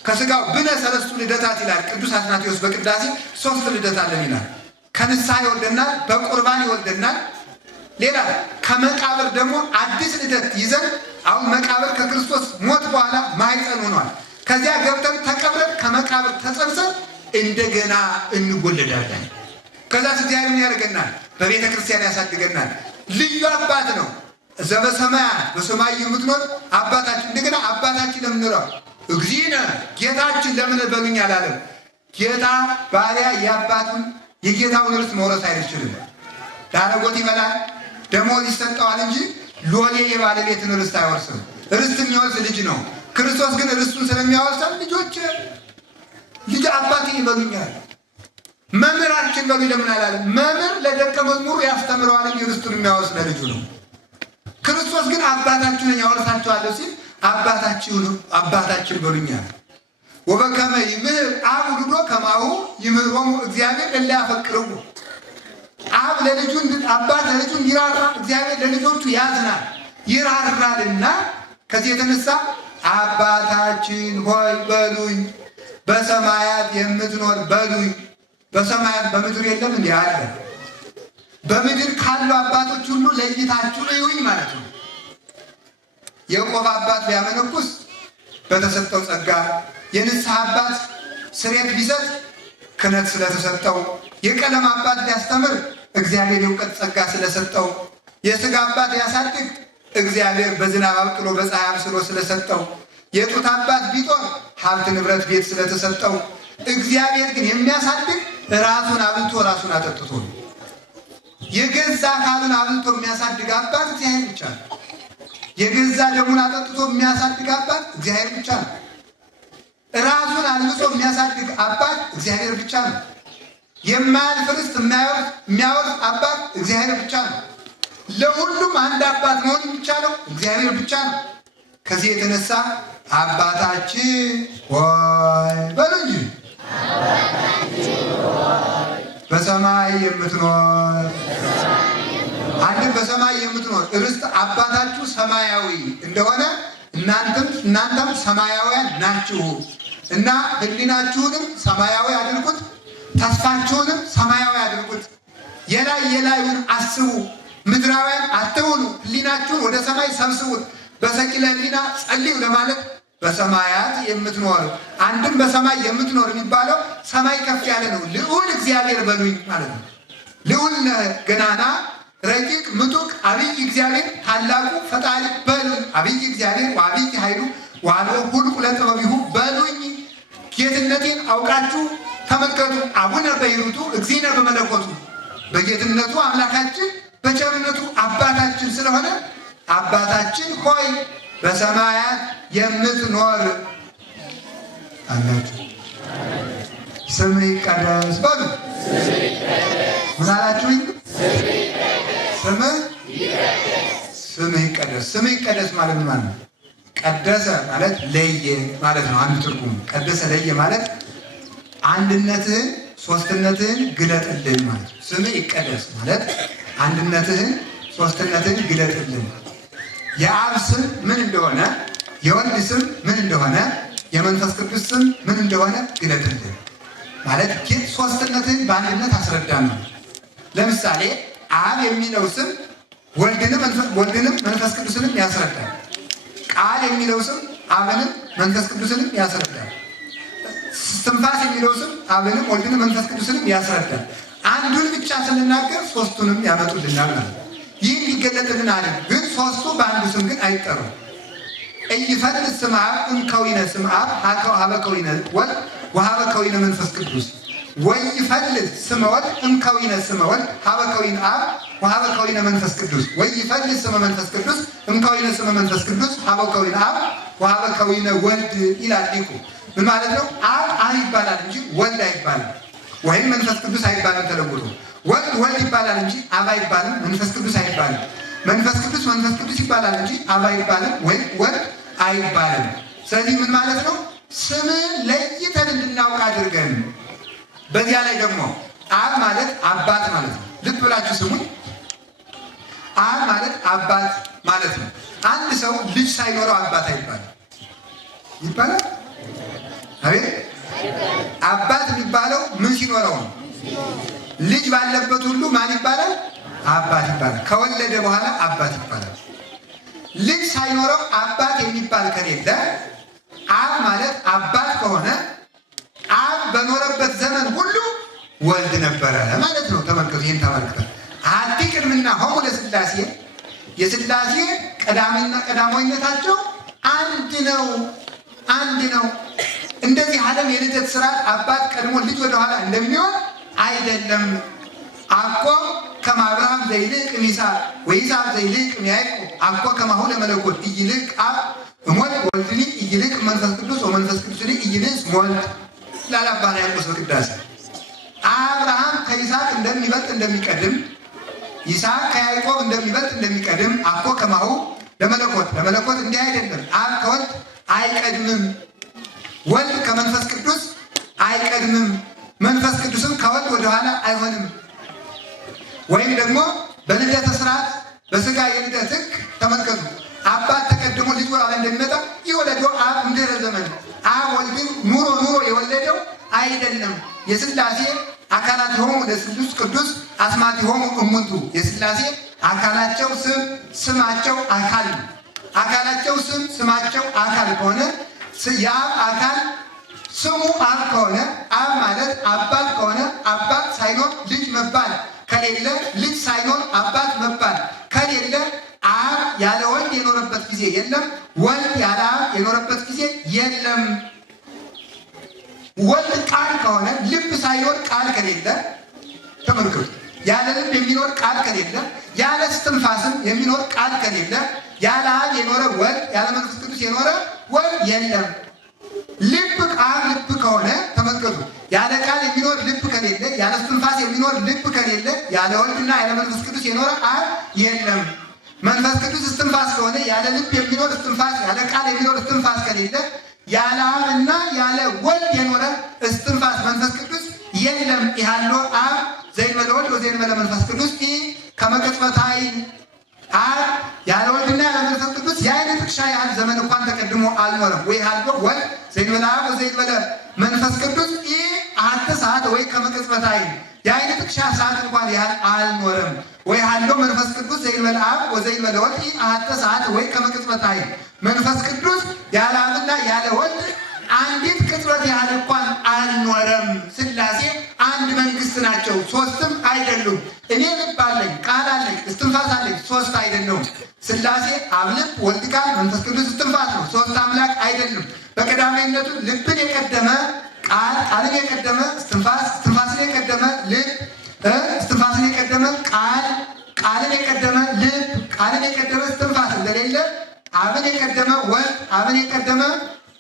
ከስጋው ብነ ሰለስቱ ልደታት ይላል ቅዱስ አትናቴዎስ በቅዳሴ 3 ልደት አለን ይላል። ከንስሐ ይወልደናል፣ በቁርባን ይወልደናል። ሌላ ከመቃብር ደግሞ አዲስ ልደት ይዘን አሁን መቃብር ከክርስቶስ ሞት በኋላ ማኅፀኑ ከዚያ ገብተን ተቀብረን ከመቃብር ተጸንሰን እንደገና እንወለዳለን። ከዛ እግዚአብሔር ምን ያደርገናል? በቤተ ክርስቲያን ያሳድገናል። ልዩ አባት ነው። ዘበሰማያት በሰማይ የምትኖር አባታችን። እንደገና አባታችን ለምን ነው? እግዚእነ ጌታችን ለምን በሉኝ አላለም? ጌታ ባሪያ የጌታውን ርስት መውረስ አይችልም። ዳረጎት ይበላል፣ ደሞዝ ይሰጠዋል እንጂ ሎሌ የባለቤትን ርስት አይወርስም። ርስት የሚወርስ ልጅ ነው። ክርስቶስ ግን ርስቱን ስለሚያወርሰን ልጅ አባቴ ይበሉኛል። መምህራችን በሉኝ ለምን አላለም? መምህር ለደቀ መዝሙሩ ያስተምረዋል እንጂ ርስቱን የሚያወርስ ለልጁ ነው። ክርስቶስ ግን አባታችሁን ያወርሳችኋለሁ ሲል አባታችን በሉኛል። ወበከመ ይምህር አብ ውሉዶ ከማሁ ይምህሮሙ እግዚአብሔር እለ ያፈቅርዎ። አብ አባት ለልጁ እንዲራራ እግዚአብሔር ለልጆቹ ያዝናል ይራራልና፣ ከዚህ የተነሳ አባታችን ሆይ በሉኝ፣ በሰማያት የምትኖር በሉኝ። በሰማያት በምድር የለም እንዲህ አለ። በምድር ካሉ አባቶች ሁሉ ለይታችሁ እዩኝ ማለት ነው። የቆብ አባት ቢያመነኩስ በተሰጠው ጸጋ፣ የንስሐ አባት ስሬት ቢሰጥ ክህነት ስለተሰጠው፣ የቀለም አባት ቢያስተምር እግዚአብሔር የእውቀት ጸጋ ስለሰጠው፣ የሥጋ አባት ቢያሳድግ እግዚአብሔር በዝናብ አብቅሎ በፀሐይ አብስሎ ስለሰጠው፣ የጡት አባት ቢጦር ሀብት ንብረት ቤት ስለተሰጠው፣ እግዚአብሔር ግን የሚያሳድግ ራሱን አብልቶ ራሱን አጠጥቶ ነው። የገዛ አካሉን አብልቶ የሚያሳድግ አባት እግዚአብሔር ብቻ ነው። የገዛ ደሙን አጠጥቶ የሚያሳድግ አባት እግዚአብሔር ብቻ ነው። ራሱን አልብሶ የሚያሳድግ አባት እግዚአብሔር ብቻ ነው። የማያልፍ ርስት የሚያወርስ አባት እግዚአብሔር ብቻ ነው። ለሁሉም አንድ አባት መሆን የሚቻለው እግዚአብሔር ብቻ ነው። ከዚህ የተነሳ አባታችን ሆይ በሉ እንጂ በሰማይ የምትኖር አንድም በሰማይ የምትኖር ርስት አባታችሁ ሰማያዊ እንደሆነ እናንተም ሰማያውያን ናችሁ እና ሕሊናችሁንም ሰማያዊ አድርጉት፣ ተስፋችሁንም ሰማያዊ አድርጉት። የላዩን አስቡ፣ ምድራውያን አትሁኑ። ሕሊናችሁን ወደ ሰማይ ሰብስቡት፣ በሰቂለ ሕሊና ጸልዩ ለማለት በሰማያት የምትኖር አንድም በሰማይ የምትኖር የሚባለው ሰማይ ከፍ ያለ ነው። ልዑል እግዚአብሔር በሉኝ ማለት ነው። ልዑል ገናና ረቂቅ ምጡቅ አብይ እግዚአብሔር ታላቁ ፈጣሪ በሉኝ። አብይ እግዚአብሔር ወአብይ ኃይሉ ወአልቦ ሁልቁ ለጥበቢሁ በሉኝ። ጌትነቴን አውቃችሁ ተመልከቱ። አቡነ በሂሩቱ እግዚእነ በመለኮቱ በጌትነቱ አምላካችን በቸርነቱ አባታችን ስለሆነ አባታችን ሆይ በሰማያት የምትኖር አላችሁ ስምህ ይቀደስ በሉ። ምን አላችሁኝ? ስምህ ይቀደስ። ስምህ ይቀደስ ማለት ምን ማለት ነው? ቀደሰ ማለት ለየ ማለት ነው። አንድ ትርጉም ቀደሰ ለየ ማለት አንድነትህን ሶስትነትህን ግለጥልን ማለት ነው። ስምህ ይቀደስ ማለት አንድነትህን ሶስትነትህን ግለጥልን። የአብ ስም ምን እንደሆነ፣ የወልድ ስም ምን እንደሆነ፣ የመንፈስ ቅዱስ ስም ምን እንደሆነ ግለጥልን ማለት ሶስትነትህን በአንድነት አስረዳን ነው። ለምሳሌ አብ የሚለው ስም ወልድንም መንፈስ ቅዱስንም ያስረዳል። ቃል የሚለው ስም አብንም መንፈስ ቅዱስንም ያስረዳል። ትንፋስ የሚለው ስም አብንም ወልድንም መንፈስ ቅዱስንም ያስረዳል። አንዱን ብቻ ስንናገር ሶስቱንም ያመጡልናል ማለት ነው። ይህ ሊገለጥልን አለ። ግን ሶስቱ በአንዱ ስም ግን አይጠሩም። እይፈልጥ ስም አብ እምከዊነ ስም አብ ሀበ ከዊነ ወልድ ወሀበ ከዊነ መንፈስ ቅዱስ ወይፈልጥ ስመ ወልድ እምከዊነ ስመ ወልድ ሀበ ከዊነ አብ ወሀበ ከዊነ መንፈስ ቅዱስ ወይፈልጥ ስመ መንፈስ ቅዱስ እምከዊነ ስመ መንፈስ ቅዱስ ሀበ ከዊነ አብ ወሀበ ከዊነ ወልድ ይላል ሊቁ። ምን ማለት ነው? አብ ይባላል እንጂ ወልድ አይባልም፣ ወይም መንፈስ ቅዱስ አይባልም ተለውጦ። ወልድ ይባላል እንጂ አብ አይባልም፣ መንፈስ ቅዱስ አይባልም። መንፈስ ቅዱስ ይባላል እንጂ አብ አይባልም ወይም ወልድ አይባልም። ስለዚህ ምን ማለት ነው? ስምን ለይተን እንድናውቅ አድርገን። በዚያ ላይ ደግሞ አብ ማለት አባት ማለት ነው። ልብ ብላችሁ ስሙኝ። አብ ማለት አባት ማለት ነው። አንድ ሰው ልጅ ሳይኖረው አባት አይባልም። ይባላል? አቤት። አባት የሚባለው ምን ሲኖረው ነው? ልጅ ባለበት ሁሉ ማን ይባላል? አባት ይባላል። ከወለደ በኋላ አባት ይባላል። ልጅ ሳይኖረው አባት የሚባል ከሌለ አብ ማለት ወልድ ነበረ ማለት ነው። ተመልከቱ፣ ይህን ተመልክተን አሐቲ ቅድምና ሆሙ ለሥላሴ የሥላሴ ቀዳሚና ቀዳማዊነታቸው አንድ ነው። እንደዚህ ዓለም የልደት ስርዓት አባት ቀድሞ ልጅ ወደኋላ እንደሚሆን አይደለም። አኮ ከመ አብርሃም ዘይልቅ ይስሐቅ ወይስሐቅ ዘይልቅ ያዕቆብ አኮ ከማሁ ለመለኮት ኢይልቅ አብ እምወልድ ወልድኒ ኢይልቅ መንፈስ ቅዱስ ወመንፈስ ቅዱስኒ ኢይንስ ወልድ ይላል አባ ሕርያቆስ በቅዳሴ። አብርሃም ከይስሐቅ እንደሚበልጥ እንደሚቀድም፣ ይስሐቅ ከያዕቆብ እንደሚበልጥ እንደሚቀድም አኮ ከማሁ ለመለኮት እንዲህ አይደለም። አብ ከወልድ አይቀድምም፣ ወልድ ከመንፈስ ቅዱስ አይቀድምም፣ መንፈስ ቅዱስም ከወልድ ወደኋላ አይሆንም። ወይም ደግሞ በልደተ ስርዓት በስጋ የልደት ሕግ ተመልከቱ፣ አባት ተቀድሞ ልጅ ወደኋላ እንደሚመጣ የወለደው አብ እምድኅረ ዘመን አብ ወልድን ኑሮ የወለደው አይደለም። የሥላሴ አካላት የሆኑ ለስሉስ ቅዱስ አስማት የሆኑ እሙንቱ የሥላሴ አካላቸው ስማቸው አካል ነው። አካላቸው ስማቸው አካል ከሆነ የአብ አካል ስሙ አብ ከሆነ አብ ማለት አባት ከሆነ አባት ሳይኖር ልጅ መባል ከሌለ፣ ልጅ ሳይኖር አባት መባል ከሌለ፣ አብ ያለ ወልድ የኖረበት ጊዜ የለም። ወልድ ያለ አብ የኖረበት ጊዜ የለም። ወልድ ቃል ከሆነ ልብ ሳይኖር ቃል ከሌለ፣ ተመልከቱ፣ ያለ ልብ የሚኖር ቃል ከሌለ፣ ያለ እስትንፋስም የሚኖር ቃል ከሌለ፣ ያለ አብ የኖረ ወልድ ያለ መንፈስ ቅዱስ የኖረ ወልድ የለም። ልብ ቃል ልብ ከሆነ ተመልከቱ፣ ያለ ቃል የሚኖር ልብ ከሌለ፣ ያለ እስትንፋስ የሚኖር ልብ ከሌለ፣ ያለ ወልድና ያለ መንፈስ ቅዱስ የኖረ አብ የለም። መንፈስ ቅዱስ እስትንፋስ ከሆነ ያለ ልብ የሚኖር እስትንፋስ፣ ያለ ቃል የሚኖር እስትንፋስ ከሌለ፣ ያለ አብና ያለ ወልድ የኖረ እስትንፋስ መንፈስ ቅዱስ የለም። ይሃሎ አብ ዘእንበለ ወልድ ወዘእንበለ መንፈስ ቅዱስ ከመ ቅጽበተ ዓይን አብ ያለ ወልድና ያለ መንፈስ ቅዱስ የዓይን ጥቅሻ ያህል ዘመን እንኳን ተቀድሞ አልኖረም። ወይ ሃሎ ወልድ ዘእንበለ አብ ወዘእንበለ መንፈስ ቅዱስ አሐተ ሰዓት ወይ ከመ ቅጽበተ ዓይን የዓይን ጥቅሻ ሰዓት እንኳን ያህል አልኖረም። ወይ ሃሎ መንፈስ ቅዱስ ዘእንበለ አብ ወዘእንበለ ወልድ አሐተ ሰዓት ወይ ከመ ቅጽበተ ዓይን መንፈስ ቅዱስ ያለ አብና ያለ ወልድ አንዲት ቅጽበት ያህል እንኳን አልኖረም። ሥላሴ አንድ መንግስት ናቸው፣ ሶስትም አይደሉም። እኔ ልብ አለኝ፣ ቃል አለኝ፣ እስትንፋስ አለኝ፣ ሶስት አይደሉም። ሥላሴ አብ ልብ፣ ወልድ ቃል፣ መንፈስ ቅዱስ እስትንፋስ ነው። ሶስት አምላክ አይደሉም። በቀዳማዊነቱ ልብን የቀደመ ቃል፣ ቃልን የቀደመ እስትንፋስ፣ እስትንፋስን የቀደመ ልብ፣ እስትንፋስን የቀደመ ቃል፣ ቃልን የቀደመ ልብ፣ ቃልን የቀደመ እስትንፋስ እንደሌለ አብን የቀደመ ወልድ፣ አብን የቀደመ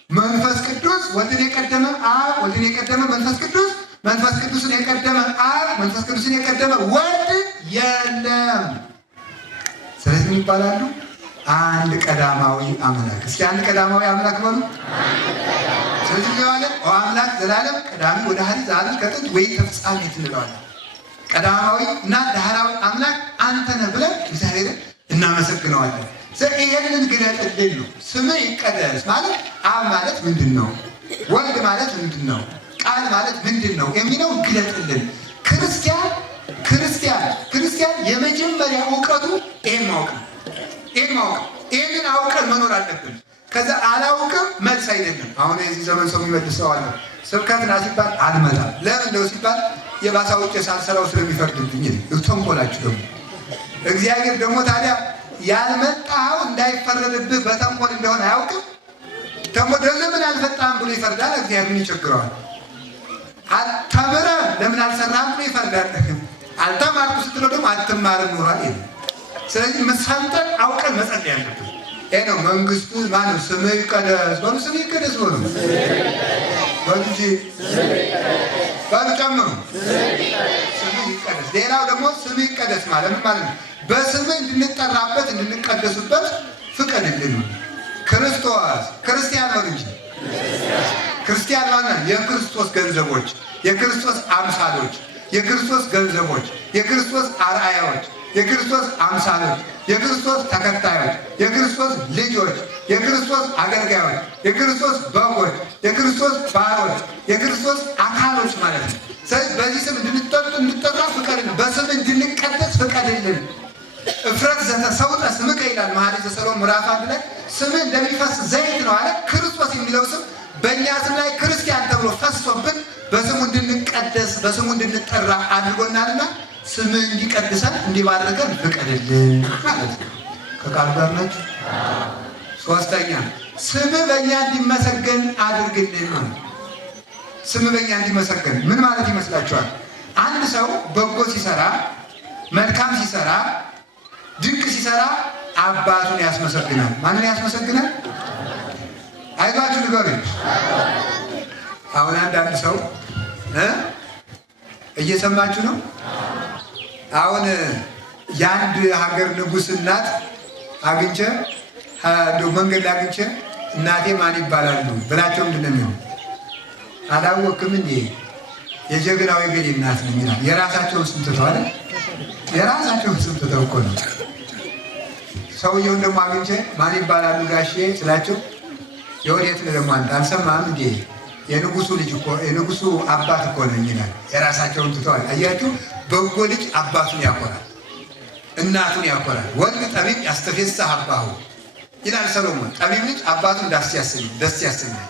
መንፈስ ቅዱስ፣ ወልድን የቀደመ አብ፣ ወልድን የቀደመ መንፈስ ቅዱስ፣ መንፈስ ቅዱስን የቀደመ አብ፣ መንፈስ ቅዱስን የቀደመ ወልድ የለም። ስለዚህ ይባላሉ አንድ ቀዳማዊ አምላክ። እስኪ አንድ ቀዳማዊ አምላክ በሉ። ስለዚህ እንለዋለን ኦ አምላክ ዘላለም ቀዳሚ ወዳህሪ ዘዓለም ከጥንት ወይ ተፍጻሜት እንለዋለን። ቀዳማዊ እና ዳህራዊ አምላክ አንተ ነህ ብለን እግዚአብሔርን እናመሰግነዋለን። ይሄንን ግለጥልን ነው። ስምህ ይቀደስ ማለት አብ ማለት ምንድን ነው? ወልድ ማለት ምንድን ነው? ቃል ማለት ምንድን ነው የሚለው ግለጥልን። ክርስቲያን የመጀመሪያ እውቀቱ ይሄን ማወቅ ነው። ይሄንን አውቀን መኖር አለብን። ከዛ አላውቅም መልስ አይደለም። አሁን የዚህ ዘመን ሰው የሚመልሰው አለ። ስብከት ና ሲባል አልመጣም። ለምን ነው ሲባል የባሳ ውጭ ሳልሰራው ስለሚፈርድብኝ ተንኮላችሁ ደግሞ እግዚአብሔር ደግሞ ታዲያ ያልመጣው እንዳይፈረድብህ በተንኮል እንደሆነ አያውቅም። ለምን አልፈጣም ብሎ ይፈርዳል። እግዚአብሔርን ይቸግረዋል። ተምረህ ለምን አልሰራህም ብሎ ይፈርዳል። አልተማርኩ ስትለው ደግሞ አትማርም ኖሯል። ስለዚህ መሳንጠን አውቀን መጸለይ ያለብን ይሄ ነው። መንግስቱ ማነው? ስምህ ይቀደስ በሉ። ስምህ ይቀደስ በሉ። በልጅ በሉ ጨምሩ። ስምህ ይቀደስ። ሌላው ደግሞ ስምህ ይቀደስ ማለት ምን ማለት ነው? በስምህ እንድንጠራበት እንድንቀደሱበት ፍቀድልን። ክርስቲያን ነው እንጂ ክርስቲያን ማለት የክርስቶስ ገንዘቦች፣ የክርስቶስ አምሳሎች፣ የክርስቶስ ገንዘቦች፣ የክርስቶስ አርአያዎች፣ የክርስቶስ አምሳሎች፣ የክርስቶስ ተከታዮች፣ የክርስቶስ ልጆች፣ የክርስቶስ አገልጋዮች፣ የክርስቶስ በጎች፣ የክርስቶስ ባሮች፣ የክርስቶስ አካሎች ማለት ነው። ስለዚህ በዚህ ስም እንድንጠራ ፍቀድልን። በስም እንድንቀደስ ፍቀድልን። እፍረት ዘተሰውጠ ስምከ ይላል መኃልየ ዘሰሎሞን ምዕራፍ 1 ላይ ስምህ እንደሚፈስ ዘይት ነው አለ። ክርስቶስ የሚለው ስም በእኛ ስም ላይ ክርስቲያን ተብሎ ፈሶብን በስሙ እንድንቀደስ በስሙ እንድንጠራ አድርጎናልና ስምህ እንዲቀድሰን እንዲባርከን ፍቀድልን ማለት ነው። ከቃል ጋር ናችሁ። ሶስተኛ ስምህ በእኛ እንዲመሰገን አድርግልን ማለት። ስምህ በእኛ እንዲመሰገን ምን ማለት ይመስላችኋል? አንድ ሰው በጎ ሲሰራ፣ መልካም ሲሰራ፣ ድንቅ ሲሰራ አባቱን ያስመሰግናል። ማንን ያስመሰግናል? አይዟችሁ ንገሩኝ። አሁን አንዳንድ ሰው እየሰማችሁ ነው። አሁን የአንድ ሀገር ንጉሥ እናት አግኝቼ እንደው መንገድ ላይ አግኝቼ እናቴ ማን ይባላሉ ብላቸው ምንድን ነው የሚሆነው? አላወቅም እንዴ የጀግናው የገሌ እናት ነው ይላል። የራሳቸውን ስም ትተው አይደል? የራሳቸውን ስም ትተው እኮ ነው። ሰውየውን ደግሞ አግኝቼ ማን ይባላሉ ጋሼ ስላቸው የወዴት ነው ደግሞ አንተ አልሰማህም እንዴ የንጉሱ ልጅ እኮ የንጉሱ አባት እኮ ነኝ ይላል። የራሳቸውን ትተዋል። አያችሁ፣ በጎ ልጅ አባቱን ያኮራል፣ እናቱን ያኮራል። ወልድ ጠቢብ ያስተፌስሕ አባሁ ይላል ሰሎሞን። ጠቢብ ልጅ አባቱን ደስ ያሰኛል።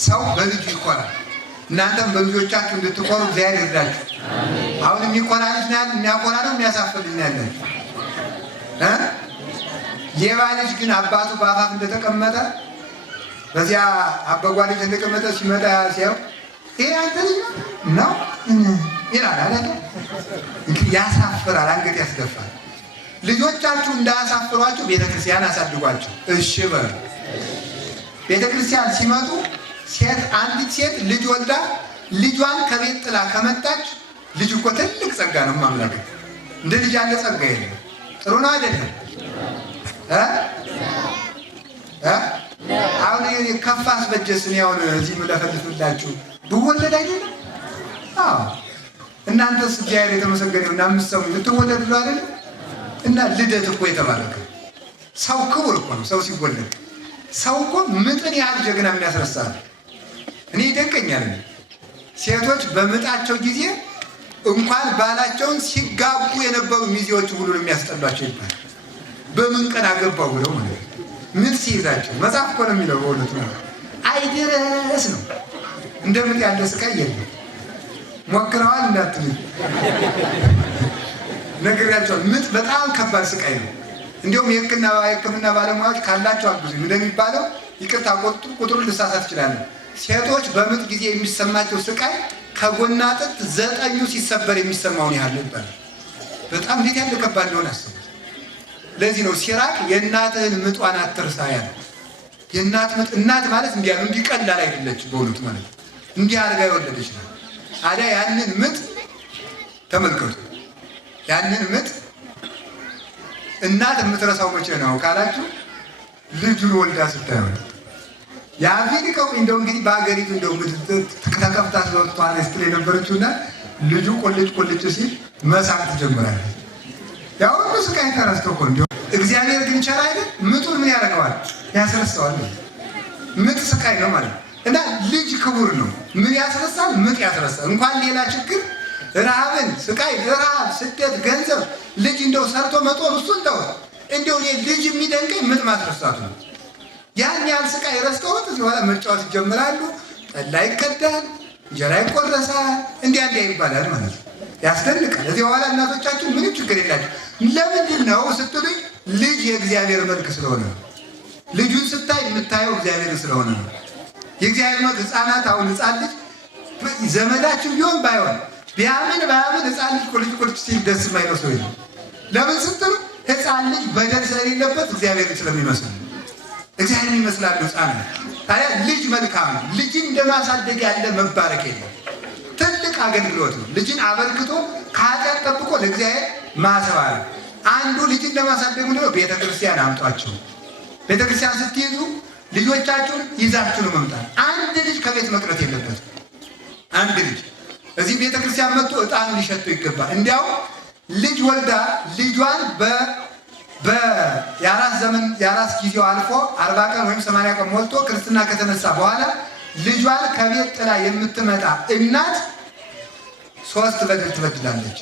ሰው በልጁ ይኮራል። እናንተም በልጆቻችሁ እንድትኮሩ እግዚአብሔር ይርዳችሁ። አሁን የሚኮራ ልጅ ነው ያለ፣ የሚያኮራ ነው የሚያሳፍር ልጅ ነው ያለን። ሌባ ልጅ ግን አባቱ በአፋፍ እንደተቀመጠ በዚያ አበጓ ልጅ እንደተቀመጠ ሲመጣ ሲያው ይሄ አንተ ልጅ ነው ይላል አይደል? ያሳፍራል፣ አንገት ያስደፋል። ልጆቻችሁ እንዳያሳፍሯችሁ ቤተክርስቲያን አሳድጓቸው። እሺ በሉ። ቤተክርስቲያን ሲመጡ አንዲት ሴት ልጅ ወልዳ ልጇን ከቤት ጥላ ከመጣች ልጅ እኮ ትልቅ ጸጋ ነው ማምላክ። እንደ ልጅ ያለ ጸጋ የለም። ጥሩ ነው አይደለም? አሁን ከፋ አስበጀስን ያውን እዚህ ምለፈልፍላችሁ ብወለድ አይደለም? አዎ እናንተስ እግዚአብሔር የተመሰገነው እና ምሰሙ ልትወለዱ አይደለም? እና ልደት እኮ የተባረከ ሰው ክቡር እኮ ነው። ሰው ሲወለድ ሰው እኮ ምጥን ያህል ጀግና የሚያስረሳ ነው። እኔ ይደንቀኛል። ሴቶች በምጣቸው ጊዜ እንኳን ባላቸውን ሲጋቡ የነበሩ ሚዜዎች ሁሉ የሚያስጠሏቸው ይባላል። በምን ቀን አገባው ብለው ማለት ነው። ምን ሲይዛቸው መጽሐፍ እኮ ነው የሚለው። በእውነት ነው አይደረስ ነው። እንደምን ያለ ስቃይ የለም። ሞክረዋል እንዳትሉ ነግሬያቸዋለሁ። ምጥ በጣም ከባድ ስቃይ ነው። እንዲሁም የሕክምና ባለሙያዎች ካላቸው አግዙ እንደሚባለው ይቅርታ ቁጥሩን ልሳሳት እችላለሁ። ሴቶች በምጥ ጊዜ የሚሰማቸው ስቃይ ከጎና አጥንት 9 ሲሰበር የሚሰማውን ያህል ይባላል። በጣም እንዴት ያለ ከባድ እንደሆነ አስቡት። ለዚህ ነው ሲራክ የእናትህን ምጧን አትርሳ ያለ። የእናት ምጥ እናት ማለት እንዲያ ነው፣ እንዲቀላል አይደለች በእውነቱ ማለት ነው። እንዲህ አድርጋ የወለደች ነው። ታዲያ ያንን ምጥ ተመልከቱ። ያንን ምጥ እናት የምትረሳው መቼ ነው ካላችሁ ልጁን ወልዳ ስታየው። የአፍሪካው እንደው እንግዲህ በአገሪቱ እንደው ተከፍታ ስለወጥቷል ስትል የነበረችውና ልጁ ቆልጭ ሲል መሳቅ ትጀምራለች። ያው ሁሉ ስቃይ ተረስተው እኮ እንደው እግዚአብሔር ግን ቸር አይደል? ምጡን ምን ያደርገዋል? ያስረሳዋል። ምጥ ስቃይ ነው ማለት እና ልጅ ክቡር ነው። ምን ያስረሳል? ምጥ ያስረሳል። እንኳን ሌላ ችግር ረሃብን፣ ስቃይ፣ ረሃብ፣ ስደት፣ ገንዘብ ልጅ እንደው ሰርቶ መጦር እሱን ተው። እንደው ልጅ የሚደንቀኝ ምጥ ማስረሳቱ ነው። ያን ያህል ስቃይ ረስተውት እዚህ በኋላ መጫወት ይጀምራሉ። ጠላ ይቀዳል፣ እንጀራ ይቆረሳል፣ እንዲያ ይባላል ማለት ነው። ያስደንቃል። እዚህ በኋላ እናቶቻችን ምንም ችግር የላቸው። ለምንድን ነው ስትሉኝ፣ ልጅ የእግዚአብሔር መልክ ስለሆነ ነው። ልጁን ስታይ የምታየው እግዚአብሔር ስለሆነ ነው። የእግዚአብሔር መልክ ህፃናት፣ አሁን ህፃን ልጅ ዘመዳችን ቢሆን ባይሆን ቢያምን ህፃን ልጅ ቁልጭ ሲል ደስ የማይለው ሰው የለም። ለምን ስትሉ ህፃን ልጅ በደል ስለሌለበት እግዚአብሔርን ስለሚመስል እግዚአብሔርን ይመስላሉ ህፃናት። ታዲያ ልጅ መልካም ነው። ልጅን እንደማሳደግ ያለ መባረክ የለም። ትልቅ አገልግሎት ነው። ልጅን አበርክቶ ከኃጢአት ጠብቆ ለእግዚአብሔር ማሰባል አንዱ ልጅን ለማሳደግ ነው። ቤተክርስቲያን አምጧቸው። ቤተክርስቲያን ስትይዙ ልጆቻችሁን ይዛችሁ ነው መምጣት። አንድ ልጅ ከቤት መቅረት የለበትም። አንድ ልጅ እዚህ ቤተክርስቲያን መጥቶ ዕጣኑ ሊሸተው ይገባል። እንዲያው ልጅ ወልዳ ልጇን የአራስ ጊዜው አልፎ 40 ቀን ወይም 80 ቀን ሞልቶ ክርስትና ከተነሳ በኋላ ልጇን ከቤት ጥላ የምትመጣ እናት 3 በደል ትበድላለች።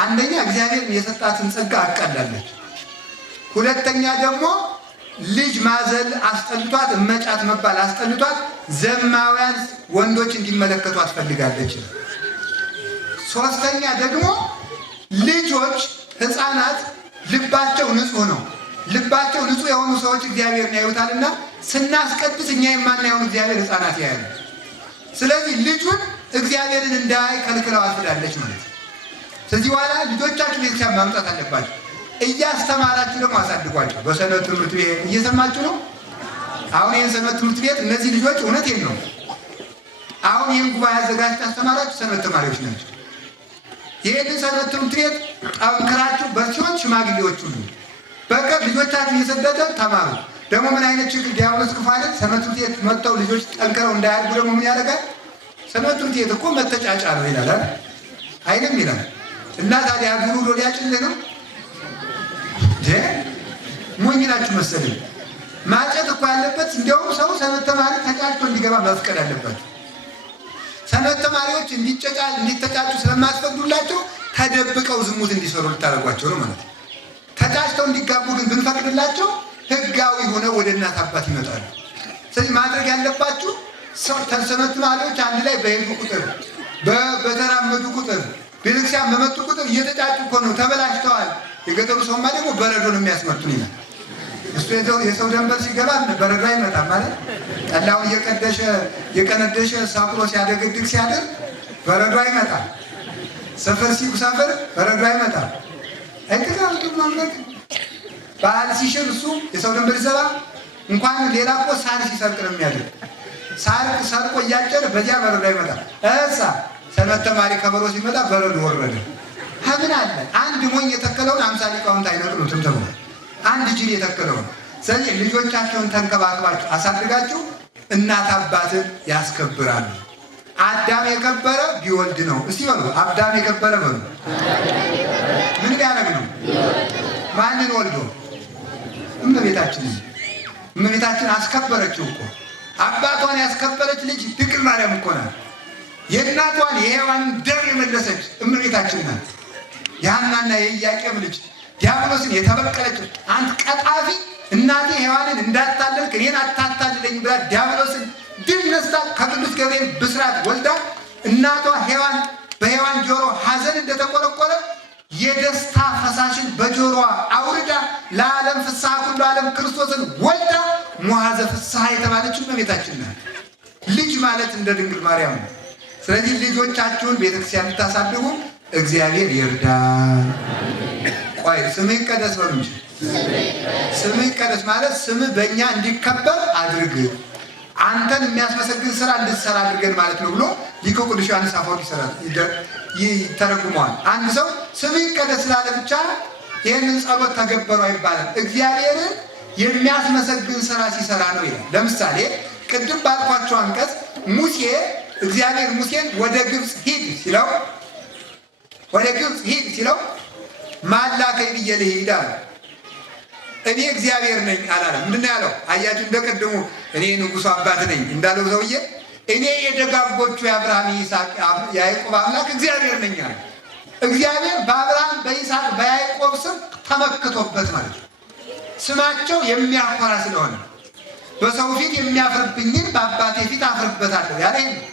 አንደኛ እግዚአብሔር የሰጣትን ጸጋ አቃላለች። ሁለተኛ ደግሞ ልጅ ማዘል አስጠልቷት፣ እመጫት መባል አስጠልቷት ዘማውያን ወንዶች እንዲመለከቷት ፈልጋለች። ሶስተኛ ደግሞ ልጆች ሕፃናት ልባቸው ንጹህ ነው። ልባቸው ንጹህ የሆኑ ሰዎች እግዚአብሔርን ያዩታልና ስናስቀድስ እኛ የማናየውን እግዚአብሔር ሕፃናት ያያሉ። ስለዚህ ልጁን እግዚአብሔርን እንዳያይ ከልክለው አስፍዳለች ማለት ነው። ስለዚህ በኋላ ልጆቻችሁ ቤተክርስቲያን ማምጣት አለባቸው። እያስተማራችሁ ደግሞ አሳድጓቸው። በሰንበት ትምህርት ቤት እየሰማችሁ ነው። አሁን ይህን ሰንበት ትምህርት ቤት እነዚህ ልጆች እውነቴን ነው። አሁን ይህን ጉባኤ አዘጋጅታ አስተማራችሁ ሰንበት ተማሪዎች ናቸው። ይህንን ሰንበት ትምህርት ቤት ጠንክራችሁ በሲሆን ሽማግሌዎች ሁሉ በቀር ልጆቻችሁ እየሰደደ ተማሩ። ደግሞ ምን አይነት ችግር ዲያብሎስ ክፉ አይደል? ሰንበት ትምህርት ቤት መጥተው ልጆች ጠንክረው እንዳያድጉ ደግሞ ምን ያደርጋል? ሰንበት ትምህርት ቤት እኮ መተጫጫ ነው ይላል አይልም? ይላል። እና ታዲያ ግሩ ዶ ሊያጭልህ ነው ሞኝ ናችሁ መሰለኝ። ማጨት እኮ ያለበት እንዲያውም ሰው ሰንበት ተማሪ ተጫጭቶ እንዲገባ መፍቀድ አለባቸው። ሰንበት ተማሪዎች እንዲተጫጩ ስለማትፈቅዱላቸው ተደብቀው ዝሙት እንዲሰሩ ልታደርጓቸው ነው ማለት ነው። ተጫጭተው እንዲጋቡ ግን ብንፈቅድላቸው ሕጋዊ ሆነው ወደ እናት አባት ይመጣሉ። ስለዚህ ማድረግ ያለባችሁ ሰንበት ተማሪዎች አንድ ላይ በሄዱ ቁጥር በተራመዱ ቁጥር ቤተክርስቲያን በመጡ ቁጥር እየተጫጩ እኮ ነው፣ ተበላሽተዋል። የገጠሩ ሰውማ ደግሞ በረዶ ነው የሚያስመጡን ይላል። እሱ የሰው ደንበር ሲገባ በረዶ አይመጣም ማለት ጠላውን የቀነደሸ ሳቁሮ ሲያደገድግ ሲያደር በረዶ አይመጣም። ሰፈር ሲሰፍር በረዶ አይመጣም። አይተጋምጡ ማምለክ ባህል ሲሽር እሱ የሰው ደንበር ይዘባ እንኳን ሌላ እኮ ሳር ሲሰርቅ ነው የሚያደርግ። ሳር ሰርቆ እያጨረ በዚያ በረዶ አይመጣም። ሰንበት ተማሪ ከበሮ ሲመጣ በረዶ ወረደ። ምን አለ አንድ ሞኝ የተከለውን 50 ሊቃውንት አይነቅሉትም ተብሎ አንድ ጅል የተከለውን። ስለዚህ ልጆቻቸውን ተንከባክባችሁ አሳድጋችሁ እናት አባትን ያስከብራሉ። አዳም የከበረ ቢወልድ ነው። እስቲ በሉ አዳም የከበረ በሉ። ምን ቢያደርግ ነው? ማንን ወልዶ? እመቤታችን አስከበረችው እኮ። አባቷን ያስከበረች ልጅ ድንግል ማርያም እኮ ናት። የእናቷን የሔዋንን ደም የመለሰች እመቤታችን ናት። የሐናና የኢያቄም ልጅ ዲያብሎስን የተበቀለች አንተ ቀጣፊ እናቴ ሔዋንን እንዳታለልክ እኔን አታታልለኝ ብላ ዲያብሎስን ድል ነስታ ከቅዱስ ገብርኤል ብስራት ወልዳ እናቷ ሔዋን በሔዋን ጆሮ ሐዘን እንደተቆረቆረ የደስታ ፈሳሽን በጆሮዋ አውርዳ ለዓለም ፍስሐ ኩሉ ዓለም ክርስቶስን ወልዳ ሙሐዘ ፍስሐ የተባለችው እመቤታችን ናት። ልጅ ማለት እንደ ድንግል ማርያም ነው። ስለዚህ ልጆቻችሁን ቤተክርስቲያን እንድታሳድጉ እግዚአብሔር ይርዳል። ቆይ ስምህ ይቀደስ በሉ እንጂ። ስምህ ይቀደስ ማለት ስምህ በእኛ እንዲከበር አድርግ፣ አንተን የሚያስመሰግን ስራ እንድትሰራ አድርገን ማለት ነው ብሎ ሊቁ ቅዱስ ዮሐንስ አፈወርቅ ይተረጉመዋል። አንድ ሰው ስምህ ይቀደስ ስላለ ብቻ ይህንን ጸሎት ተገበሩ አይባልም። እግዚአብሔርን የሚያስመሰግን ስራ ሲሰራ ነው ይላል። ለምሳሌ ቅድም ባልኳቸው አንቀጽ እግዚአብሔር ሙሴን ወደ ግብፅ ሂድ ሲለው ማላከኝ ብዬ ልሂድ አለ። እኔ እግዚአብሔር ነኝ አላለም። ምንድን ነው ያለው? አያችሁ፣ እንደቀድሞ እኔ ንጉሡ አባት ነኝ እንዳለው ሰውዬ እኔ የደጋጎቹ የአብርሃም ይስሐቅ የያዕቆብ አምላክ እግዚአብሔር ነኝ አለ። እግዚአብሔር በአብርሃም በይስሐቅ በያዕቆብ ስም ተመክቶበት ማለት ነው። ስማቸው የሚያኮራ ስለሆነ በሰው ፊት የሚያፍርብኝን በአባቴ ፊት አፍርበታለሁ ያለ ነው።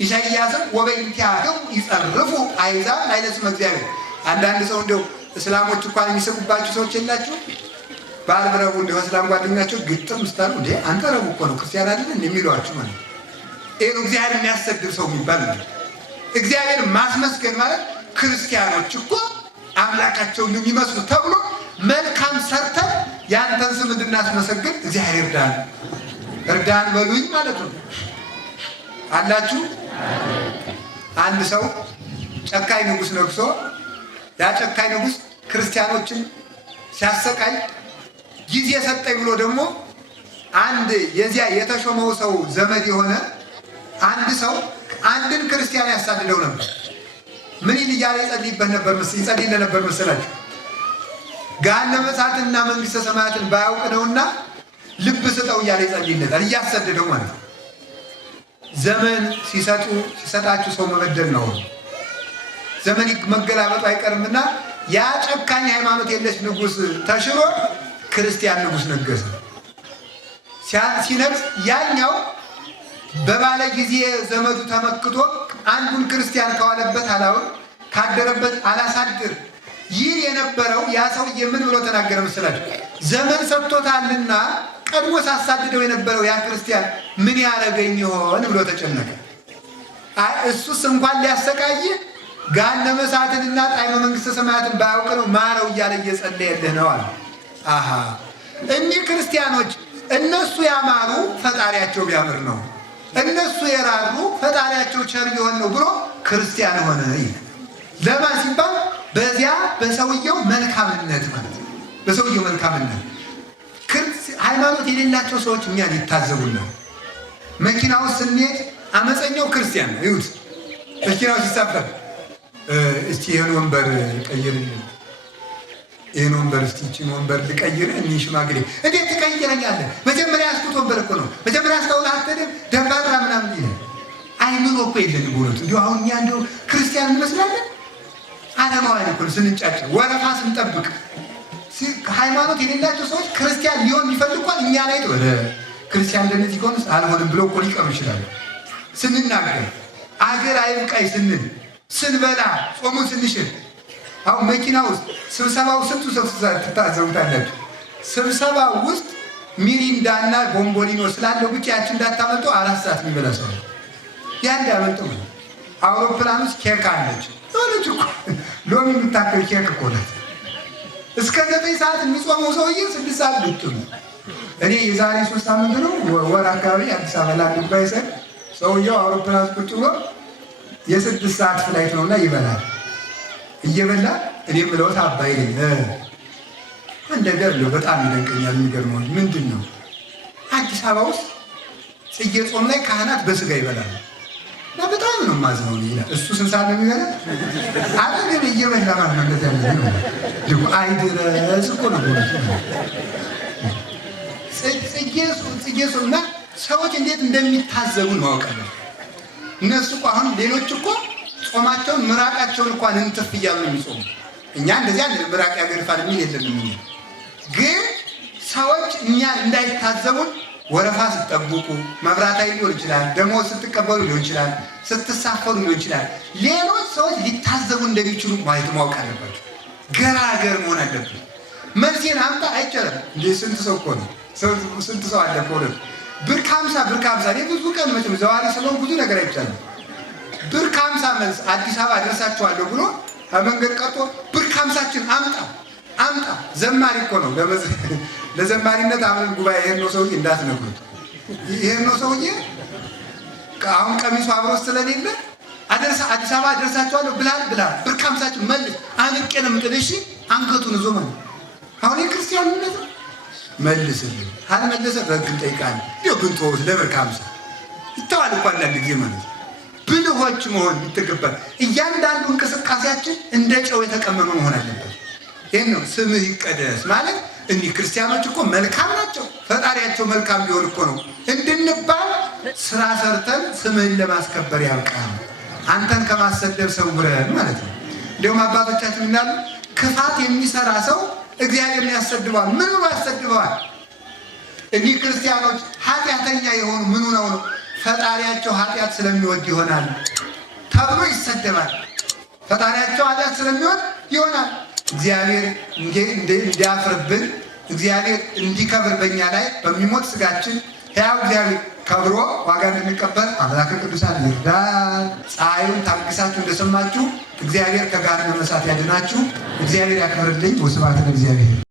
ኢሳይያስም ወበእንቲአክሙ ይጸርፉ አሕዛብ ላዕለ ስመ እግዚአብሔር። አንዳንድ ሰው እንደው እስላሞች እንኳን የሚስቁባችሁ ሰዎች የላችሁ? በዓል ረቡ እንደው እስላም ጓደኛቸው ግጥም ስታሉ እንዴ አንተ ረቡ እኮ ነው ክርስቲያን አይደል የሚሏችሁ ማለት ነው። ይሄ እግዚአብሔር የሚያሰግድ ሰው የሚባል ነው። እግዚአብሔር ማስመስገን ማለት ክርስቲያኖች እኮ አምላካቸውን የሚመስሉ ተብሎ መልካም ሰርተን ያንተን ስም እንድናስመሰግን እግዚአብሔር እርዳን በሉኝ ማለት ነው። አላችሁ? አንድ ሰው ጨካኝ ንጉሥ ነግሶ ያ ጨካኝ ንጉሥ ክርስቲያኖችን ሲያሰቃይ ጊዜ ሰጠኝ ብሎ ደግሞ አንድ የዚያ የተሾመው ሰው ዘመድ የሆነ አንድ ሰው አንድን ክርስቲያን ያሳድደው ነበር። ምን ይል እያለ ይጸልይለት ነበር መሰላችሁ? ገሃነመ እሳትና መንግሥተ ሰማያትን ባያውቅ ነውና ልብ ስጠው እያለ ይጸልይለታል፣ እያሰደደው ማለት ነው። ዘመን ሲሰጣችሁ ሰው መበደል ነው። ዘመን መገላበጡ አይቀርምና ያ ጨካኝ ሃይማኖት የለሽ ንጉሥ ተሽሮ ክርስቲያን ንጉሥ ነገሰ። ሲነግስ ያኛው በባለ ጊዜ ዘመዱ ተመክቶ አንዱን ክርስቲያን ከዋለበት አላውል ካደረበት አላሳድር ይህ የነበረው ያ ሰውዬ ምን ብሎ ተናገረ መሰላችሁ? ዘመን ሰጥቶታልና ቀድሞ ሳሳድደው የነበረው ያ ክርስቲያን ምን ያረገኝ ይሆን ብሎ ተጨነቀ። እሱስ እንኳን ሊያሰቃይ ገሃነመ እሳትንና ጣዕመ መንግሥተ ሰማያትን ባያውቅ ነው ማረው እያለ እየጸለየልህ ነው አለ። አሃ እኒህ ክርስቲያኖች እነሱ ያማሩ ፈጣሪያቸው ቢያምር ነው፣ እነሱ የራሩ ፈጣሪያቸው ቸር ቢሆን ነው ብሎ ክርስቲያን ሆነ። ለማን ሲባል በዚያ በሰውየው መልካምነት ማለት ነው። በሰውየው መልካምነት ሃይማኖት የሌላቸው ሰዎች እኛን ይታዘቡናል። መኪና ውስጥ ስንሄድ አመፀኛው ክርስቲያን ነው። ይሁት መኪናው ሲሳፈር እስቲ ይህን ወንበር ቀይርልኝ፣ ይህን ወንበር እስቲ ይህችን ወንበር ልቀይር። እኒህ ሽማግሌ እንዴት ትቀይረኛለህ? መጀመሪያ ያስኩት ወንበር እኮ ነው። መጀመሪያ ያስከውል አትሄድም ደንባራ ምናምን ይለ አይምሮ እኮ የለን ቦሎት እንዲሁ አሁን እኛ እንዲሁ ክርስቲያን እንመስላለን። ዓለማውያን እኮ ስንጫጭ ወረፋ ስንጠብቅ ሃይማኖት የሌላቸው ሰዎች ክርስቲያን ሊሆን ይፈልጓል። እኛ ላይ ወደ ክርስቲያን እንደነዚህ ከሆነ አልሆንም ብሎ እኮ ሊቀሩ ይችላሉ። ስንናገር አገር አይብቃይ ስንል ስንበላ ጾሙን ስንሽል አሁን መኪና ውስጥ ስብሰባው ስንቱ ሰው ትታዘቡታላችሁ። ስብሰባው ውስጥ ሚሪንዳና ቦምቦሊኖ ስላለው ብቻ ያችን እንዳታመጡ 4 ሰዓት የሚበላ ሰው ያ እንዳመጣው። አውሮፕላን ውስጥ ኬክ አለች ሆነች እኮ ሎሚ የምታከል ኬክ እኮ ናት። እስከ 9 ሰዓት የሚጾመው ሰውዬ 6 ሰዓት ብትሉ። እኔ የዛሬ 3 ዓመት ነው ወር አካባቢ አዲስ አበባ ላንድ ባይሰር ሰውየው አውሮፕላን ቁጭ ብሎ የ6 ሰዓት ፍላይት ነውና ይበላል። እየበላ እኔ ምለውት አባይ ነኝ አንድ ነገር ነው በጣም ይደንቀኛል። የሚገርመው ምንድን ነው አዲስ አበባ ውስጥ ጽጌ ጾም ላይ ካህናት በስጋ ይበላል እና በጣም ነው ማዝነው ይላል። እሱ ስንት ሰዓት ነው የሚበላ? አጠገብ እየበላ ማለት ነው። እንደዛ ነው ልቁ አይድረስ እኮ ነው ጽጌ ጾም እና ሰዎች እንዴት እንደሚታዘቡን ማወቅ አለብን። እነሱ እኮ አሁን ሌሎች እኮ ጾማቸውን ምራቃቸውን እንኳን እንትፍ እያሉ ነው የሚጾሙ። እኛ እንደዚያ ምራቅ ያገርፋል የሚል የለንም። ግን ሰዎች እኛን እንዳይታዘቡን ወረፋ ስትጠብቁ፣ መብራት ኃይል ሊሆን ይችላል፣ ደሞዝ ስትቀበሉ ሊሆን ይችላል፣ ስትሳፈሩ ሊሆን ይችላል፣ ሌሎች ሰዎች ሊታዘቡ እንደሚችሉ ማወቅ አለባቸው። ገራገር መሆን አለብን። መልሴን አምጣ አይቻልም እንዴ? ስንት ሰው እኮ ነው ስንት ሰው አለ እኮ ነው። ብር ከ50 እኔ ብዙ ቀን መቼም ዘዋሪ ስለሆንኩ ብዙ ነገር አይቻልም። ብር ከ50 መልስ አዲስ አበባ አደርሳችኋለሁ ብሎ መንገድ ቀርቶ ብር ከ50ችን አምጣ ዘማሪ እኮ ነው። ለዘማሪነት አሁን ጉባኤ ይሄን ነው ሰውዬ እንዳትነግሩት። ይሄን ነው ሰውዬ አሁን ቀሚሱ አብሮ ስለሌለ አዲስ አበባ አደርሳችኋለሁ ብላል ብር ከ50ችን መልስ አንቄ ነው የምጥልሽ አንገቱን ዞ ማለት አሁን የክርስቲያንነት መልስልኝ አልመለሰ በሕግ እንጠይቃለን። ይኸው ግን ተወው ለብር ከ50 ይተዋል እኮ አንዳንድ ጊዜ ማለት ብልሆች መሆን ይተገባል። እያንዳንዱ እንቅስቃሴያችን እንደ ጨው የተቀመመ መሆን አለበት። ይህን ነው ስምህ ይቀደስ ማለት። እኒህ ክርስቲያኖች እኮ መልካም ናቸው፣ ፈጣሪያቸው መልካም ቢሆን እኮ ነው እንድንባል ስራ ሰርተን ስምህን ለማስከበር ያብቃል፣ አንተን ከማሰደብ ሰውረን ማለት ነው። እንዲሁም አባቶቻችን ይላሉ ክፋት የሚሰራ ሰው እግዚአብሔርን ያሰድበዋል። ምን ብሎ ያሰድበዋል? እኒህ ክርስቲያኖች ኃጢአተኛ የሆኑ ምኑ ነው ፈጣሪያቸው ኃጢአት ስለሚወድ ይሆናል ተብሎ ይሰደባል። ፈጣሪያቸው ኃጢአት ስለሚወድ ይሆናል። እግዚአብሔር እንዲያፍርብን እግዚአብሔር እንዲከብር በእኛ ላይ በሚሞት ስጋችን ሕያው እግዚአብሔር ከብሮ ዋጋ እንድንቀበል አምላከ ቅዱሳን ይርዳን። ፀሐዩን ታግሳችሁ እንደሰማችሁ እግዚአብሔር ከገሃነመ እሳት ያድናችሁ። እግዚአብሔር ያክብርልኝ። ወስብሐት ለእግዚአብሔር።